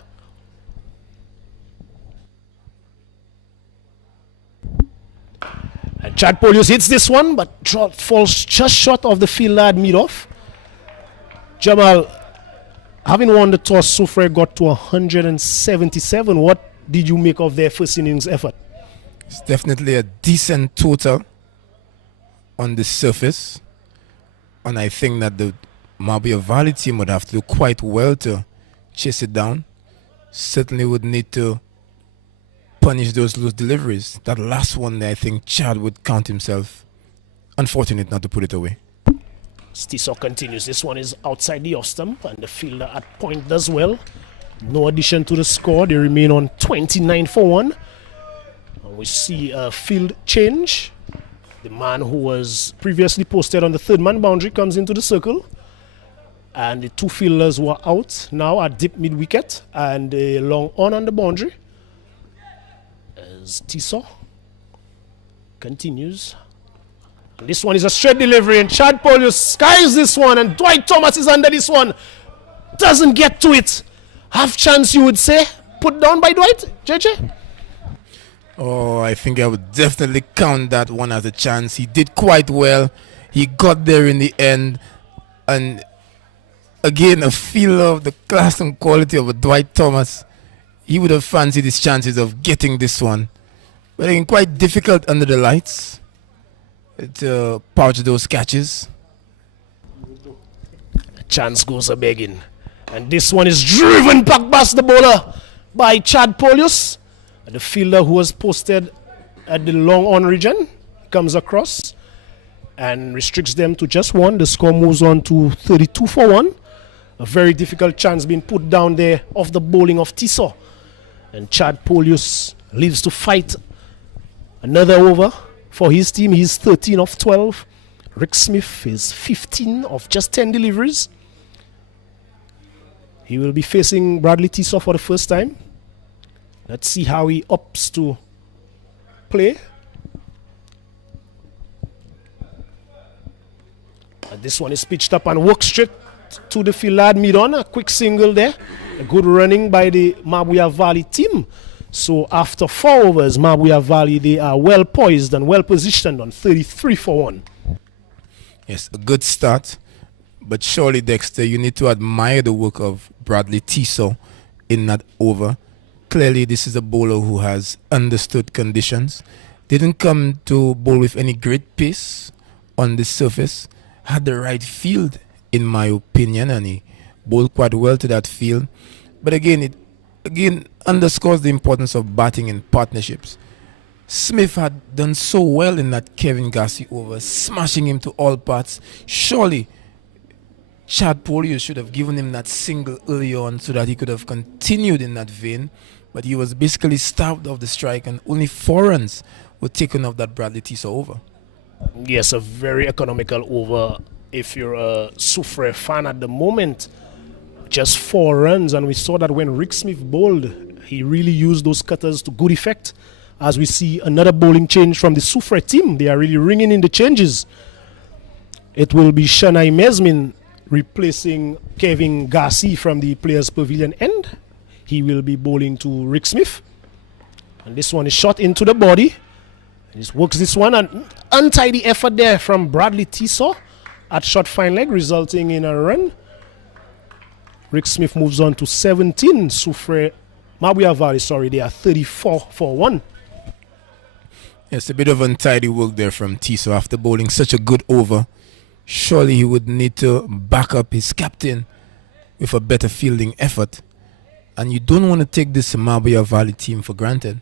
And Chad Polius hits this one, but falls just short of the fielder at mid-off. Jamal, having won the toss, Soufriere got to 177. What did you make of their first innings effort? It's definitely a decent total on the surface. And I think that the Mabouya Valley team would have to do quite well to chase it down. Certainly would need to punish those loose deliveries. That last one there, I think Chad would count himself unfortunate not to put it away. Tiso continues. This one is outside the off stump, and the fielder at point does well. No addition to the score. They remain on 29 for 1. And we see a field change. The man who was previously posted on the third man boundary comes into the circle. And the 2 fielders were out now at deep mid wicket and a long on the boundary. As Tiso continues. And this one is a straight delivery, and Chad Polius skies this one, and Dwight Thomas is under this one. Doesn't get to it. Half chance, you would say. Put down by Dwight, JJ? Oh, I think I would definitely count that one as a chance. He did quite well. He got there in the end. And again, a feel of the class and quality of a Dwight Thomas. He would have fancied his chances of getting this one. But again, quite difficult under the lights. to pouch those catches. Chance goes a begging. And this one is driven back past the bowler by Chad Polius. The fielder who was posted at the long on region comes across and restricts them to just one. The score moves on to 32 for 1. A very difficult chance being put down there off the bowling of Tiso. And Chad Polius lives to fight another over for his team. He's 13 of 12. Rick Smith is 15 of just 10 deliveries. He will be facing Bradley Tiso for the first time. Let's see how he opts to play. And this one is pitched up and works straight to the field mid-on. A quick single there. A good running by the Mabouya Valley team. So after 4 overs, Mabouya Valley, they are well poised and well positioned on 33 for 1. Yes, a good start. But surely, Dexter, you need to admire the work of Bradley Tiso in that over. Clearly, this is a bowler who has understood conditions. Didn't come to bowl with any great pace on the surface. Had the right field, in my opinion, and he bowled quite well to that field. But again, it underscores the importance of batting in partnerships. Smith had done so well in that Kevin Gassi over, smashing him to all parts. Surely, Chad Polius should have given him that single early on so that he could have continued in that vein. But he was basically starved of the strike, and only 4 runs were taken off that Bradley Tiso over. Yes, a very economical over if you're a Soufriere fan at the moment. Just 4 runs, and we saw that when Rick Smith bowled, he really used those cutters to good effect. As we see another bowling change from the Soufriere team, they are really ringing in the changes. It will be Shanai Mesmin replacing Kevin Gassi from the Players Pavilion end. He will be bowling to Rick Smith. And this one is shot into the body. He works this one, and untidy effort there from Bradley Tiso at short fine leg, resulting in a run. Rick Smith moves on to 17. Soufriere, Mabouya Valley, they are 34 for 1. Yes, a bit of untidy work there from Tiso after bowling such a good over. Surely he would need to back up his captain with a better fielding effort. And you don't want to take this Mabouya Valley team for granted.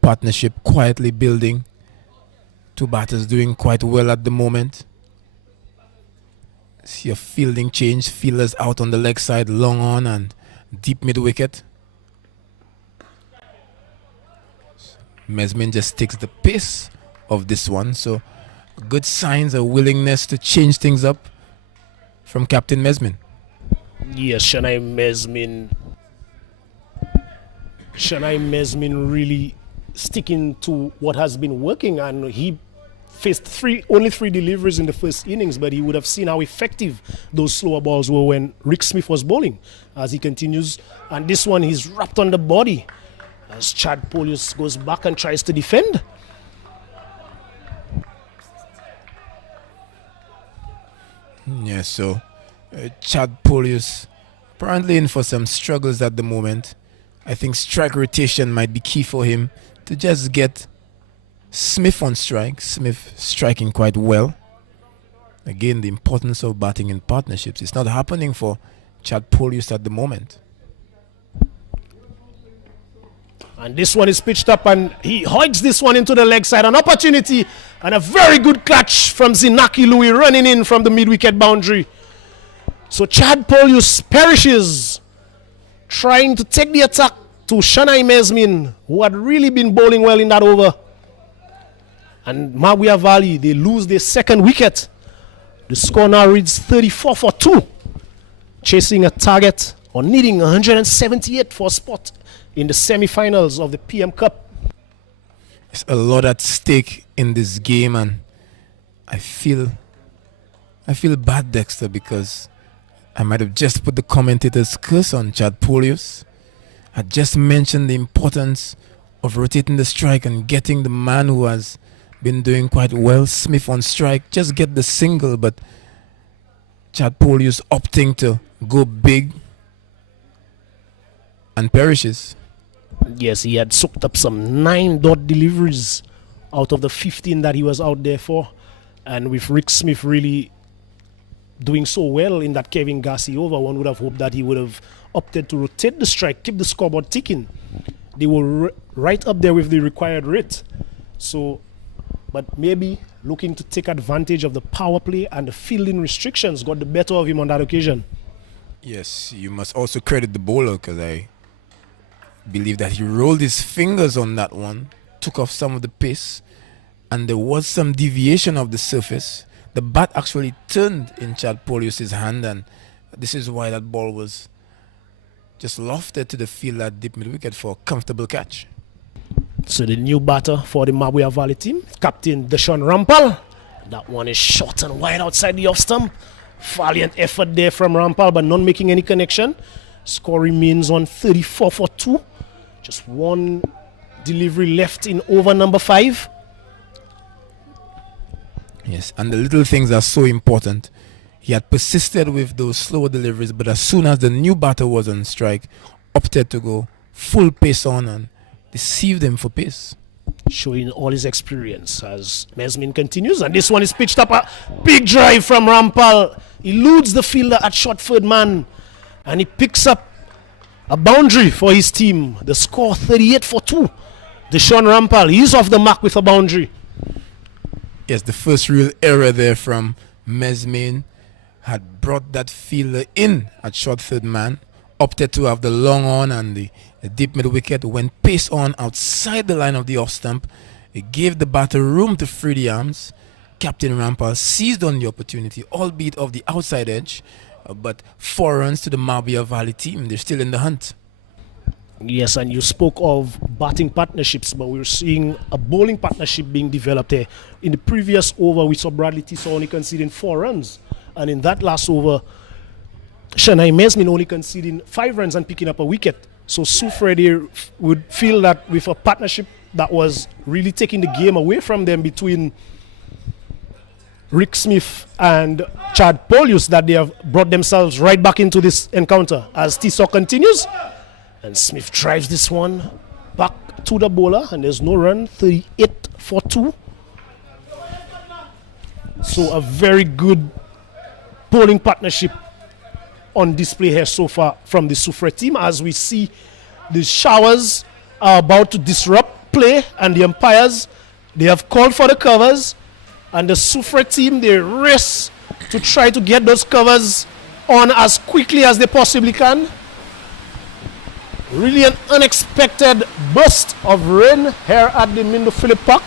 Partnership quietly building. 2 batters doing quite well at the moment. See a fielding change. Fielders out on the leg side, long on and deep mid wicket. Mesmin just takes the pace of this one. So good signs of willingness to change things up from Captain Mesmin. Yes, Shanai Mesmin really sticking to what has been working, and he faced only 3 deliveries in the first innings, but he would have seen how effective those slower balls were when Rick Smith was bowling. As he continues, and this one he's wrapped on the body as Chad Polius goes back and tries to defend. Yeah, so Chad Polius apparently in for some struggles at the moment. I think strike rotation might be key for him to just get Smith on strike. Smith striking quite well. Again, the importance of batting in partnerships. It's not happening for Chad Polius at the moment. And this one is pitched up, and he hoiks this one into the leg side. An opportunity and a very good clutch from Zinaki Louis running in from the mid-wicket boundary. So Chad Polius perishes, trying to take the attack to Shanai Mesmin, who had really been bowling well in that over. And Mabouya Valley, they lose their 2nd wicket. The score now reads 34 for 2. Chasing a target or needing 178 for a spot in the semi-finals of the PM Cup. There's a lot at stake in this game, and I feel bad, Dexter, because I might have just put the commentator's curse on Chad Polius. I just mentioned the importance of rotating the strike and getting the man who has been doing quite well, Smith, on strike. Just get the single, but Chad Polius opting to go big and perishes. Yes, he had soaked up some 9 dot deliveries out of the 15 that he was out there for. And with Rick Smith really doing so well in that Kevin Gassi over, one would have hoped that he would have opted to rotate the strike, keep the scoreboard ticking. They were right up there with the required rate. So, but maybe looking to take advantage of the power play and the fielding restrictions got the better of him on that occasion. Yes, you must also credit the bowler, because I believe that he rolled his fingers on that one, took off some of the pace, and there was some deviation of the surface. The bat actually turned in Chad Polius' hand, and this is why that ball was just lofted to the field at deep mid-wicket for a comfortable catch. So the new batter for the Mabouya Valley team, Captain Deshaun Rampal. That one is short and wide outside the off stump. Valiant effort there from Rampal, but not making any connection. Score remains on 34 for 2. Just one delivery left in over number 5. Yes, and the little things are so important. He had persisted with those slower deliveries, but as soon as the new batter was on strike, opted to go full pace on and deceived him for pace. Showing all his experience as Mesmin continues, and this one is pitched up, a big drive from Rampal. Eludes the fielder at short third man, and he picks up a boundary for his team. The score 38 for 2. Deshaun Rampal, he's off the mark with a boundary. Yes, the first real error there from Mesmin had brought that fielder in at short third man, opted to have the long on and the deep mid wicket, went pace on outside the line of the off stump. It gave the batter room to free the arms. Captain Rampal seized on the opportunity, albeit off the outside edge, but 4 runs to the Mabouya Valley team. They're still in the hunt. Yes, and you spoke of batting partnerships, but we're seeing a bowling partnership being developed here. In the previous over, we saw Bradley Tissot only conceding 4 runs. And in that last over, Shanai Mesmin only conceding 5 runs and picking up a wicket. So Soufriere would feel that with a partnership that was really taking the game away from them between Rick Smith and Chad Polius, that they have brought themselves right back into this encounter as Tissot continues. And Smith drives this one back to the bowler, and there's no run. 38 for 2. So a very good bowling partnership on display here so far from the Soufriere team, as we see the showers are about to disrupt play, and the umpires, they have called for the covers, and the Soufriere team, they race to try to get those covers on as quickly as they possibly can. Really an unexpected burst of rain here at the Mindo Phillip Park.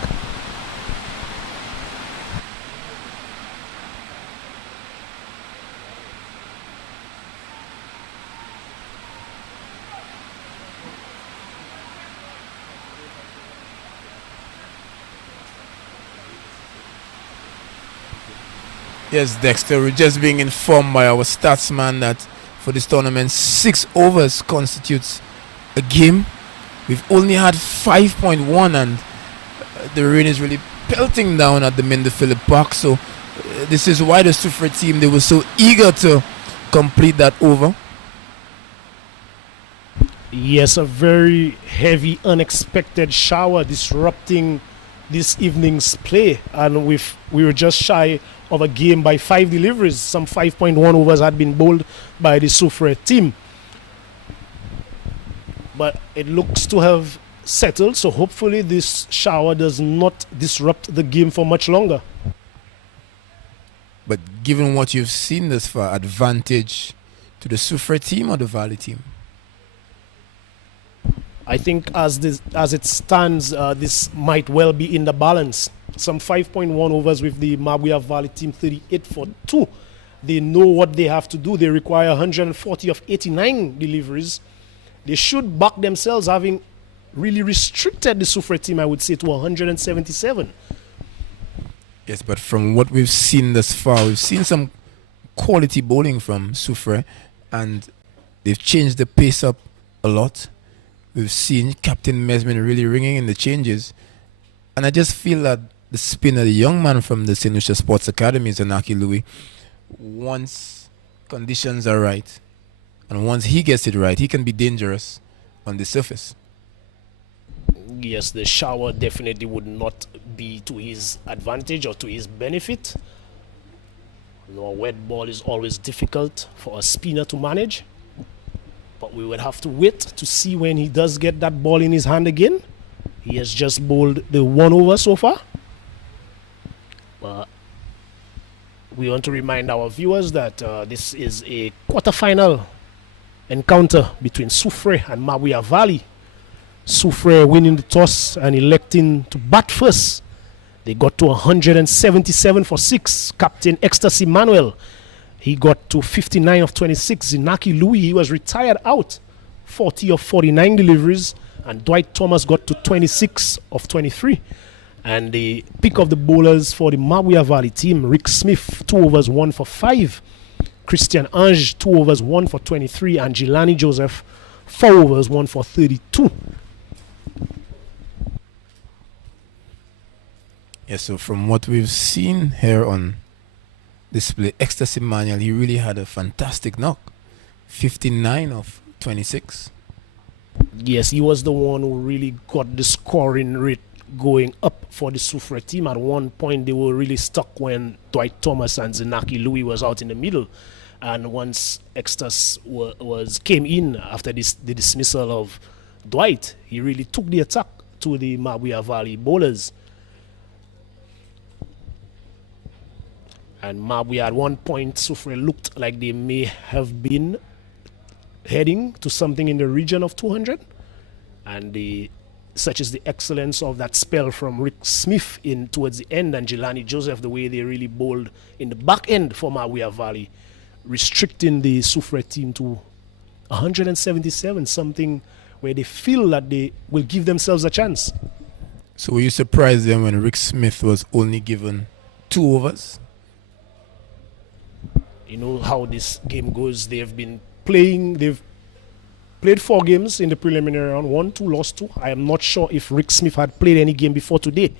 Yes, Dexter, we're just being informed by our stats man that for this tournament, 6 overs constitutes a game. We've only had 5.1, and the rain is really pelting down at the Mindo Phillip Park. So this is why the Soufriere team, they were so eager to complete that over. Yes, a very heavy, unexpected shower disrupting this evening's play, and we were just shy of a game by 5 deliveries. Some 5.1 overs had been bowled by the Soufriere team, but it looks to have settled, so hopefully this shower does not disrupt the game for much longer. But given what you've seen thus far, advantage to the Soufriere team or the Valley team? I think as it stands, this might well be in the balance. Some 5.1 overs with the Mabouya Valley team, 38 for 2. They know what they have to do. They require 140 of 89 deliveries. They should back themselves, having really restricted the Soufriere team, I would say, to 177. Yes, but from what we've seen thus far, we've seen some quality bowling from Soufriere, and they've changed the pace up a lot. We've seen Captain Mesmin really ringing in the changes. And I just feel that the spinner, the young man from the St. Lucia Sports Academy, Zanaki Louis, once conditions are right, and once he gets it right, he can be dangerous on the surface. yes, the shower definitely would not be to his advantage or to his benefit. You know, a wet ball is always difficult for a spinner to manage. But we will have to wait to see when he does get that ball in his hand again. He has just bowled the 1 over so far. But we want to remind our viewers that this is a quarter-final encounter between Soufriere and Mabouya Valley. Soufriere winning the toss and electing to bat first. They got to 177 for 6. Captain Ecstasy Manuel, he got to 59 of 26. Zinaki Louis, he was retired out. 40 of 49 deliveries. And Dwight Thomas got to 26 of 23. And the pick of the bowlers for the Mabouya Valley team, Rick Smith, 2 overs, 1 for 5. Christian Ange, 2 overs, 1 for 23. And Jelani Joseph, 4 overs, 1 for 32. Yeah, so from what we've seen here on display, Ecstasy Manuel, he really had a fantastic knock. 59 of 26. Yes, he was the one who really got the scoring rate going up for the Soufriere team. At one point, they were really stuck when Dwight Thomas and Zinaki Louis was out in the middle. And once Ecstasy came in after the dismissal of Dwight, he really took the attack to the Mabouya Valley bowlers. And Mabouya, at one point, Soufriere looked like they may have been heading to something in the region of 200. And such is the excellence of that spell from Rick Smith in towards the end, and Jelani Joseph, the way they really bowled in the back end for Mabouya Valley, restricting the Soufriere team to 177, something where they feel that they will give themselves a chance. So were you surprised then when Rick Smith was only given 2 overs? You know how this game goes. They've played 4 games in the preliminary round, 1, 2, lost 2. I am not sure if Rick Smith had played any game before today.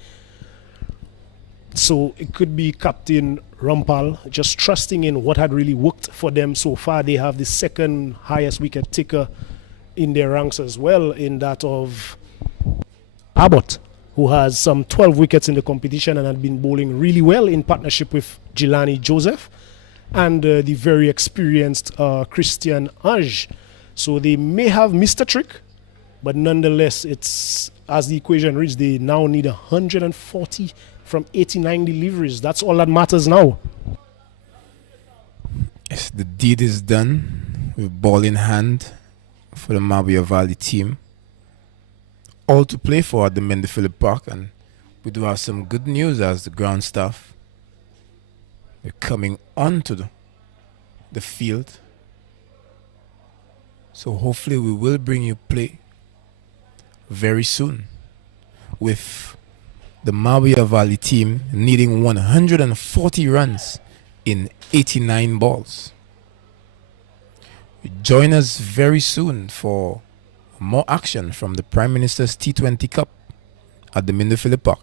So it could be Captain Rampal just trusting in what had really worked for them so far. They have the second highest wicket taker in their ranks as well, in that of Abbott, who has some 12 wickets in the competition and had been bowling really well in partnership with Jelani Joseph and the very experienced Christian Ange. So they may have missed a trick, but nonetheless, it's as the equation reads, they now need 140 from 89 deliveries. That's all that matters now. Yes, the deed is done with ball in hand for the Mabouya Valley team. All to play for at the Mendy Phillip Park, and we do have some good news as the ground staff are coming onto the field. So hopefully we will bring you play very soon, with the Mabouya Valley team needing 140 runs in 89 balls. Join us very soon for more action from the Prime Minister's T20 Cup at the Mendy Phillip Park.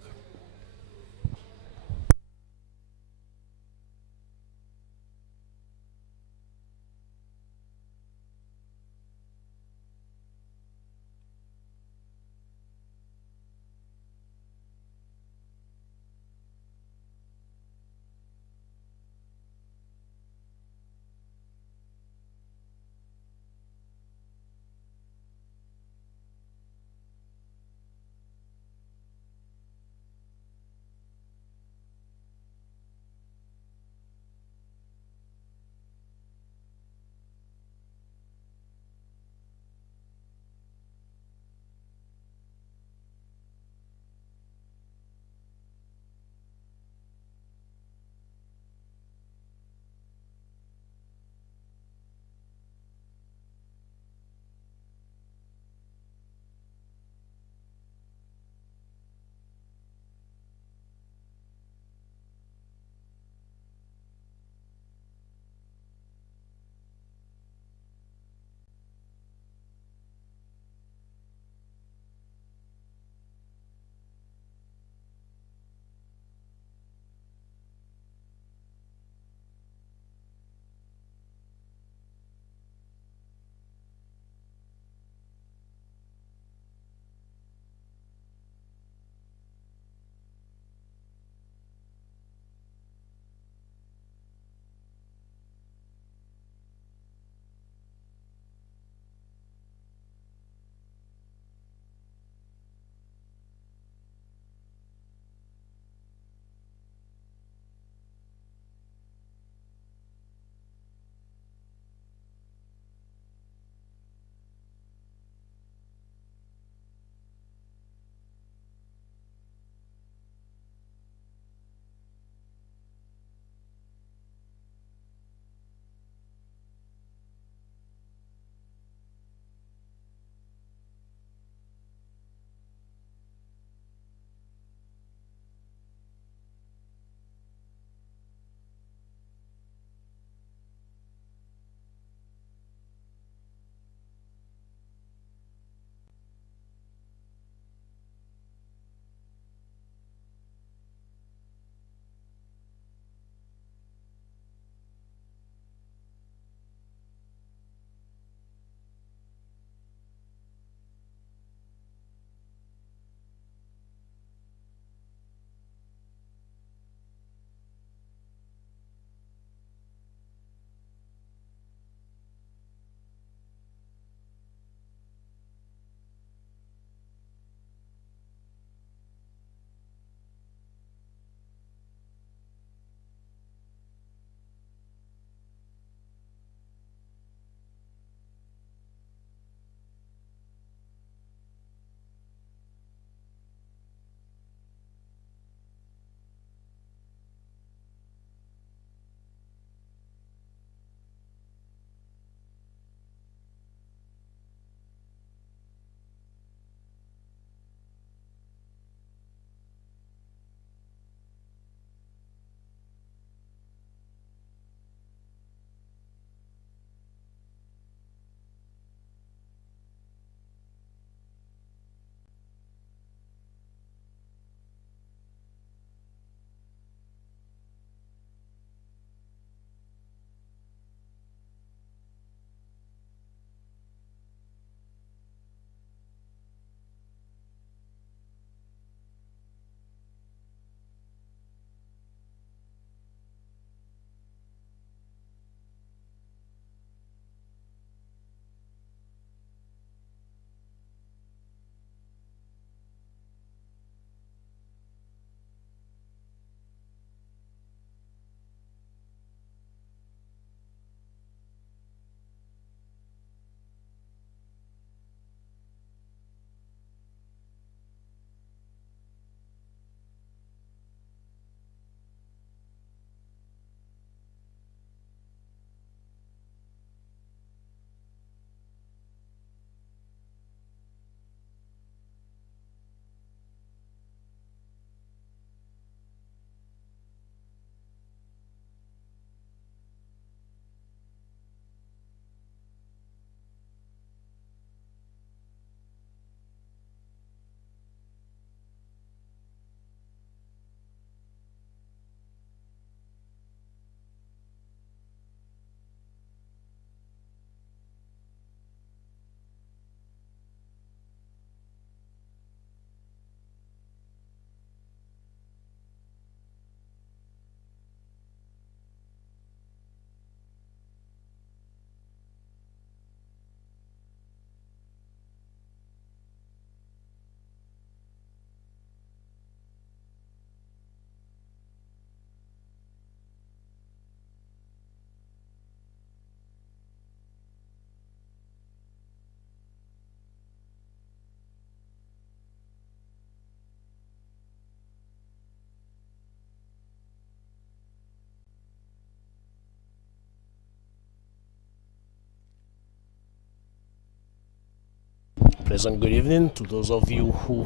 Pleasant good evening to those of you who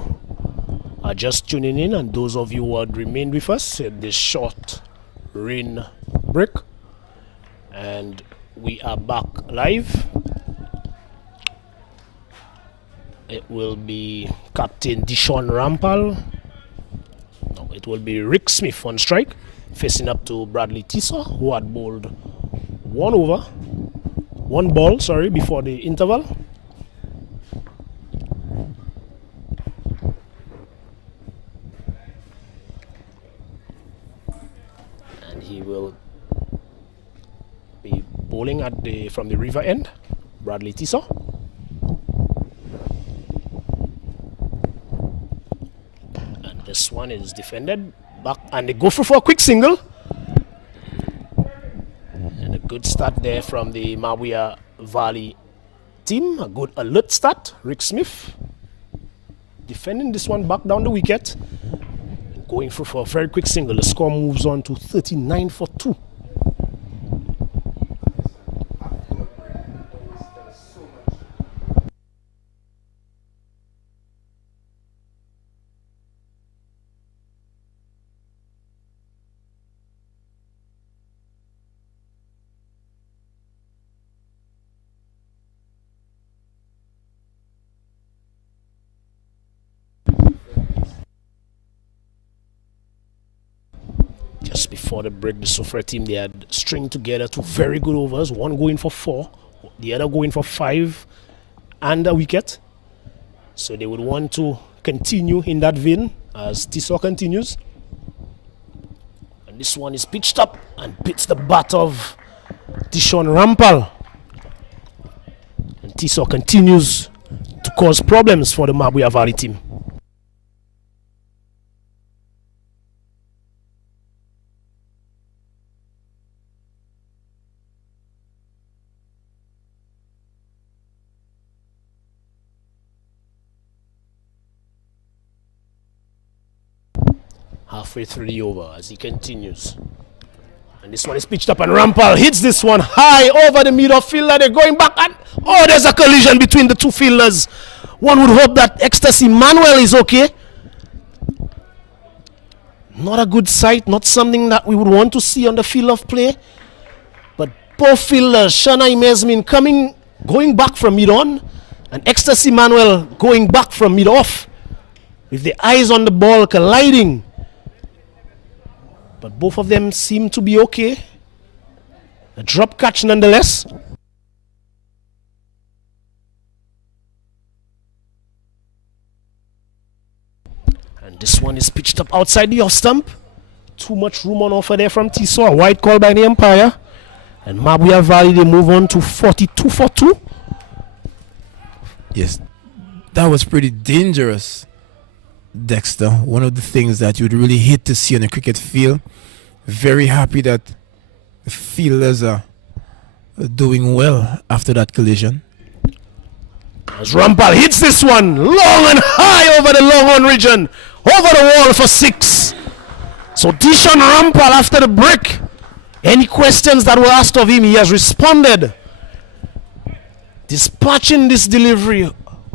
are just tuning in and those of you who had remained with us at this short rain break. And we are back live. It will be Captain Dishon Rampal. No, it will be Rick Smith on strike, facing up to Bradley Tissa, who had bowled one ball, before the interval. And he will be bowling from the river end, Bradley Tissa. This one is defended back, and they go for a quick single. And a good start there from the Mabouya Valley team. A good alert start. Rick Smith defending this one back down the wicket. And going for a very quick single. The score moves on to 39 for 2. Just before the break, the Soufriere team, they had stringed together 2 very good overs, one going for 4, the other going for 5 and a wicket. So they would want to continue in that vein as Tissa continues. And this one is pitched up and hits the bat of Dishon Rampal. And Tissa continues to cause problems for the Mabouya Valley team. Halfway through the over as he continues. And this one is pitched up and Rampal hits this one high over the middle fielder. They're going back and there's a collision between the 2 fielders. One would hope that Ecstasy Manuel is okay. Not a good sight, not something that we would want to see on the field of play. But both fielders, Shana Mesmin going back from mid-on, and Ecstasy Manuel going back from mid-off, with the eyes on the ball colliding. But both of them seem to be okay. A drop catch nonetheless. And this one is pitched up outside the off stump. Too much room on offer there from Tissa. A wide call by the umpire. And Mabouya Valley, they move on to 42 for 2. Yes, that was pretty dangerous, Dexter. One of the things that you'd really hate to see on a cricket field. Very happy that the fielders are doing well after that collision. As Rampal hits this one long and high over the long on region, over the wall for 6. So Dishon Rampal, after the break, any questions that were asked of him, he has responded, dispatching this delivery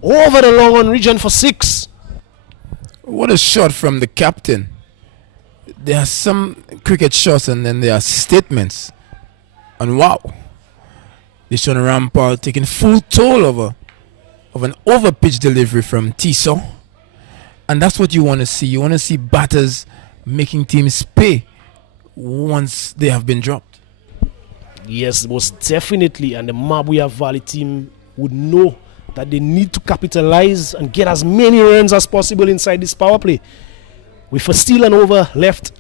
over the long on region for 6. What a shot from the captain. There are some cricket shots and then there are statements. And wow, Dishon Rampal taking full toll of an over-pitch delivery from Tissa. And that's what you want to see. You want to see batters making teams pay once they have been dropped. Yes, most definitely. And the Mabouya Valley team would know that they need to capitalize and get as many runs as possible inside this power play. With a steal and over left,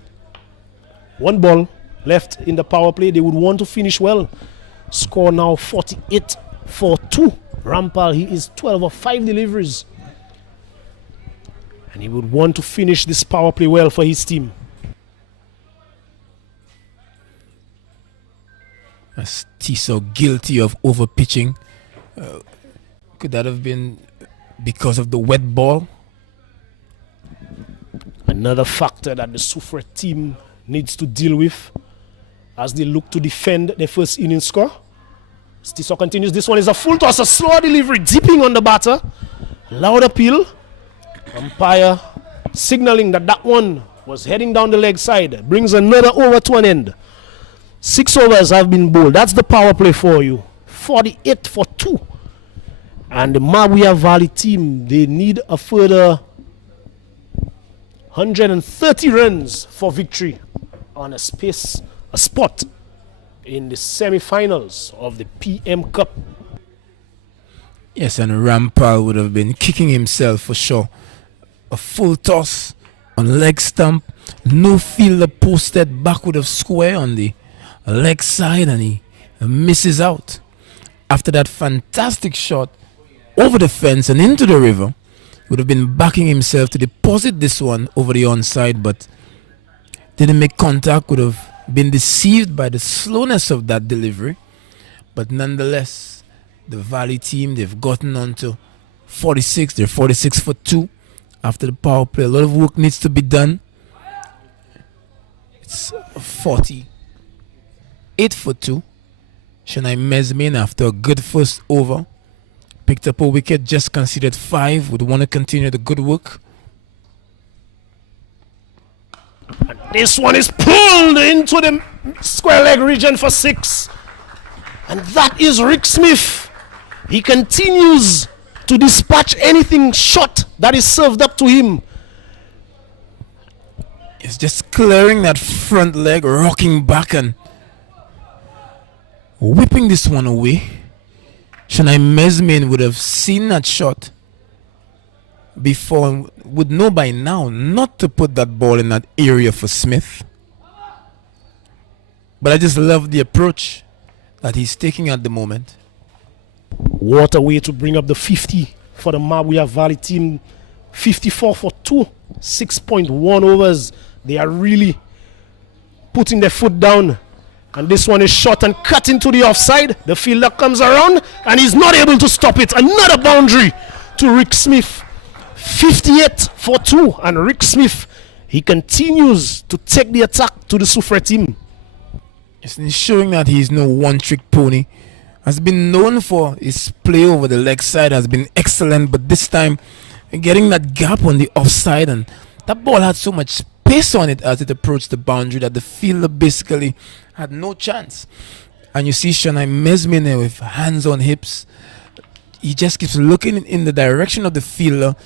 1 ball left in the power play, they would want to finish well. Score now 48 for 2. Rampal, he is 12 of 5 deliveries. And he would want to finish this power play well for his team. As Tissa guilty of over pitching. Could that have been because of the wet ball? Another factor that the Soufriere team needs to deal with as they look to defend their first inning score. Tissa continues. This one is a full toss, a slow delivery, dipping on the batter. Loud appeal. Umpire signaling that that one was heading down the leg side. Brings another over to an end. 6 overs have been bowled. That's the power play for you. 48 for 2. And the Mabouya Valley team, they need a further 130 runs for victory on a spot in the semi-finals of the PM Cup. Yes, and Rampal would have been kicking himself for sure. A full toss on leg stump. No fielder posted backward of square on the leg side, and he misses out. After that fantastic shot over the fence and into the river, would have been backing himself to deposit this one over the onside, but didn't make contact, would have been deceived by the slowness of that delivery. But nonetheless, the Valley team, they've gotten on to 46. They're 46 for 2 after the power play. A lot of work needs to be done. It's 48 for 2. Shanai Mesmin, after a good first over, picked up a wicket, just conceded 5. Would want to continue the good work. And this one is pulled into the square leg region for 6. And that is Rick Smith. He continues to dispatch anything shot that is served up to him. It's just clearing that front leg, rocking back and whipping this one away. Shanai Mesmin would have seen that shot before and would know by now not to put that ball in that area for Smith. But I just love the approach that he's taking at the moment. What a way to bring up the 50 for the Mabouya Valley team. 54 for 2, 6.1 overs. They are really putting their foot down. And this one is shot and cut into the offside. The fielder comes around and he's not able to stop it. Another boundary to Rick Smith. 58 for 2. And Rick Smith, he continues to take the attack to the Soufriere team. Yes, and he's showing that he's no one-trick pony. Has been known for his play over the leg side, has been excellent, but this time getting that gap on the offside, and that ball had so much space on it as it approached the boundary that the fielder basically had no chance. And you see Shanai Mesmin there with hands on hips. He just keeps looking in the direction of the fielder,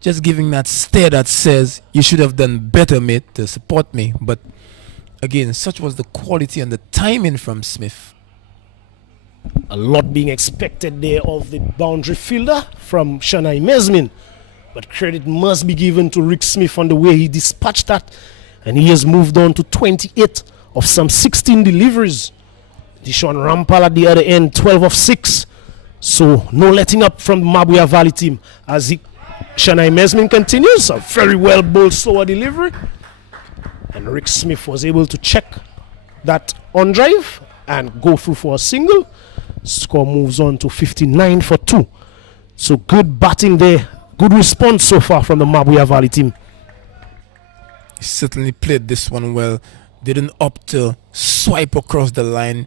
just giving that stare that says, you should have done better, mate, to support me. But again, such was the quality and the timing from Smith. A lot being expected there of the boundary fielder from Shanai Mesmin. But credit must be given to Rick Smith on the way he dispatched that. And he has moved on to 28 of some 16 deliveries. Dishon Rampal at the other end, 12 of 6. So no letting up from the Mabouya Valley team. As Shanai Mesmin continues, a very well bowled slower delivery. And Rick Smith was able to check that on drive and go through for a single. Score moves on to 59 for 2. So good batting there. Good response so far from the Mabouya Valley team. He certainly played this one well. Didn't opt to swipe across the line.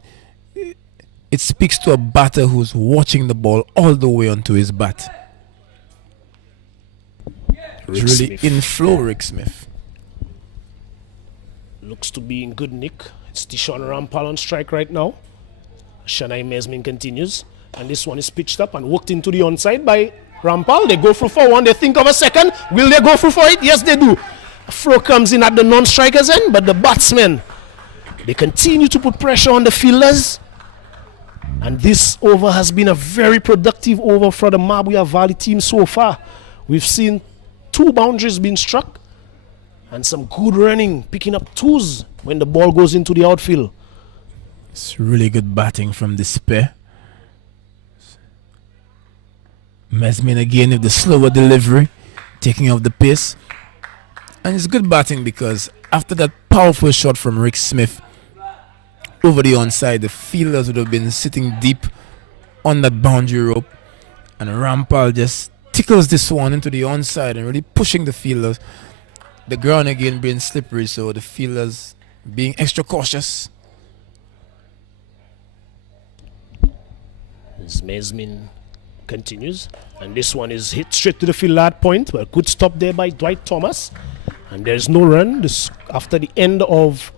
It speaks to a batter who's watching the ball all the way onto his bat. It's really in flow, Rick Smith. Looks to be in good nick. It's Dishon Rampal on strike right now. Shanai Mesmin continues. And this one is pitched up and worked into the onside by Rampal. They go through for one. They think of a second. Will they go through for it? Yes, they do. A throw comes in at the non-strikers end, but the batsmen, they continue to put pressure on the fielders. And this over has been a very productive over for the Mabouya Valley team so far. We've seen 2 boundaries being struck and some good running, picking up 2s when the ball goes into the outfield. It's really good batting from this pair. Mesmin again with the slower delivery, taking off the pace. And it's good batting because after that powerful shot from Rick Smith over the onside, the fielders would have been sitting deep on that boundary rope. And Rampal just tickles this one into the onside and really pushing the fielders. The ground again being slippery, so the fielders being extra cautious. As Mesmin continues. And this one is hit straight to the field at point. Well, good stop there by Dwight Thomas. And there's no run. This after the end of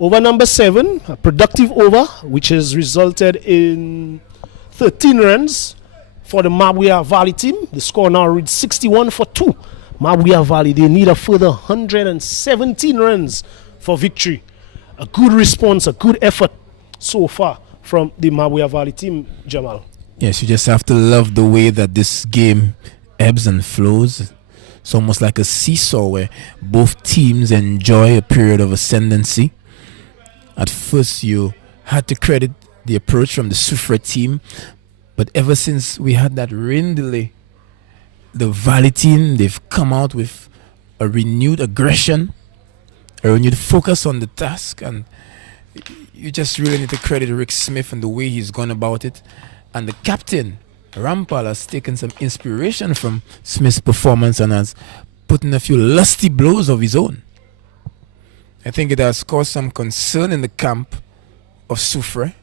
over number 7, a productive over, which has resulted in 13 runs for the Mabouya Valley team. The score now reads 61 for 2. Mabouya Valley, they need a further 117 runs for victory. A good response, a good effort so far from the Mabouya Valley team, Jamal. Yes, you just have to love the way that this game ebbs and flows. It's almost like a seesaw where both teams enjoy a period of ascendancy. At first, you had to credit the approach from the Soufriere team, but ever since we had that rain delay, the Valley team, they've come out with a renewed aggression, a renewed focus on the task, and you just really need to credit Rick Smith and the way he's gone about it. And the captain, Rampal, has taken some inspiration from Smith's performance and has put in a few lusty blows of his own. I think it has caused some concern in the camp of Soufriere.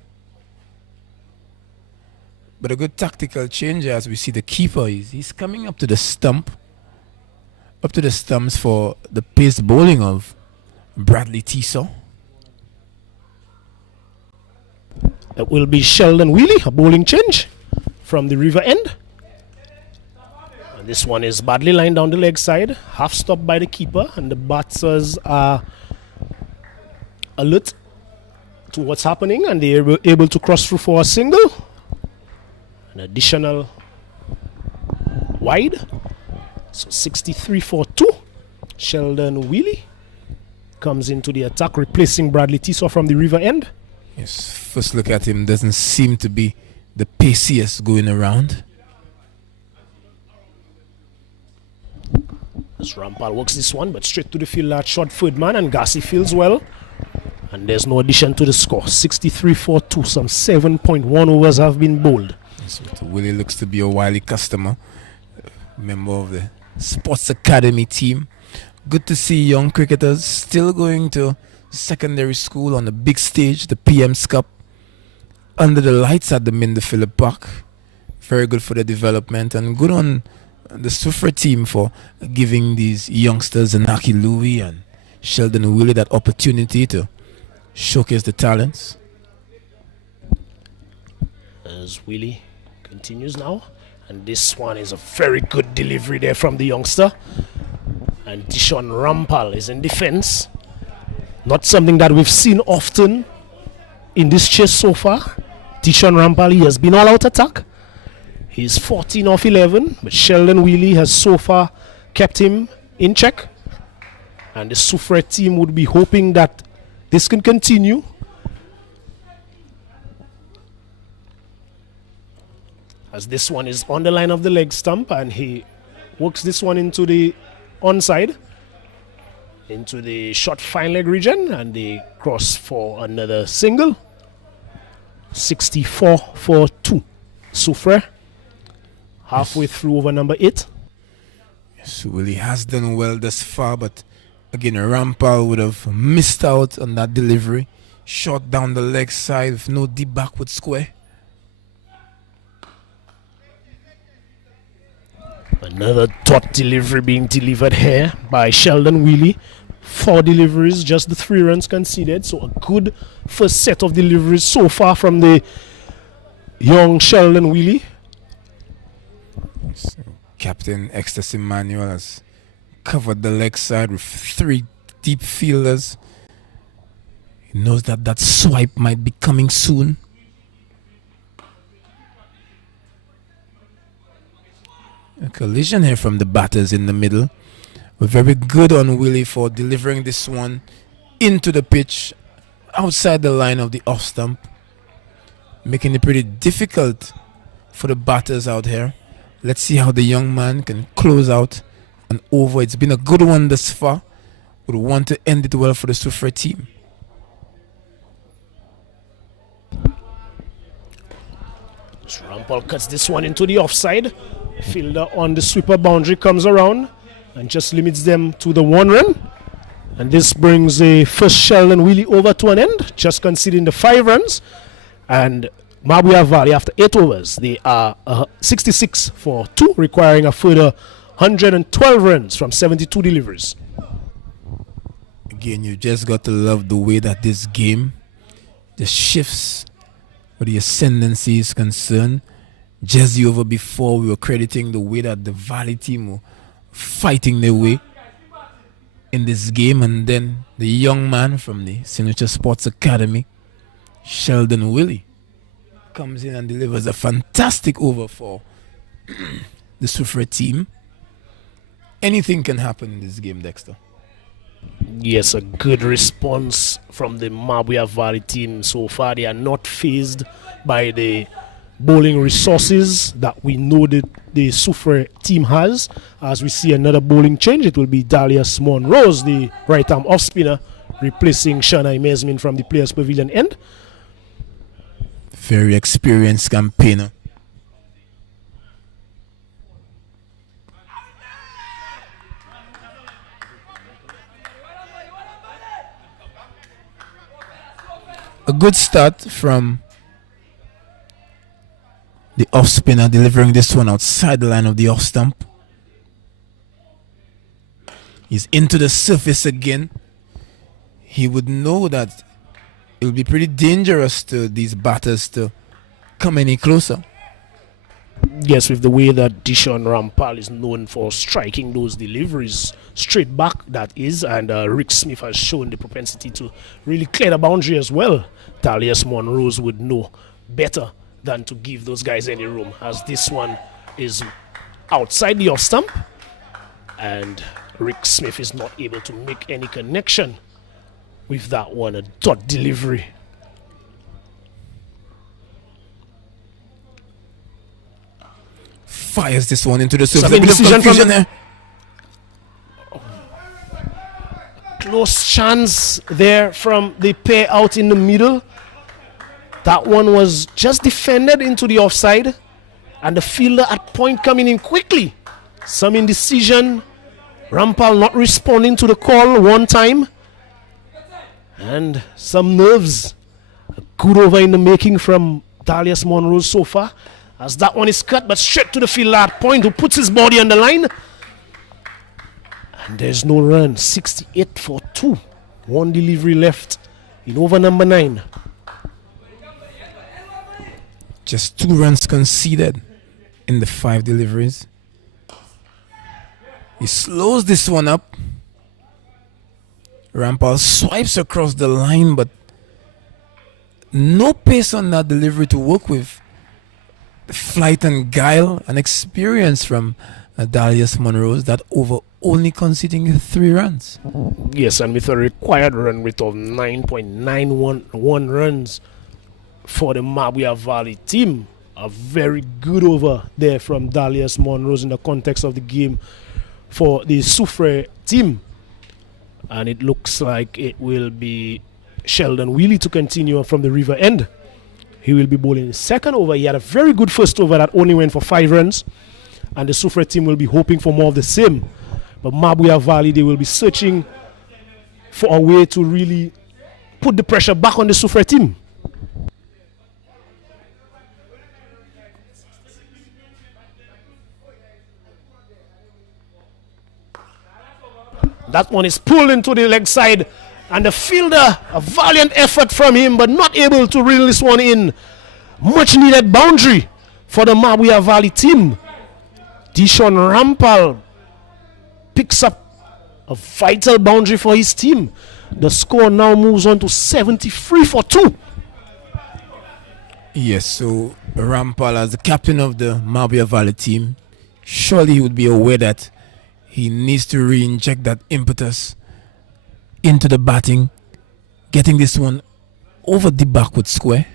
But a good tactical change, as we see the keeper, he's coming up to the stumps for the pace bowling of Bradley Tiso. It will be Sheldon Wheely, a bowling change from the river end. And this one is badly lined down the leg side, half stopped by the keeper, and the batters are alert to what's happening, and they are able to cross through for a single. An additional wide. So 63 for 2. Sheldon Wheely comes into the attack, replacing Bradley Tiso from the river end. Yes, first look at him, doesn't seem to be the paciest going around. As Rampal works this one, but straight to the field at short third man, and Gassi fields well. And there's no addition to the score. 63 for 2. Some 7.1 overs have been bowled. So Willie looks to be a wily customer, member of the Sports Academy team. Good to see young cricketers still going to secondary school on the big stage, the PM's Cup, under the lights at the Minder Phillip Park. Very good for the development, and good on the Soufriere team for giving these youngsters, Anaki Louis and Sheldon Wheely, that opportunity to showcase the talents. As Wheely continues now, and this one is a very good delivery there from the youngster. And Tishon Rampal is in defense. Not something that we've seen often in this chase so far. Tishon Rampal, he has been all out attack. He's 14 off 11, but Sheldon Wheely has so far kept him in check. And the Soufriere team would be hoping that this can continue. As this one is on the line of the leg stump, and he works this one into the onside, into the short fine leg region, and they cross for another single. 64 for 2. Soufriere halfway through over number 8. Yes, Willie has done well thus far, but again, Rampal would have missed out on that delivery. Shot down the leg side with no deep backward square. Another thought delivery being delivered here by Sheldon Wheely. 4 deliveries, just the 3 runs conceded. So a good first set of deliveries so far from the young Sheldon Wheely. So Captain Ecstasy Manuel has covered the leg side with 3 deep fielders. He knows that that swipe might be coming soon. A collision here from the batters in the middle. We're very good on Willie for delivering this one into the pitch outside the line of the off stump, making it pretty difficult for the batters out here. Let's see how the young man can close out an over. It's been a good one thus far. Would want to end it well for the Soufriere team. Rampal cuts this one into the offside. Fielder on the sweeper boundary comes around and just limits them to the 1 run. And this brings the first Sheldon Wheely over to an end, just conceding the 5 runs. And Mabouya Valley, after 8 overs, they are 66 for 2, requiring a further 112 runs from 72 deliveries. Again, you just got to love the way that this game just shifts where the ascendancy is concerned. Just the over before, we were crediting the way that the Valley team were fighting their way in this game, and then the young man from the Signature Sports Academy, Sheldon Willie, comes in and delivers a fantastic over for the Soufriere team. Anything can happen in this game, Dexter. Yes, a good response from the Mabouya Valley team so far. They are not fazed by the bowling resources that we know that the Soufriere team has. As we see another bowling change, it will be Dalius Monrose, the right-arm off-spinner, replacing Shanai Mesmin from the Players Pavilion end. Very experienced campaigner. A good start from the off spinner, delivering this one outside the line of the off stump. He's into the surface again. He would know that it will be pretty dangerous to these batters to come any closer. Yes, with the way that Dishon Rampal is known for striking those deliveries straight back, that is, and Rick Smith has shown the propensity to really clear the boundary as well. Dalius Monrose would know better than to give those guys any room, as this one is outside the off stump, and Rick Smith is not able to make any connection with that one. A dot delivery. Fires this one into the surface. Some indecision from there. Close chance there from the pair out in the middle. That one was just defended into the offside, and the fielder at point coming in quickly. Some indecision. Rampal not responding to the call one time, and some nerves. A good over in the making from Dalius Monrose so far, as that one is cut, but straight to the fielder at point, who puts his body on the line. And there's no run. 68 for 2. One delivery left in over number 9. Just 2 runs conceded in the 5 deliveries. He slows this one up. Rampal swipes across the line, but no pace on that delivery to work with. The flight and guile and experience from Dalius Monrose, that over only conceding 3 runs. Yes, and with a required run rate of 9.911 runs for the Mabouya Valley team. A very good over there from Dalius Monrose in the context of the game for the Soufriere team. And it looks like it will be Sheldon Wheely to continue from the river end. He will be bowling his second over. He had a very good first over that only went for 5 runs. And the Soufriere team will be hoping for more of the same. But Mabouya Valley, they will be searching for a way to really put the pressure back on the Soufriere team. That one is pulled into the leg side, and the fielder, a valiant effort from him, but not able to reel this one in. Much needed boundary for the Mabouya Valley team. Dishon Rampal picks up a vital boundary for his team. The score now moves on to 73 for 2. Yes, so Rampal, as the captain of the Mabouya Valley team, surely he would be aware that he needs to re-inject that impetus into the batting, getting this one over the backward square.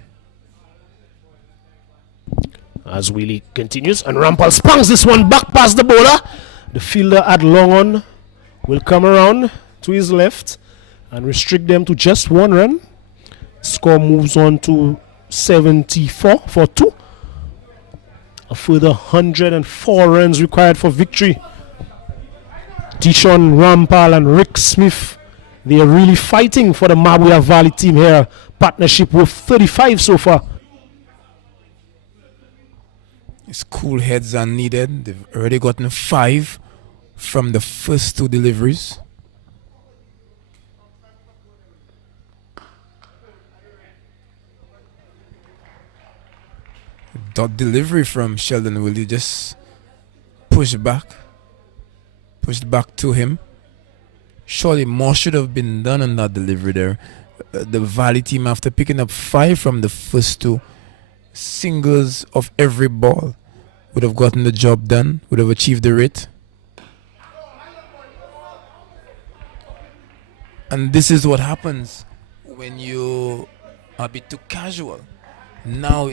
As Wheely continues, and Rampal spangs this one back past the bowler. The fielder at long on will come around to his left and restrict them to just 1 run. Score moves on to 74 for 2. A further 104 runs required for victory. Dishon Rampal and Rick Smith, they are really fighting for the Mabouya Valley team here. Partnership with 35 so far. His cool heads are needed. They've already gotten 5 from the first 2 deliveries. Dot delivery from Sheldon Willie, just pushed back to him. Surely more should have been done on that delivery there. The Valley team, after picking up 5 from the first 2 singles of every ball, would have gotten the job done, would have achieved the rate. And this is what happens when you are a bit too casual. Now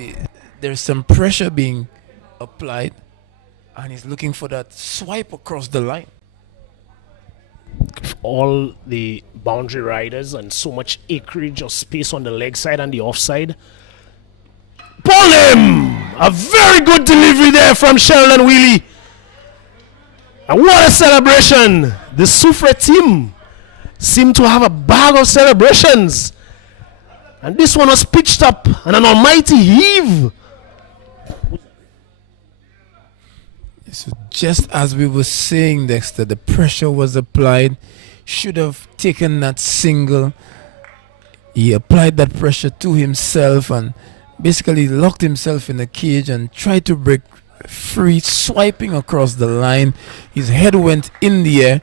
there's some pressure being applied, and he's looking for that swipe across the line. All the boundary riders and so much acreage of space on the leg side and the offside. Pull him! A very good delivery there from Sheldon Wheely. And what a celebration! The Soufriere team seem to have a bag of celebrations. And this one was pitched up and an almighty heave. So just as we were saying, Dexter, the pressure was applied. Should have taken that single. He applied that pressure to himself and basically locked himself in a cage and tried to break free, swiping across the line. His head went in the air,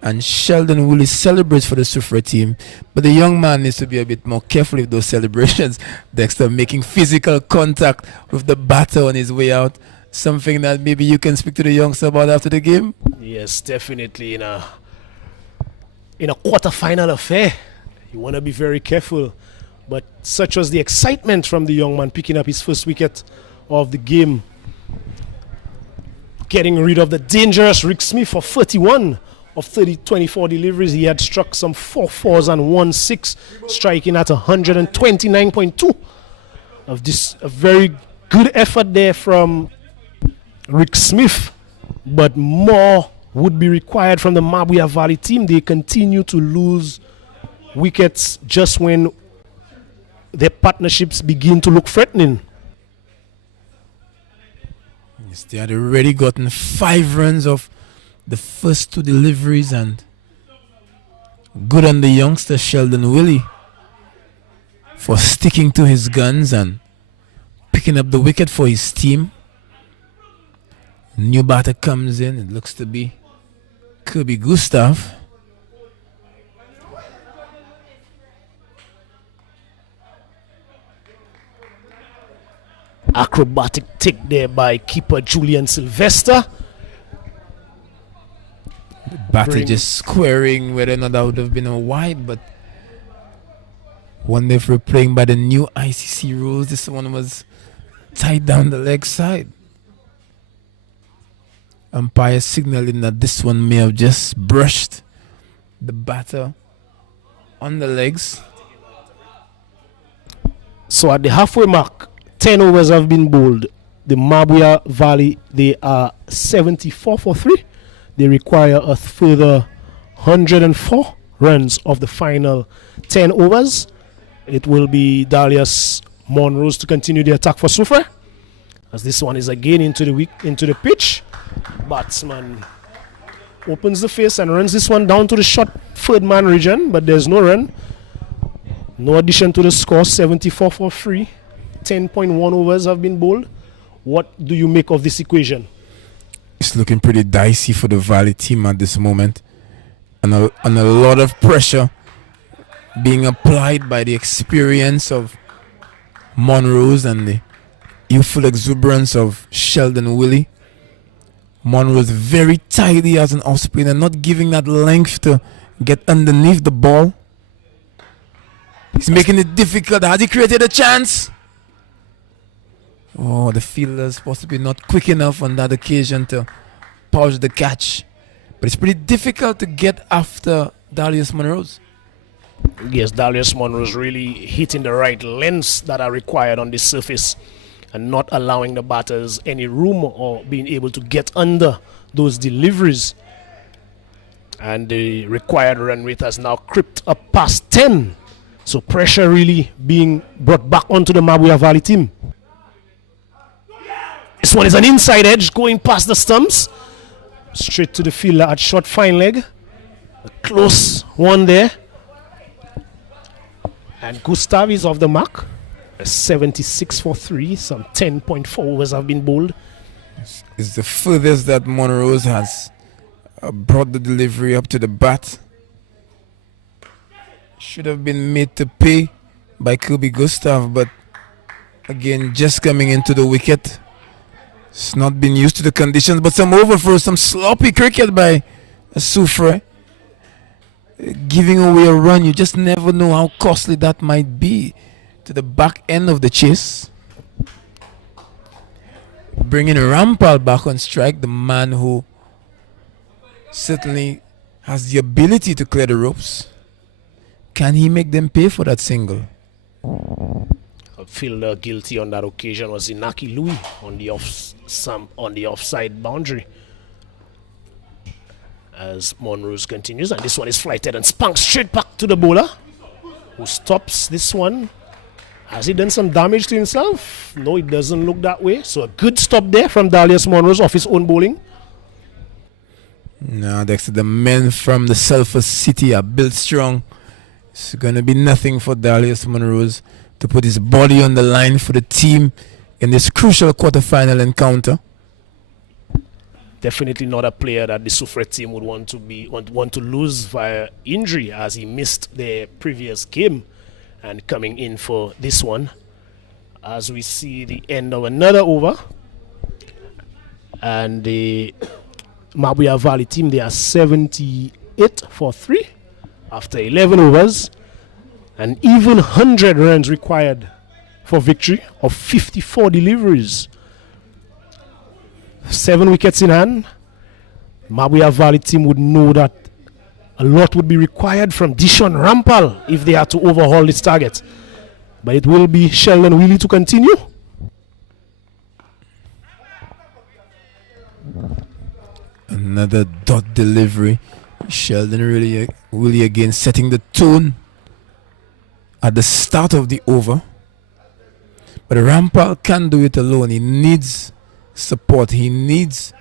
and Sheldon Willie celebrates for the Soufriere team. But the young man needs to be a bit more careful with those celebrations. Dexter, making physical contact with the batter on his way out. Something that maybe you can speak to the youngster about after the game? Yes, definitely. In a quarter-final affair, you want to be very careful. But such was the excitement from the young man picking up his first wicket of the game. Getting rid of the dangerous Rick Smith for 31 of 24 deliveries. He had struck some 4 fours and 1 6, striking at 129.2 of this. A very good effort there from Rick Smith, but more would be required from the Mabouya Valley team. They continue to lose wickets just when their partnerships begin to look threatening. Yes, they had already gotten 5 runs of the first 2 deliveries, and good on the youngster Sheldon Willie for sticking to his guns and picking up the wicket for his team. New batter comes in. It looks to be Kirby Gustav. Acrobatic take there by keeper Julian Sylvester. The batter just squaring whether or not that would have been a wide, but wonder if we're playing by the new ICC rules. This one was tied down the leg side. Umpire signaling that this one may have just brushed the batter on the legs. So at the halfway mark, 10 overs have been bowled. The Mabouya Valley, they are 74 for 3. They require a further 104 runs of the final 10 overs. It will be Dalius Monrose to continue the attack for Soufriere, as this one is again into the pitch. Batsman opens the face and runs this one down to the short third man region, but there's no run. No addition to the score. 74 for 3. 10.1 overs have been bowled. What do you make of this equation? It's looking pretty dicey for the Valley team at this moment, and a lot of pressure being applied by the experience of Monrose and the youthful exuberance of Sheldon Willie. Monrose very tidy as an off spinner, not giving that length to get underneath the ball. He's making it difficult. Has he created a chance? Oh, the fielder's possibly not quick enough on that occasion to pause the catch. But it's pretty difficult to get after Dalius Monrose. Yes, Dalius Monrose really hitting the right lengths that are required on this surface and not allowing the batters any room or being able to get under those deliveries. And the required run rate has now crept up past 10. So pressure really being brought back onto the Mabouya Valley team. This one is an inside edge going past the stumps. Straight to the fielder at short fine leg. A close one there. And Gustav is off the mark. A 76 for 3. Some 10.4 overs have been bowled. It's the furthest that Monrose has brought the delivery up to the bat. Should have been made to pay by Kirby Gustav, but again, just coming into the wicket. It's not been used to the conditions, but some overthrow, some sloppy cricket by Soufriere. Giving away a run, you just never know how costly that might be to the back end of the chase. Bringing Rampal back on strike, the man who certainly has the ability to clear the ropes. Can he make them pay for that single? A fielder guilty on that occasion was Inaki Louis on the offside boundary. As Monrose continues, and this one is flighted and spunked straight back to the bowler, who stops this one. Has he done some damage to himself? No, it doesn't look that way. So a good stop there from Dalius Monrose off his own bowling. No, Dexter, the men from the Sulphur City are built strong. It's going to be nothing for Dalius Monrose to put his body on the line for the team in this crucial quarterfinal encounter. Definitely not a player that the Soufriere team would want to lose via injury, as he missed the previous game and coming in for this one. As we see the end of another over, and the Mabouya Valley team, they are 78 for 3 after 11 overs, and even 100 runs required for victory of 54 deliveries. 7 wickets in hand. Mabouya Valley team would know that a lot would be required from Dishon Rampal if they are to overhaul this target. But it will be Sheldon Wheely to continue. Another dot delivery. Sheldon Wheely again setting the tone at the start of the over. But Rampal can't do it alone. He needs support. He needs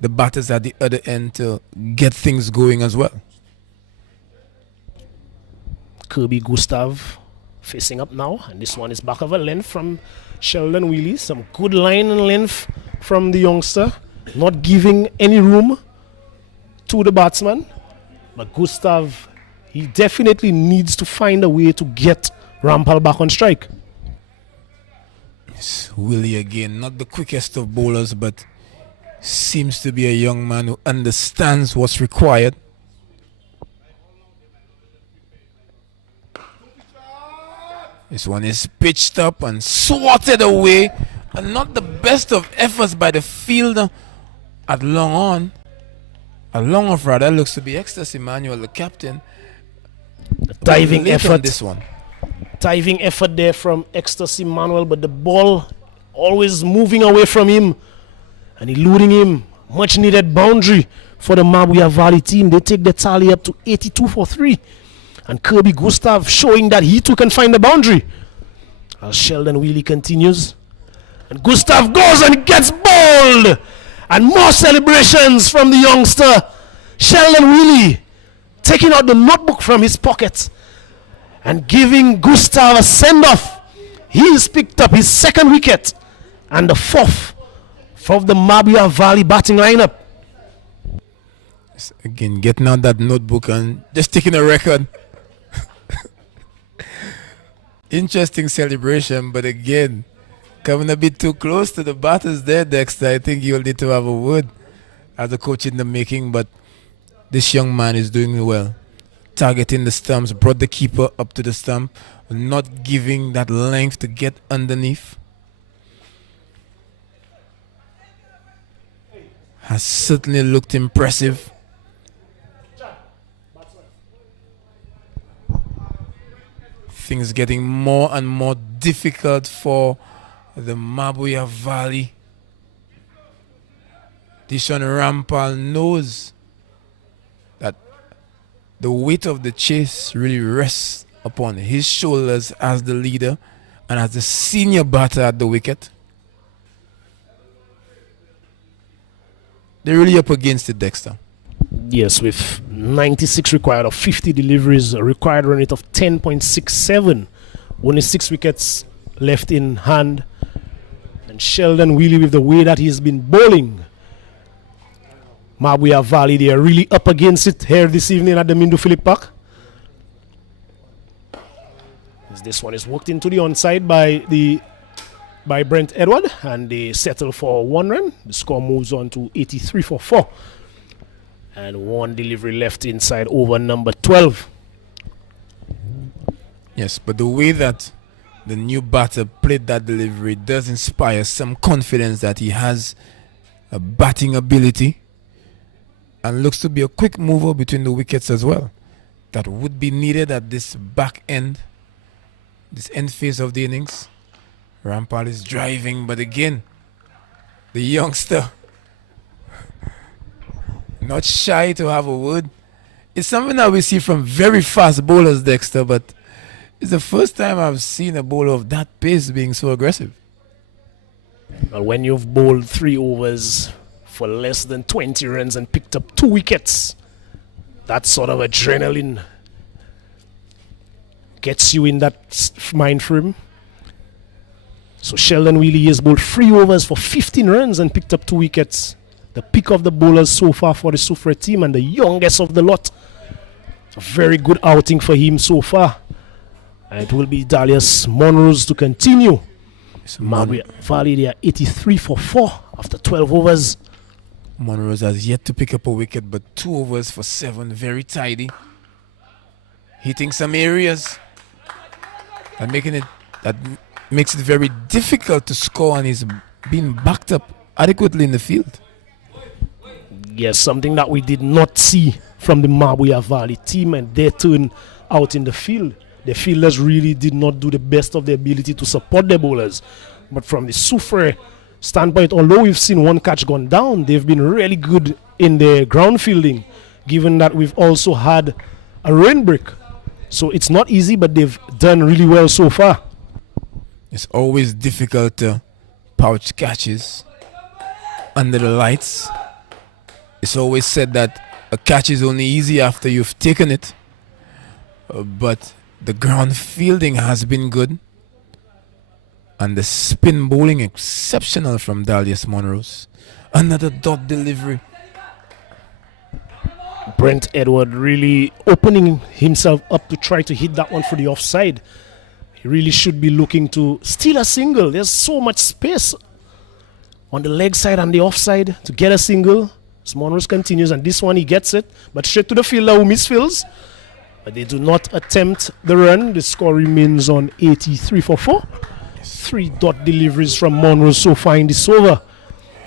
the batters at the other end to get things going as well. Kirby Gustav facing up now, and this one is back of a length from Sheldon Wheely. Some good line and length from the youngster, not giving any room to the batsman. But Gustav, he definitely needs to find a way to get Rampal back on strike. Willie again, not the quickest of bowlers, but seems to be a young man who understands what's required. This one is pitched up and swatted away, and not the best of efforts by the fielder at long on. At long off rather, looks to be Ecstasy Manuel, the captain. The diving effort. On this one. Diving effort there from Ecstasy Manuel, but the ball always moving away from him and eluding him. Much needed boundary for the Mabouya Valley team. They take the tally up to 82 for 3. And Kirby Gustav showing that he too can find the boundary. As Sheldon Wheely continues. And Gustav goes and gets bowled. And more celebrations from the youngster. Sheldon Wheely taking out the notebook from his pocket and giving Gustav a send-off. He's picked up his 2nd wicket and the 4th of the Mabouya Valley batting lineup. Again, getting out that notebook and just taking a record. Interesting celebration, but again, coming a bit too close to the batters there, Dexter. I think you'll need to have a word as a coach in the making, but this young man is doing well. Targeting the stumps, brought the keeper up to the stump, not giving that length to get underneath. Has certainly looked impressive. Things getting more and more difficult for the Mabouya Valley. Dishon Rampal knows that the weight of the chase really rests upon his shoulders as the leader and as the senior batter at the wicket. they're really up against it, Dexter. Yes, with 96 required of 50 deliveries, a required run rate of 10.67. Only 6 wickets left in hand. And Sheldon Wheely, with the way that he's been bowling, Mabouya Valley, they are really up against it here this evening at the Mindu Philip Park. As this one is worked into the onside by Brent Edward, and they settle for 1 run. The score moves on to 83 for 4. And 1 delivery left inside over number 12. Yes, but the way that the new batter played that delivery does inspire some confidence that he has a batting ability and looks to be a quick mover between the wickets as well. That would be needed at this back end, this end phase of the innings. Rampal is driving, but again, the youngster not shy to have a word. It's something that we see from very fast bowlers, Dexter, but it's the first time I've seen a bowler of that pace being so aggressive. Well, when you've bowled 3 overs for less than 20 runs and picked up 2 wickets, that sort of adrenaline gets you in that mind frame. So Sheldon Wheely has bowled 3 overs for 15 runs and picked up 2 wickets. The pick of the bowlers so far for the Soufriere team and the youngest of the lot. A very good outing for him so far. And it will be Dalius Monroe's to continue. Mabouya Valley, they are 83 for 4 after 12 overs. Monroe has yet to pick up a wicket, but 2 overs for 7, very tidy. Hitting some areas and that makes it very difficult to score, and he's being backed up adequately in the field. Yes, something that we did not see from the Mabouya Valley team and their turn out in the field. The fielders really did not do the best of their ability to support their bowlers. But from the Soufriere standpoint, although we've seen 1 catch gone down, they've been really good in their ground fielding, given that we've also had a rain break. So it's not easy, but they've done really well so far. It's always difficult to pouch catches under the lights. It's always said that a catch is only easy after you've taken it. But the ground fielding has been good. And the spin bowling exceptional from Dalius Monroe. Another dot delivery. Brent Edward really opening himself up to try to hit that one for the offside. He really should be looking to steal a single. There's so much space on the leg side and the offside to get a single. As Monroe continues, and this one he gets it, but straight to the fielder who misfields. But they do not attempt the run. The score remains on 83 for 4. 3 dot deliveries from Monroe so far in this over.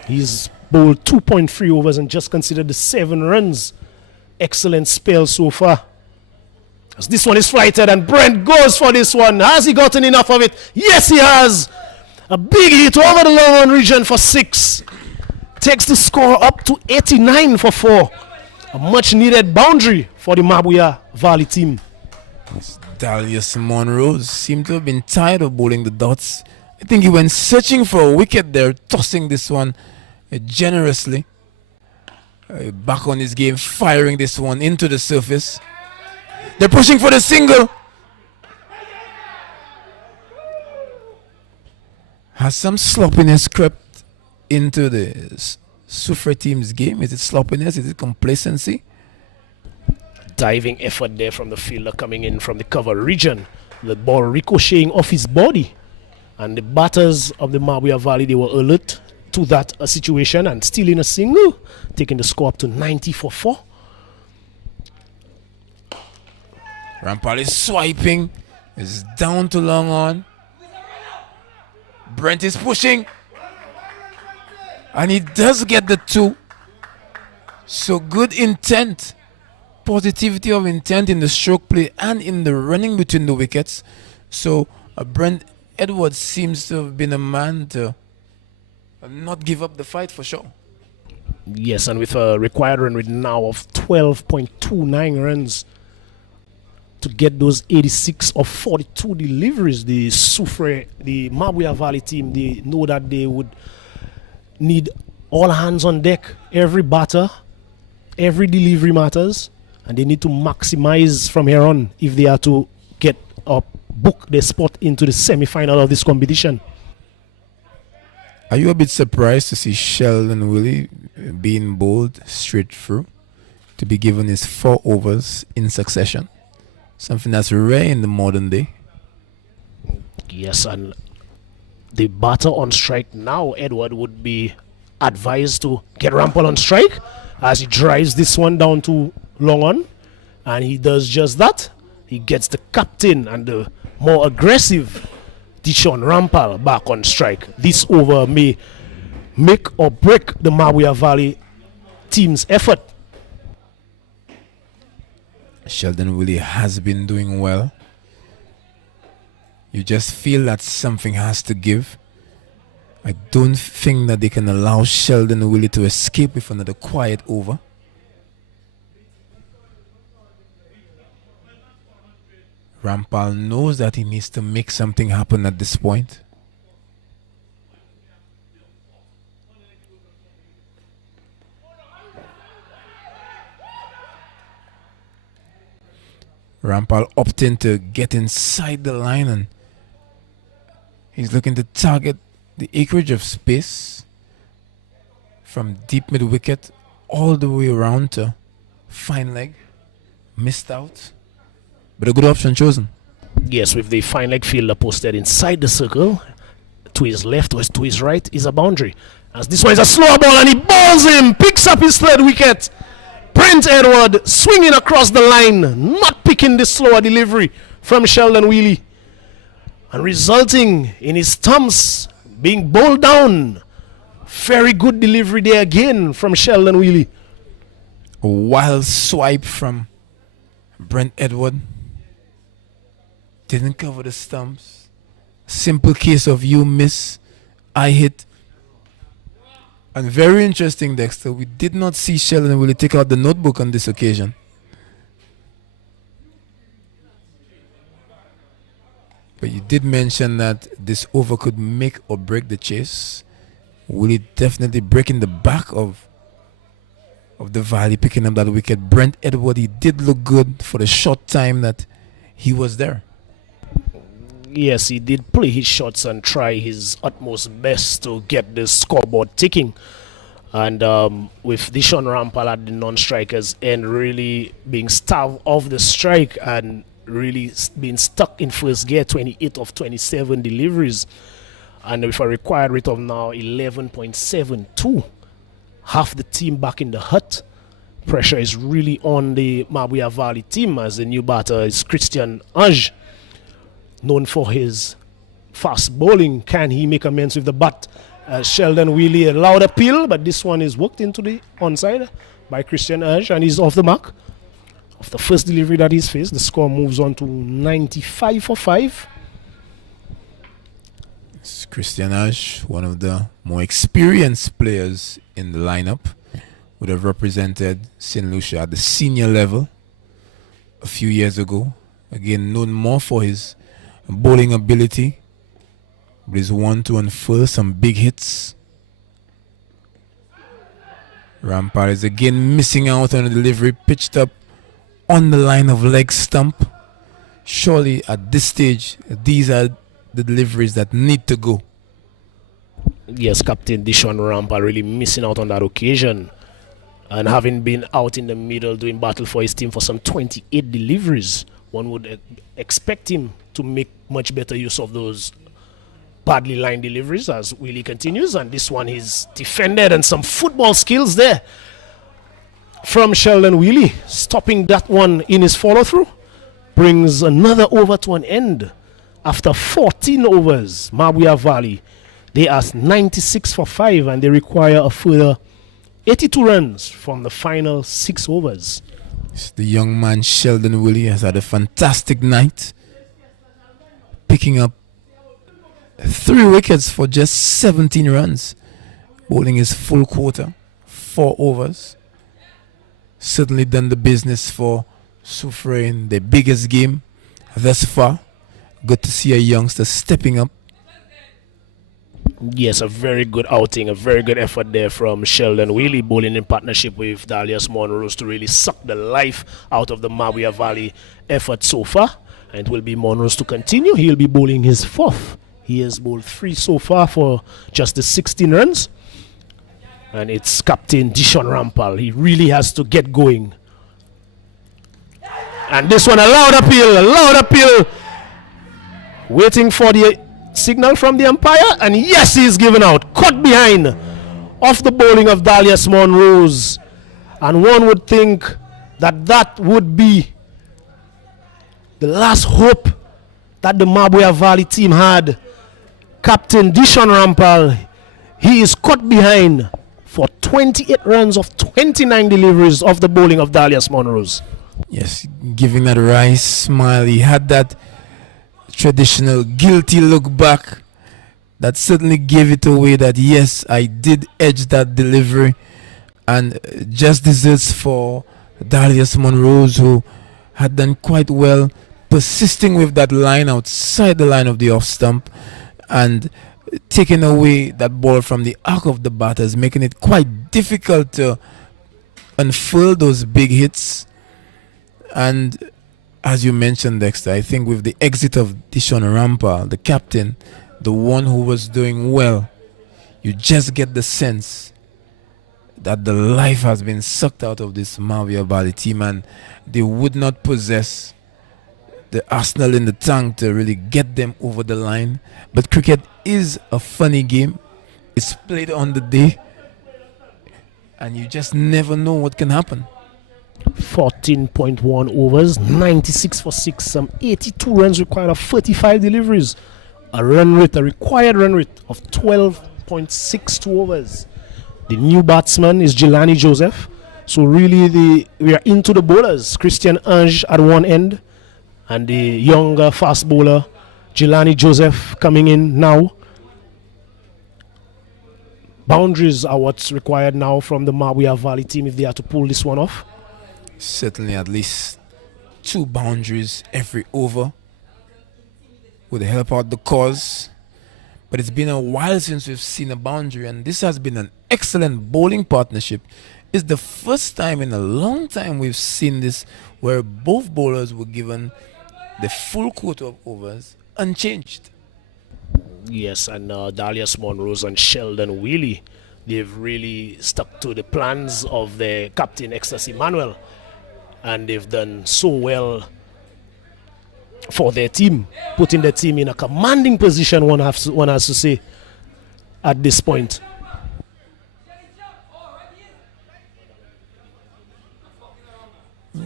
He's bowled 2.3 overs and just considered the 7 runs. Excellent spell so far. As this one is flighted and Brent goes for this one. Has he gotten enough of it? Yes, he has. A big hit over the long run region for 6. Takes the score up to 89 for 4. A much needed boundary for the Mabouya Valley team. Dalius Monroe seemed to have been tired of bowling the dots. I think he went searching for a wicket there, tossing this one generously. Back on his game, firing this one into the surface. They're pushing for the single. Has some sloppiness crept into the Soufriere team's game? Is it sloppiness? Is it complacency? Diving effort there from the fielder coming in from the cover region. The ball ricocheting off his body. And the batters of the Mabouya Valley, they were alert to that situation and stealing a single, taking the score up to 90 for 4. Rampal is swiping. It's down to long on. Brent is pushing. And he does get the 2. So good intent. Positivity of intent in the stroke play and in the running between the wickets. So Brent Edwards seems to have been a man to not give up the fight for sure. Yes, and with a required run rate now of 12.29 runs to get those 86 of 42 deliveries, the Soufriere, the Mabouya Valley team, they know that they would need all hands on deck. Every batter, every delivery matters, and they need to maximize from here on if they are to get up, book their spot into the semi-final of this competition. Are you a bit surprised to see Sheldon Willie being bowled straight through to be given his 4 overs in succession? Something that's rare in the modern day. Yes, and the batter on strike now, Edward, would be advised to get Rampal on strike as he drives this one down to long on, and he does just that. He gets the captain and the more aggressive Dishon Rampal back on strike. This over may make or break the Mabouya Valley team's effort. Sheldon Willie has been doing well. You just feel that something has to give. I don't think that they can allow Sheldon Willie to escape with another quiet over. Rampal knows that he needs to make something happen at this point. Rampal opting to get inside the line, and he's looking to target the acreage of space from deep mid wicket all the way around to fine leg. Missed out, but a good option chosen. Yes, with the fine leg fielder posted inside the circle, to his left or to his right is a boundary. As this one is a slow ball and he balls him, picks up his 3rd wicket. Brent Edward swinging across the line, not picking the slower delivery from Sheldon Willie, and resulting in his stumps being bowled down. Very good delivery there again from Sheldon Willie. A wild swipe from Brent Edward. Didn't cover the stumps. Simple case of you miss, I hit. And very interesting, Dexter, we did not see Sheldon Willie take out the notebook on this occasion. But you did mention that this over could make or break the chase. Willie definitely breaking the back of the Valley, picking up that wicket. Brent Edward, he did look good for the short time that he was there. Yes, he did play his shots and try his utmost best to get the scoreboard ticking. And with Dishon Rampal at the non-strikers end really being starved of the strike and really being stuck in first gear, 28 of 27 deliveries. And with a required rate of now 11.72, half the team back in the hut. Pressure is really on the Mabouya Valley team as the new batter is Christian Ange, known for his fast bowling. Can he make amends with the bat? Sheldon Willie, a loud appeal, but this one is worked into the onside by Christian Ange, and he's off the mark. Of the first delivery that he's faced, the score moves on to 95 for 5. It's Christian Ange, one of the more experienced players in the lineup, would have represented St. Lucia at the senior level a few years ago. Again, known more for his bowling ability, but he's one to unfurl some big hits. Rampal is again missing out on a delivery pitched up on the line of leg stump. Surely at this stage, these are the deliveries that need to go. Yes, Captain Dishon Rampal really missing out on that occasion. And having been out in the middle doing battle for his team for some 28 deliveries, one would expect him to make much better use of those badly lined deliveries as Willie continues. And this one is defended, and some football skills there from Sheldon Willie, stopping that one in his follow-through. Brings another over to an end. After 14 overs, Mabouya Valley, they are 96 for 5, and they require a further 82 runs from the final 6 overs. The young man Sheldon Willie has had a fantastic night, picking up 3 wickets for just 17 runs, bowling his full quota, 4 overs. Certainly done the business for Soufriere in their biggest game thus far. Good to see a youngster stepping up. Yes, a very good outing, a very good effort there from Sheldon Wheely, bowling in partnership with Dalius Monrose to really suck the life out of the Mabouya Valley effort so far. And it will be Monrose to continue. He'll be bowling his fourth. He has bowled 3 so far for just the 16 runs. And it's Captain Dishon Rampal. He really has to get going. And this one, a loud appeal. Waiting for the signal from the umpire. And yes, he's given out. Caught behind off the bowling of Dalius Monrose. And one would think that that would be the last hope that the Mabouya Valley team had. Captain Dishon Rampal, he is caught behind for 28 runs of 29 deliveries of the bowling of Dalius Monrose. Yes, giving that wry smile. He had that traditional guilty look back that certainly gave it away that yes, I did edge that delivery, and just desserts for Dalius Monrose, who had done quite well persisting with that line outside the line of the off stump and taking away that ball from the arc of the batters, making it quite difficult to unfurl those big hits. And as you mentioned, Dexter, I think with the exit of Dishon Rampal, the captain, the one who was doing well, you just get the sense that the life has been sucked out of this Mabouya Valley team, and they would not possess the arsenal in the tank to really get them over the line. But cricket is a funny game. It's played on the day, and you just never know what can happen. 14.1 overs, 96 for 6, some 82 runs required of 35 deliveries. A required run rate of 12.62 overs. The new batsman is Jelani Joseph. So really we are into the bowlers. Christian Ange at one end, and the younger fast bowler Jelani Joseph coming in now. Boundaries are what's required now from the Mabouya Valley team if they are to pull this one off. Certainly at least 2 boundaries every over would help out the cause. But it's been a while since we've seen a boundary, and this has been an excellent bowling partnership. It's the first time in a long time we've seen this where both bowlers were given the full quota of overs unchanged. Yes, and Dalius Monrose and Sheldon Wheely, they've really stuck to the plans of their captain, Ecstasy Manuel, and they've done so well for their team, putting the team in a commanding position, one has to say, at this point.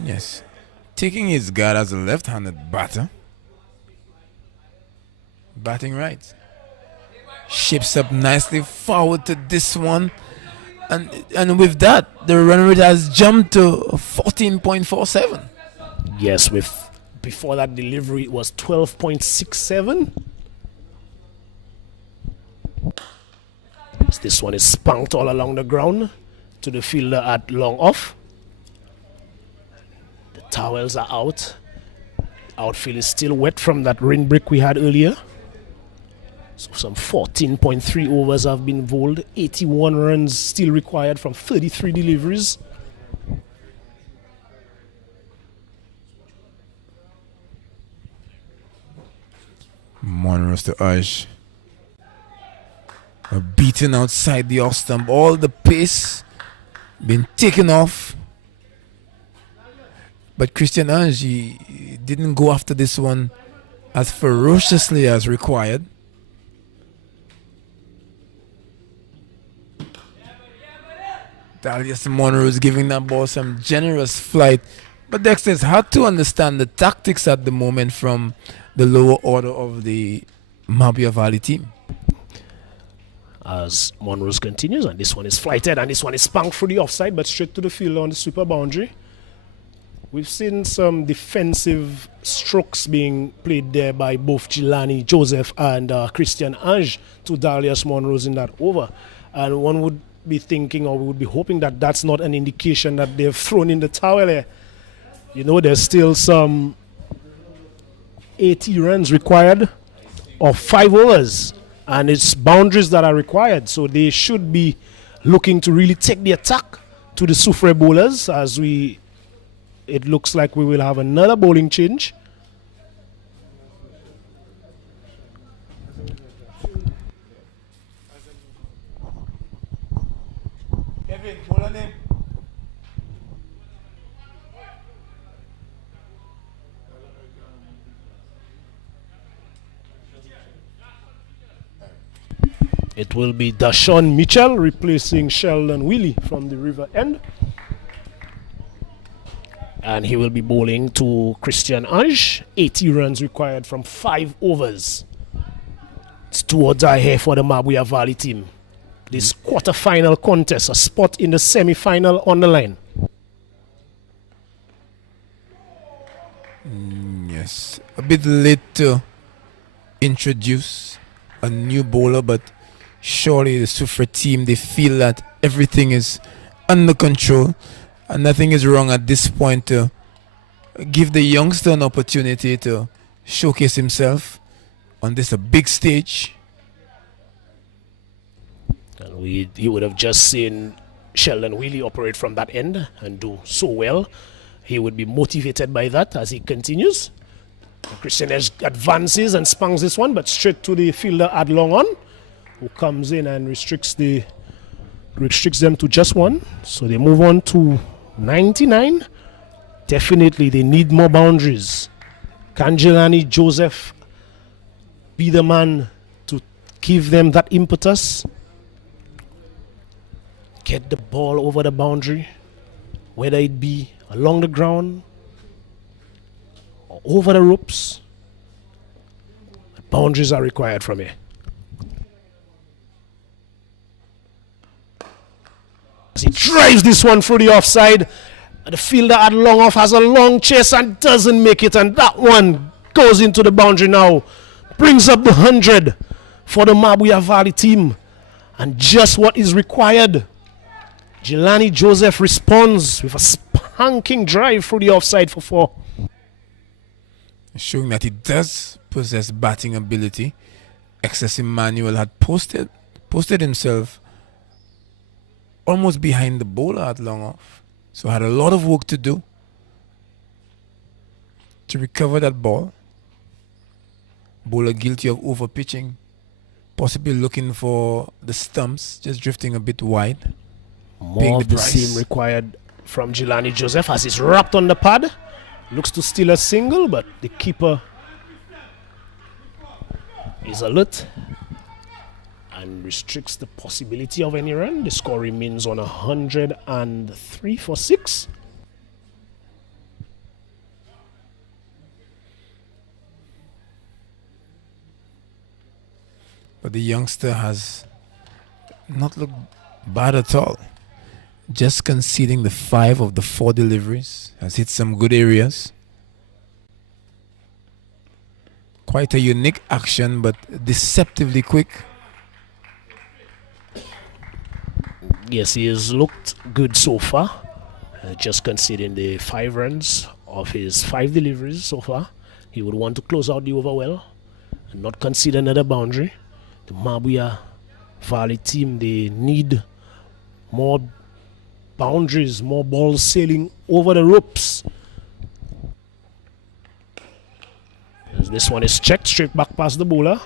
Yes, taking his guard as a left-handed batter, batting right, shapes up nicely forward to this one, and with that the run rate has jumped to 14.47. Yes, before that delivery it was 12.67. This one is spunked all along the ground to the fielder at long off. The towels are out. Outfield is still wet from that rain break we had earlier. So some 14.3 overs have been bowled. 81 runs still required from 33 deliveries. Monrose to Urge. Beaten outside the off stump. All the pace been taken off. But Christian Ange, he didn't go after this one as ferociously as required. Dalius Monrose giving that ball some generous flight. But Dexter's had to understand the tactics at the moment from the lower order of the Mabouya Valley team. As Monrose continues, and this one is flighted, and this one is spunked through the offside, but straight to the field on the super boundary. We've seen some defensive strokes being played there by both Jelani Joseph and Christian Ange to Dalius Monrose in that over. And one would be thinking, or we would be hoping, that that's not an indication that they've thrown in the towel there. You know, there's still some 80 runs required of 5 overs. and it's boundaries that are required. So they should be looking to really take the attack to the Soufriere bowlers, as it looks like we will have another bowling change. Kevin, hold on him. It will be Dashawn Mitchell replacing Sheldon Willie from the River End. And he will be bowling to Christian Ange. 80 runs required from 5 overs. It's 2 odds are here for the Mabouya Valley team. This quarter-final contest, a spot in the semi-final on the line. Yes, a bit late to introduce a new bowler, but surely the Soufriere team, they feel that everything is under control and nothing is wrong at this point to give the youngster an opportunity to showcase himself on this a big stage. And you would have just seen Sheldon Willie operate from that end and do so well. He would be motivated by that as he continues. Christian Edge advances and spangs this one, but straight to the fielder at long on, who comes in and restricts them to just one. So they move on to 99. Definitely they need more boundaries. Can Jelani Joseph be the man to give them that impetus? Get the ball over the boundary, whether it be along the ground or over the ropes. Boundaries are required from here. As he drives this one through the offside, the fielder at long off has a long chase and doesn't make it, and that one goes into the boundary now. Brings up the 100 for the Mabouya Valley team, and just what is required. Jelani Joseph responds with a spanking drive through the offside for 4. Showing that he does possess batting ability. Excess Emmanuel had posted himself almost behind the bowler at long off, so had a lot of work to do to recover that ball. Bowler guilty of over pitching, possibly looking for the stumps, just drifting a bit wide. More of the same required from Jelani Joseph as he's wrapped on the pad. Looks to steal a single, but the keeper is alert and restricts the possibility of any run. The score remains on 103 for 6. But the youngster has not looked bad at all. Just conceding the 5 of the 4 deliveries. Has hit some good areas. Quite a unique action, but deceptively quick. Yes, he has looked good so far. Just conceding the 5 runs of his 5 deliveries so far. He would want to close out the over well and not concede another boundary. The Mabouya Valley team, they need more boundaries, more balls sailing over the ropes. As this one is checked straight back past the bowler.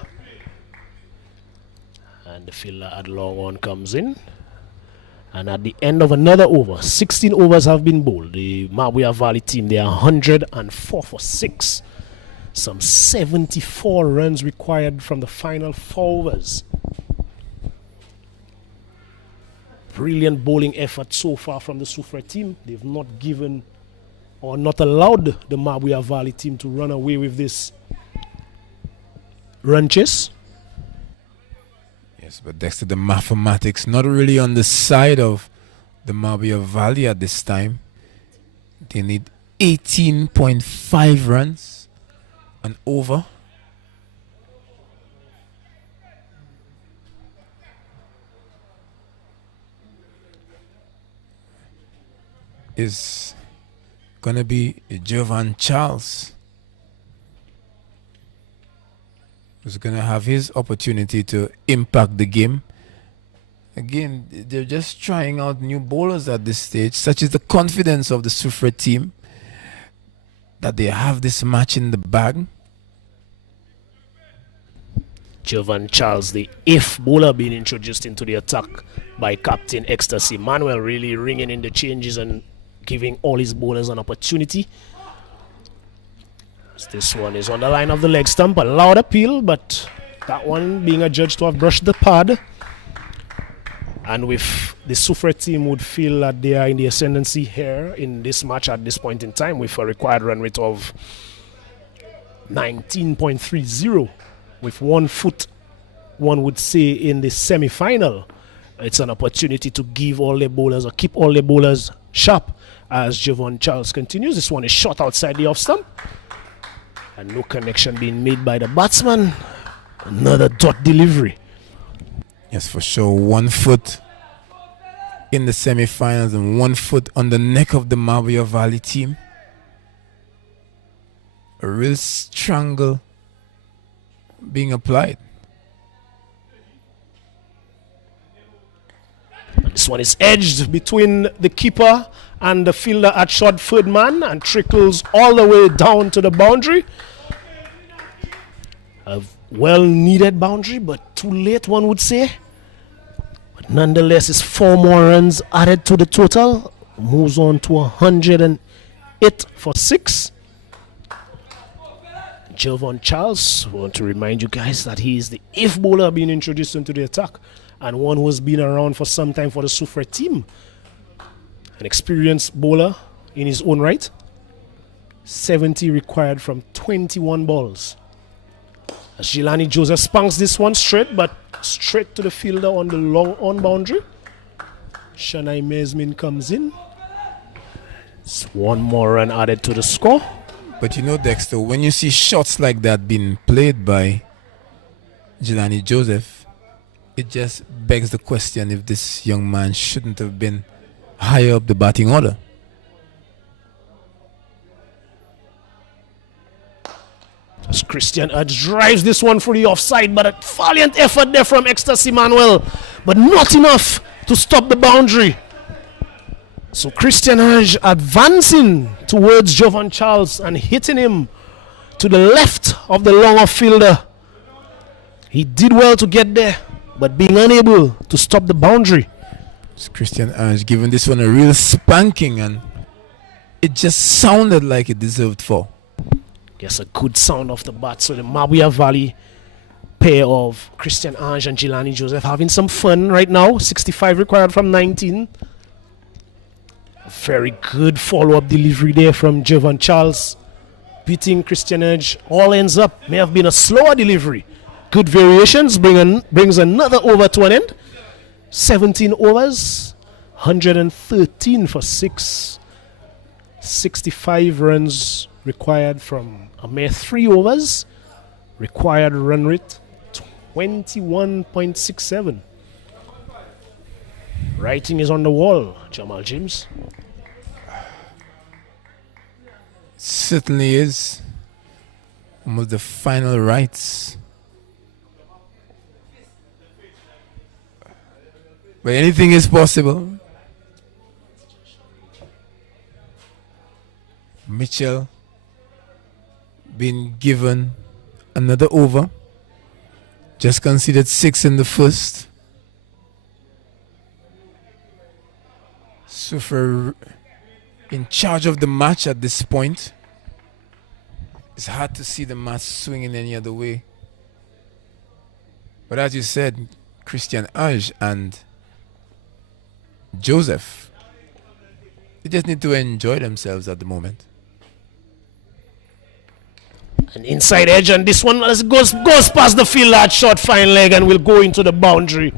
And the fielder at long on comes in. And at the end of another over, 16 overs have been bowled. The Mabouya Valley team, they are 104 for 6. Some 74 runs required from the final 4 overs. Brilliant bowling effort so far from the Soufriere team. They've not given or not allowed the Mabouya Valley team to run away with this run chase. Yes, but Dexter, the mathematics not really on the side of the Mabouya Valley at this time. They need 18.5 runs and over. Is gonna be Jovan Charles. who's going to have his opportunity to impact the game. Again, they're just trying out new bowlers at this stage. Such is the confidence of the Soufriere team that they have this match in the bag. Jovan Charles, the if bowler, being introduced into the attack by Captain Ecstasy. Manuel really ringing in the changes and giving all his bowlers an opportunity. This one is on the line of the leg stump. A loud appeal, but that one being adjudged to have brushed the pad. And with the Soufriere team would feel that they are in the ascendancy here in this match at this point in time, with a required run rate of 19.30, with 1 foot, one would say, in the semi-final. It's an opportunity to give all the bowlers or keep all the bowlers sharp as Jovan Charles continues. This one is shot outside the off stump. And no connection being made by the batsman. Another dot delivery. Yes, for sure. 1 foot in the semi-finals and 1 foot on the neck of the Mabouya Valley team. A real strangle being applied. This one is edged between the keeper and the fielder at short third man and trickles all the way down to the boundary. A well-needed boundary, but too late, one would say. But nonetheless, it's 4 more runs added to the total. Moves on to 108 for 6. Jovan Charles, I want to remind you guys that he is the 8th bowler being introduced into the attack, and one who has been around for some time for the Soufriere team. An experienced bowler in his own right. 70 required from 21 balls. As Jelani Joseph spunks this one straight, but straight to the fielder on the long on boundary. Shanai Mesmin comes in. It's 1 more run added to the score. But you know, Dexter, when you see shots like that being played by Jelani Joseph, it just begs the question if this young man shouldn't have been higher up the batting order. As Christian Edge drives this one for the offside, but a valiant effort there from Ecstasy Manuel, but not enough to stop the boundary. So Christian Edge advancing towards Jovan Charles and hitting him to the left of the long off fielder. He did well to get there, but being unable to stop the boundary. It's Christian Edge giving this one a real spanking, and it just sounded like it deserved 4. Yes, a good sound off the bat. So the Mabouya Valley pair of Christian Ange and Jelani Joseph having some fun right now. 65 required from 19. A very good follow-up delivery there from Jovan Charles, beating Christian Edge. All ends up. May have been a slower delivery. Good variations brings another over to an end. 17 overs, 113 for 6. 65 runs required from a mere 3 overs. Required run rate 21.67. Writing is on the wall, Jamal James. Certainly is. Almost the final rites. But anything is possible. Mitchell being given another over. Just conceded 6 in the first. Soufriere in charge of the match at this point. It's hard to see the match swinging any other way. But as you said, Christian Ange and Joseph, they just need to enjoy themselves at the moment. An inside edge, and this one goes past the fielder at short fine leg and will go into the boundary.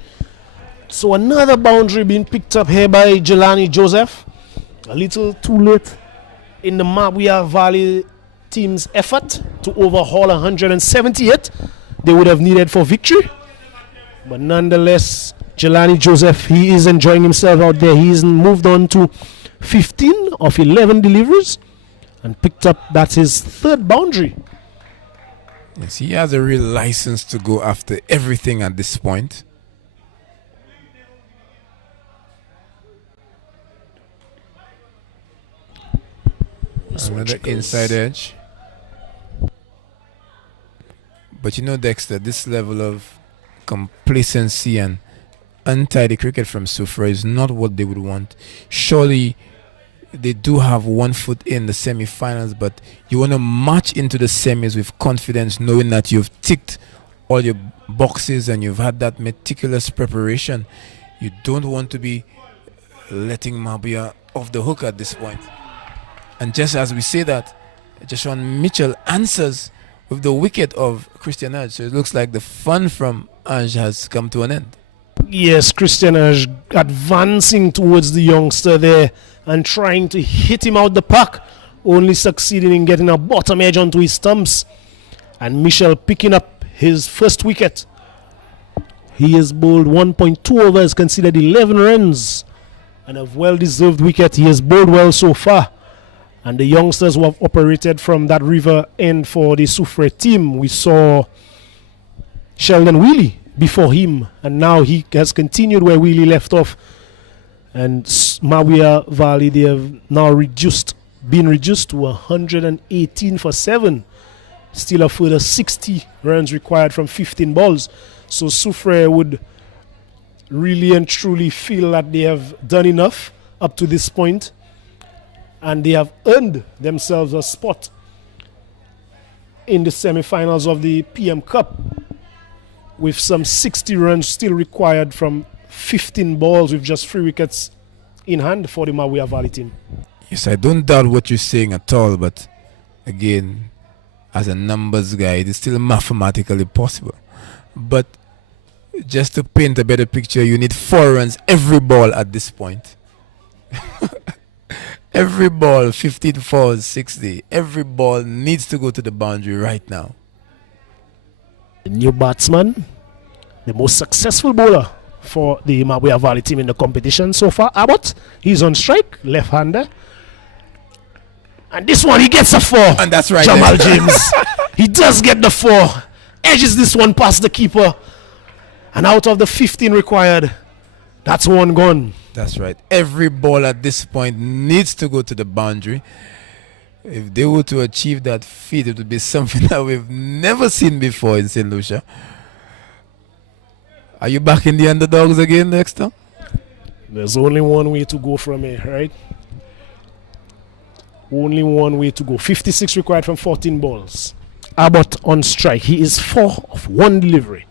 So another boundary being picked up here by Jelani Joseph. A little too late in the Mabouya Valley team's effort to overhaul 178 they would have needed for victory. But nonetheless, Jelani Joseph, he is enjoying himself out there. He's moved on to 15 of 11 deliveries and picked up, that's his 3rd boundary. Yes, he has a real license to go after everything at this point. Another inside edge. But you know, Dexter, this level of complacency and untidy cricket from Soufriere is not what they would want. Surely they do have 1 foot in the semi-finals, but you want to march into the semis with confidence, knowing that you've ticked all your boxes and you've had that meticulous preparation. You don't want to be letting Mabouya off the hook at this point. And just as we say that, Joshua Mitchell answers with the wicket of Christian Edge. So it looks like the fun from Edge has come to an end. Yes, Christian Edge advancing towards the youngster there and trying to hit him out the park, only succeeding in getting a bottom edge onto his stumps. And Mitchell picking up his first wicket. He has bowled 1.2 overs, considered 11 runs, and a well-deserved wicket. He has bowled well so far. And the youngsters who have operated from that river end for the Soufriere team, we saw Sheldon Wheely before him, and now he has continued where Wheely left off. And Mabouya Valley, they have now been reduced to 118 for 7. Still a further 60 runs required from 15 balls. So Soufriere would really and truly feel that they have done enough up to this point, and they have earned themselves a spot in the semi-finals of the PM Cup, with some 60 runs still required from 15 balls with just 3 wickets in hand for the Mabouya Valley team. Yes, I don't doubt what you're saying at all, but again, as a numbers guy, it is still mathematically possible. But just to paint a better picture, you need 4 runs every ball at this point. Every ball, 15 falls, 60. Every ball needs to go to the boundary right now. The new batsman, the most successful bowler for the Mabouya Valley team in the competition so far, Abbott. He's on strike, left-hander. And this one, he gets a 4. And that's right, Jamal James. He does get the 4. Edges this one past the keeper. And out of the 15 required, that's 1 gone. That's right. Every ball at this point needs to go to the boundary. If they were to achieve that feat, it would be something that we've never seen before in St. Lucia. Are you back in the underdogs again, Dexter? There's only one way to go from here, right? Only one way to go. 56 required from 14 balls. Abbott on strike. He is 4 of 1 delivery.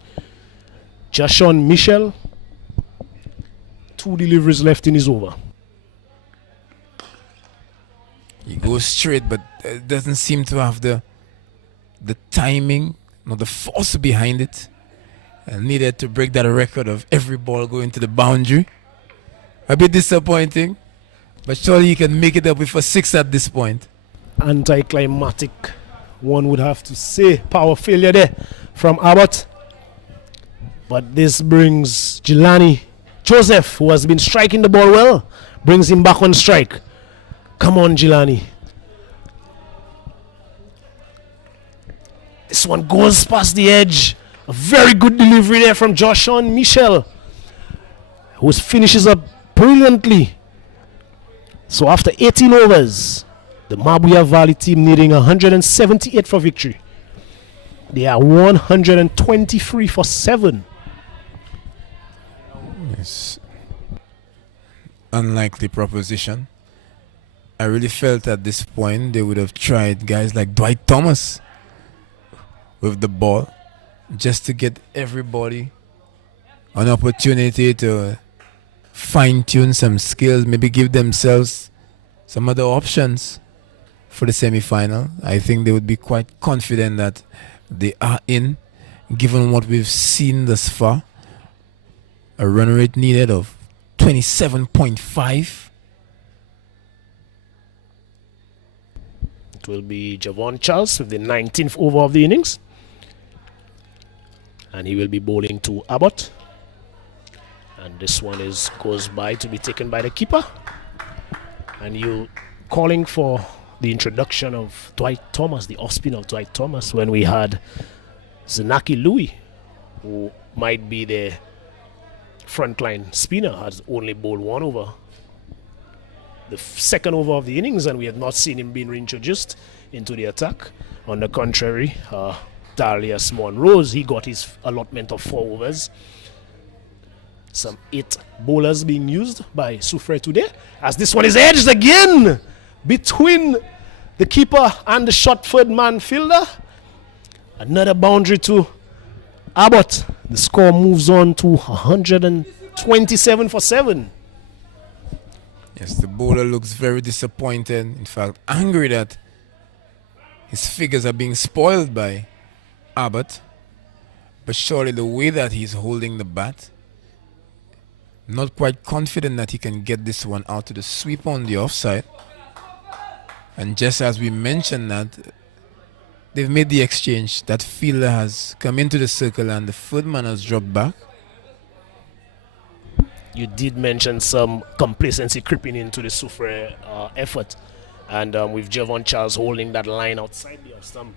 Joshua Mitchell, 2 deliveries left in his over. He goes straight, but doesn't seem to have the timing, nor the force behind it. And needed to break that record of every ball going to the boundary. A bit disappointing, but surely he can make it up with a 6 at this point. Anticlimactic, one would have to say. Power failure there from Abbott. But this brings Jelani Joseph, who has been striking the ball well, brings him back on strike. Come on, Jelani. This one goes past the edge. A very good delivery there from Joshua Mitchell, who finishes up brilliantly. So after 18 overs, the Mabouya Valley team needing 178 for victory. They are 123 for 7. Yes. Unlikely proposition. I really felt at this point they would have tried guys like Dwight Thomas with the ball, just to get everybody an opportunity to fine-tune some skills, maybe give themselves some other options for the semi-final. I think they would be quite confident that they are in, given what we've seen thus far. A run rate needed of 27.5. It will be Javon Charles with the 19th over of the innings. And he will be bowling to Abbott. And this one goes by to be taken by the keeper. And you calling for the introduction of Dwight Thomas, the off-spin of Dwight Thomas, when we had Zanaki Louis, who might be the frontline spinner, has only bowled 1 over. The second over of the innings, and we have not seen him being reintroduced into the attack. On the contrary, Darius Monrose, he got his allotment of 4 overs. Some 8 bowlers being used by Soufriere today, as this one is edged again between the keeper and the short-footed man fielder. Another boundary to Abbott. The score moves on to 127 for 7. Yes, the bowler looks very disappointed. In fact, angry that his figures are being spoiled by Abbott. But surely the way that he's holding the bat, not quite confident that he can get this one out to the sweep on the offside. And just as we mentioned that, they've made the exchange. That fielder has come into the circle and the third man has dropped back. You did mention some complacency creeping into the Soufriere effort. And with Javon Charles holding that line outside the off stump,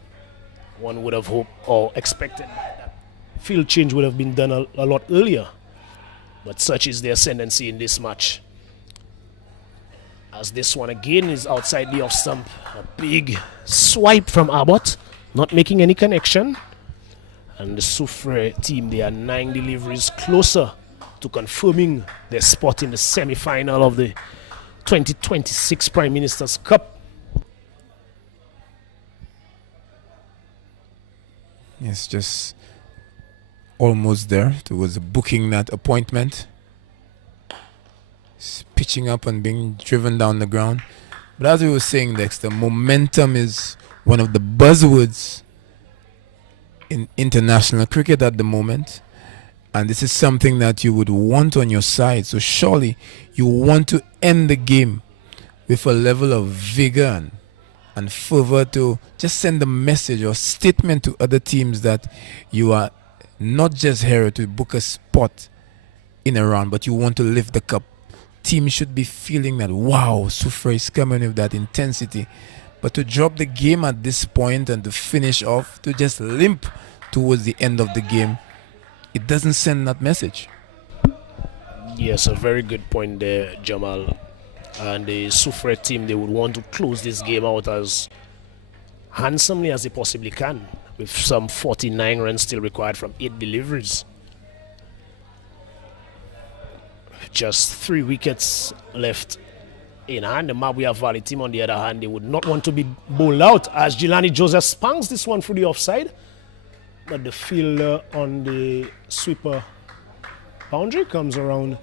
one would have hoped or expected that field change would have been done a lot earlier. But such is the ascendancy in this match. As this one again is outside the off stump. A big swipe from Abbott, not making any connection. And the Soufriere team, they are 9 deliveries closer to confirming their spot in the semi-final of the 2026 Prime Minister's Cup. Yes, just almost there towards booking that appointment. It's pitching up and being driven down the ground. But as we were saying, Dexter, momentum is one of the buzzwords in international cricket at the moment. And this is something that you would want on your side. So surely you want to end the game with a level of vigor and fervor to just send a message or statement to other teams that you are not just here to book a spot in a round, but you want to lift the cup. Teams should be feeling that, wow, Soufriere is coming with that intensity. But to drop the game at this point and to finish off, to just limp towards the end of the game, it doesn't send that message. Yes, a very good point there, Jamal. And the Soufriere team, they would want to close this game out as handsomely as they possibly can, with some 49 runs still required from 8 deliveries. Just 3 wickets left in hand. The Mabouya Valley team, on the other hand, they would not want to be bowled out, as Jelani Joseph spanks this one through the offside. But the fielder on the sweeper boundary comes around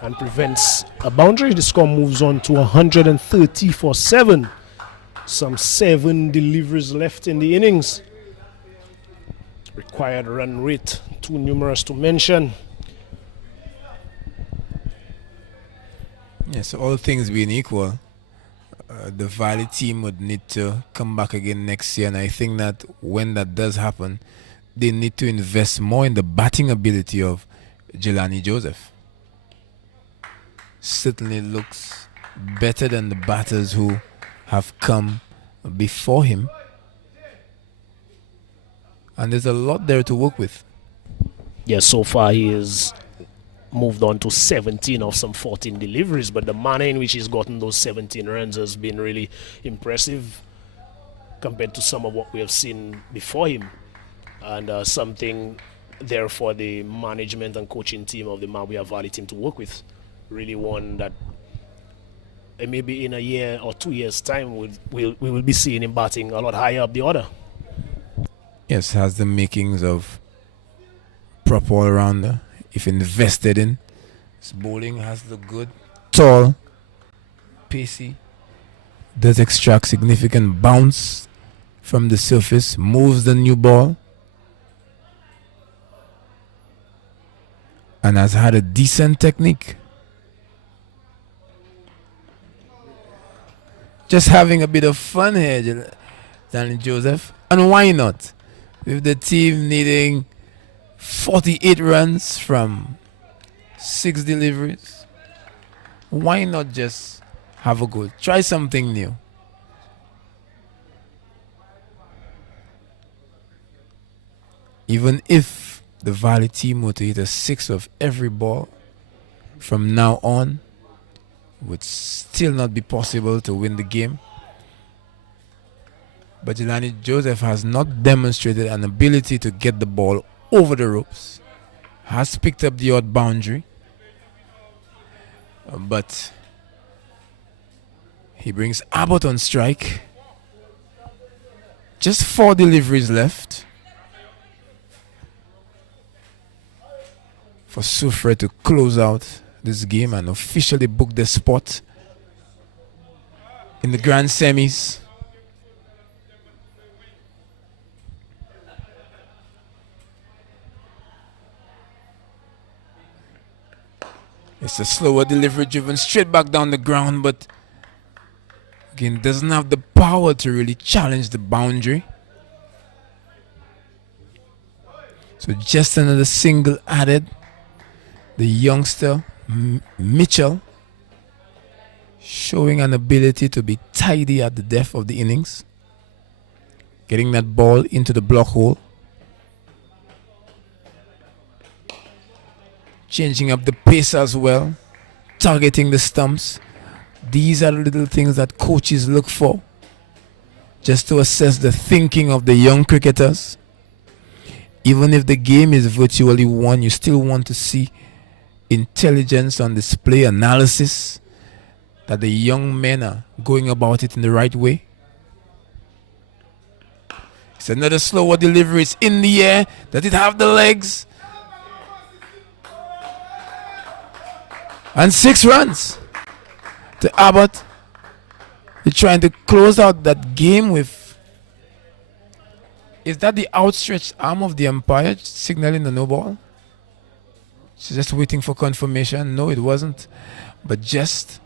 and prevents a boundary. The score moves on to 130 for 7. Some 7 deliveries left in the innings. Required run rate too numerous to mention. Yes, all things being equal, the Valley team would need to come back again next year, and I think that when that does happen, they need to invest more in the batting ability of Jelani Joseph. Certainly looks better than the batters who have come before him, and there's a lot there to work with. Yes, so far he is moved on to 17 of some 14 deliveries, but the manner in which he's gotten those 17 runs has been really impressive compared to some of what we have seen before him, and something there for the management and coaching team of the Mabouya Valley team to work with. Really one that maybe in a year or 2 years time we will be seeing him batting a lot higher up the order. Yes, has the makings of proper all-rounder. If invested in, his bowling has the good, tall, pacey, does extract significant bounce from the surface, moves the new ball, and has had a decent technique. Just having a bit of fun here, Danny Joseph, and why not? With the team needing 48 runs from 6 deliveries, why not just have a go? Try something new. Even if the Valley team were to hit a 6 of every ball from now on, it would still not be possible to win the game. But Jelani Joseph has not demonstrated an ability to get the ball over the ropes. Has picked up the odd boundary. But he brings Abbott on strike. Just 4 deliveries left for Soufriere to close out this game and officially book the spot in the grand semis. It's a slower delivery driven straight back down the ground, but again doesn't have the power to really challenge the boundary. So just another single added. The youngster Mitchell showing an ability to be tidy at the depth of the innings, getting that ball into the block hole, changing up the pace as well, targeting the stumps. These are the little things that coaches look for, just to assess the thinking of the young cricketers. Even if the game is virtually won, you still want to see intelligence on display, analysis, that the young men are going about it in the right way. It's another slower delivery. It's in the air. Does it have the legs? And 6 runs to Abbott. They're trying to close out that game with... Is that the outstretched arm of the umpire signaling the no ball? She's just waiting for confirmation. No, it wasn't. But just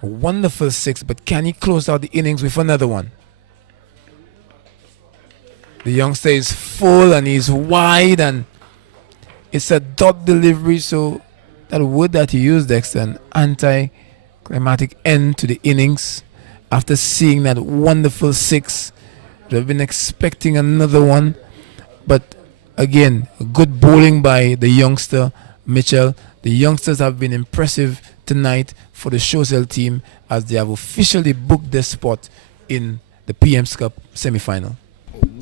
a wonderful 6. But can he close out the innings with another one? The youngster is full and he's wide, and it's a dot delivery. So that word that he used, Dexter, an anti-climatic end to the innings. After seeing that wonderful 6, they've been expecting another one. But again, good bowling by the youngster Mitchell. The youngsters have been impressive tonight for the Shosel team as they have officially booked their spot in the PM's Cup semi-final.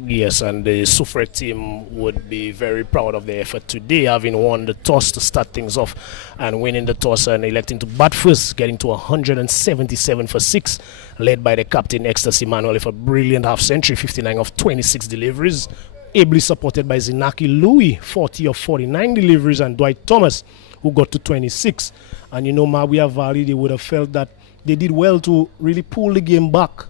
Yes, and the Soufriere team would be very proud of their effort today, having won the toss to start things off and winning the toss and electing to bat first, getting to 177 for 6, led by the captain Ecstasy Manuel with a brilliant half-century, 59 of 26 deliveries, ably supported by Zinaki Louis, 40 of 49 deliveries, and Dwight Thomas, who got to 26. And you know, Mabouya Valley, they would have felt that they did well to really pull the game back,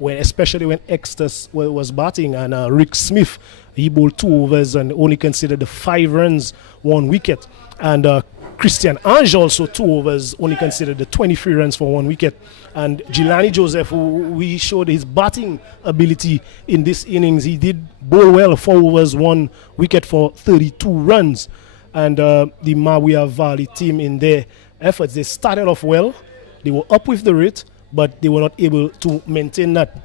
especially when Ecstasy was batting, and Rick Smith, he bowled 2 overs and only considered the 5 runs, 1 wicket. And Christian Ange also 2 overs, only considered the 23 runs for 1 wicket. And Jelani Joseph, who we showed his batting ability in this innings, he did bowl well, 4 overs, 1 wicket for 32 runs. And the Mabouya Valley team, in their efforts, they started off well, they were up with the rate, but they were not able to maintain that.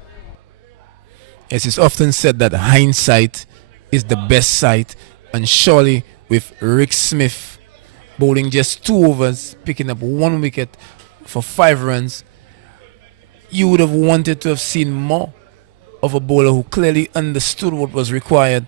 Yes, it's often said that hindsight is the best sight, and surely with Rick Smith bowling just 2 overs, picking up 1 wicket for 5 runs, you would have wanted to have seen more of a bowler who clearly understood what was required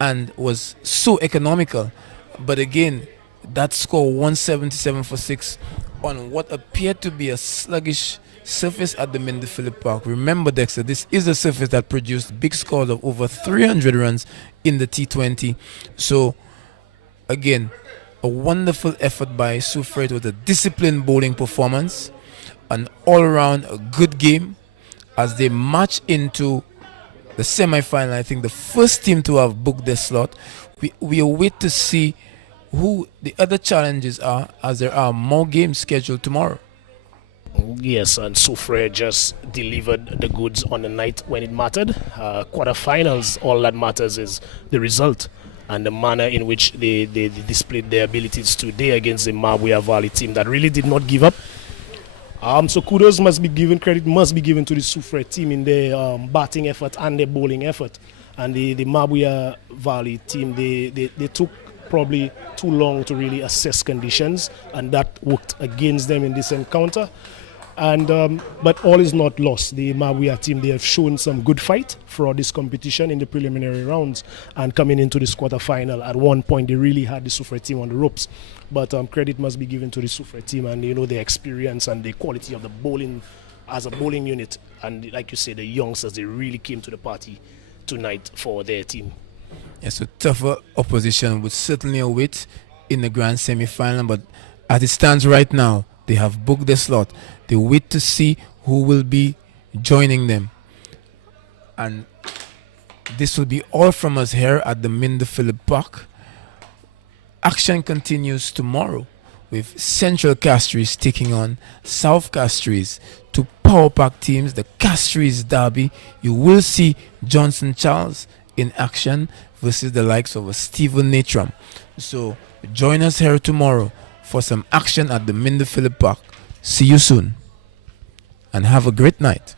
and was so economical. But again, that score 177 for 6 on what appeared to be a sluggish surface at the Mindy Phillip Park. Remember, Dexter, this is a surface that produced big scores of over 300 runs in the T20. So again, a wonderful effort by Soufriere. It was a disciplined bowling performance, an all-around good game as they march into the semi-final. I think the first team to have booked their slot. We await to see who the other challenges are, as there are more games scheduled tomorrow. Yes, and Soufriere just delivered the goods on the night when it mattered. Quarterfinals, all that matters is the result and the manner in which they displayed their abilities today against the Mabouya Valley team that really did not give up. So kudos must be given, credit must be given to the Soufriere team in their batting effort and their bowling effort. And the Mabouya Valley team, they took probably too long to really assess conditions, and that worked against them in this encounter. And but all is not lost. The Mabouya team, they have shown some good fight for this competition in the preliminary rounds, and coming into this quarterfinal, at one point they really had the Soufriere team on the ropes. But credit must be given to the Soufriere team, and their experience and the quality of the bowling as a bowling unit. And like you say, the youngsters, they really came to the party tonight for their team. Yes, so tougher opposition would certainly await in the grand semi-final, but as it stands right now, they have booked the slot. They wait to see who will be joining them. And this will be all from us here at the Minder Phillip Park. Action continues tomorrow with Central Castries taking on South Castries. To Power Pack teams, the Castries derby. You will see Johnson Charles in action versus the likes of Stephen Natram. So join us here tomorrow for some action at the Minder Phillip Park. See you soon and have a great night.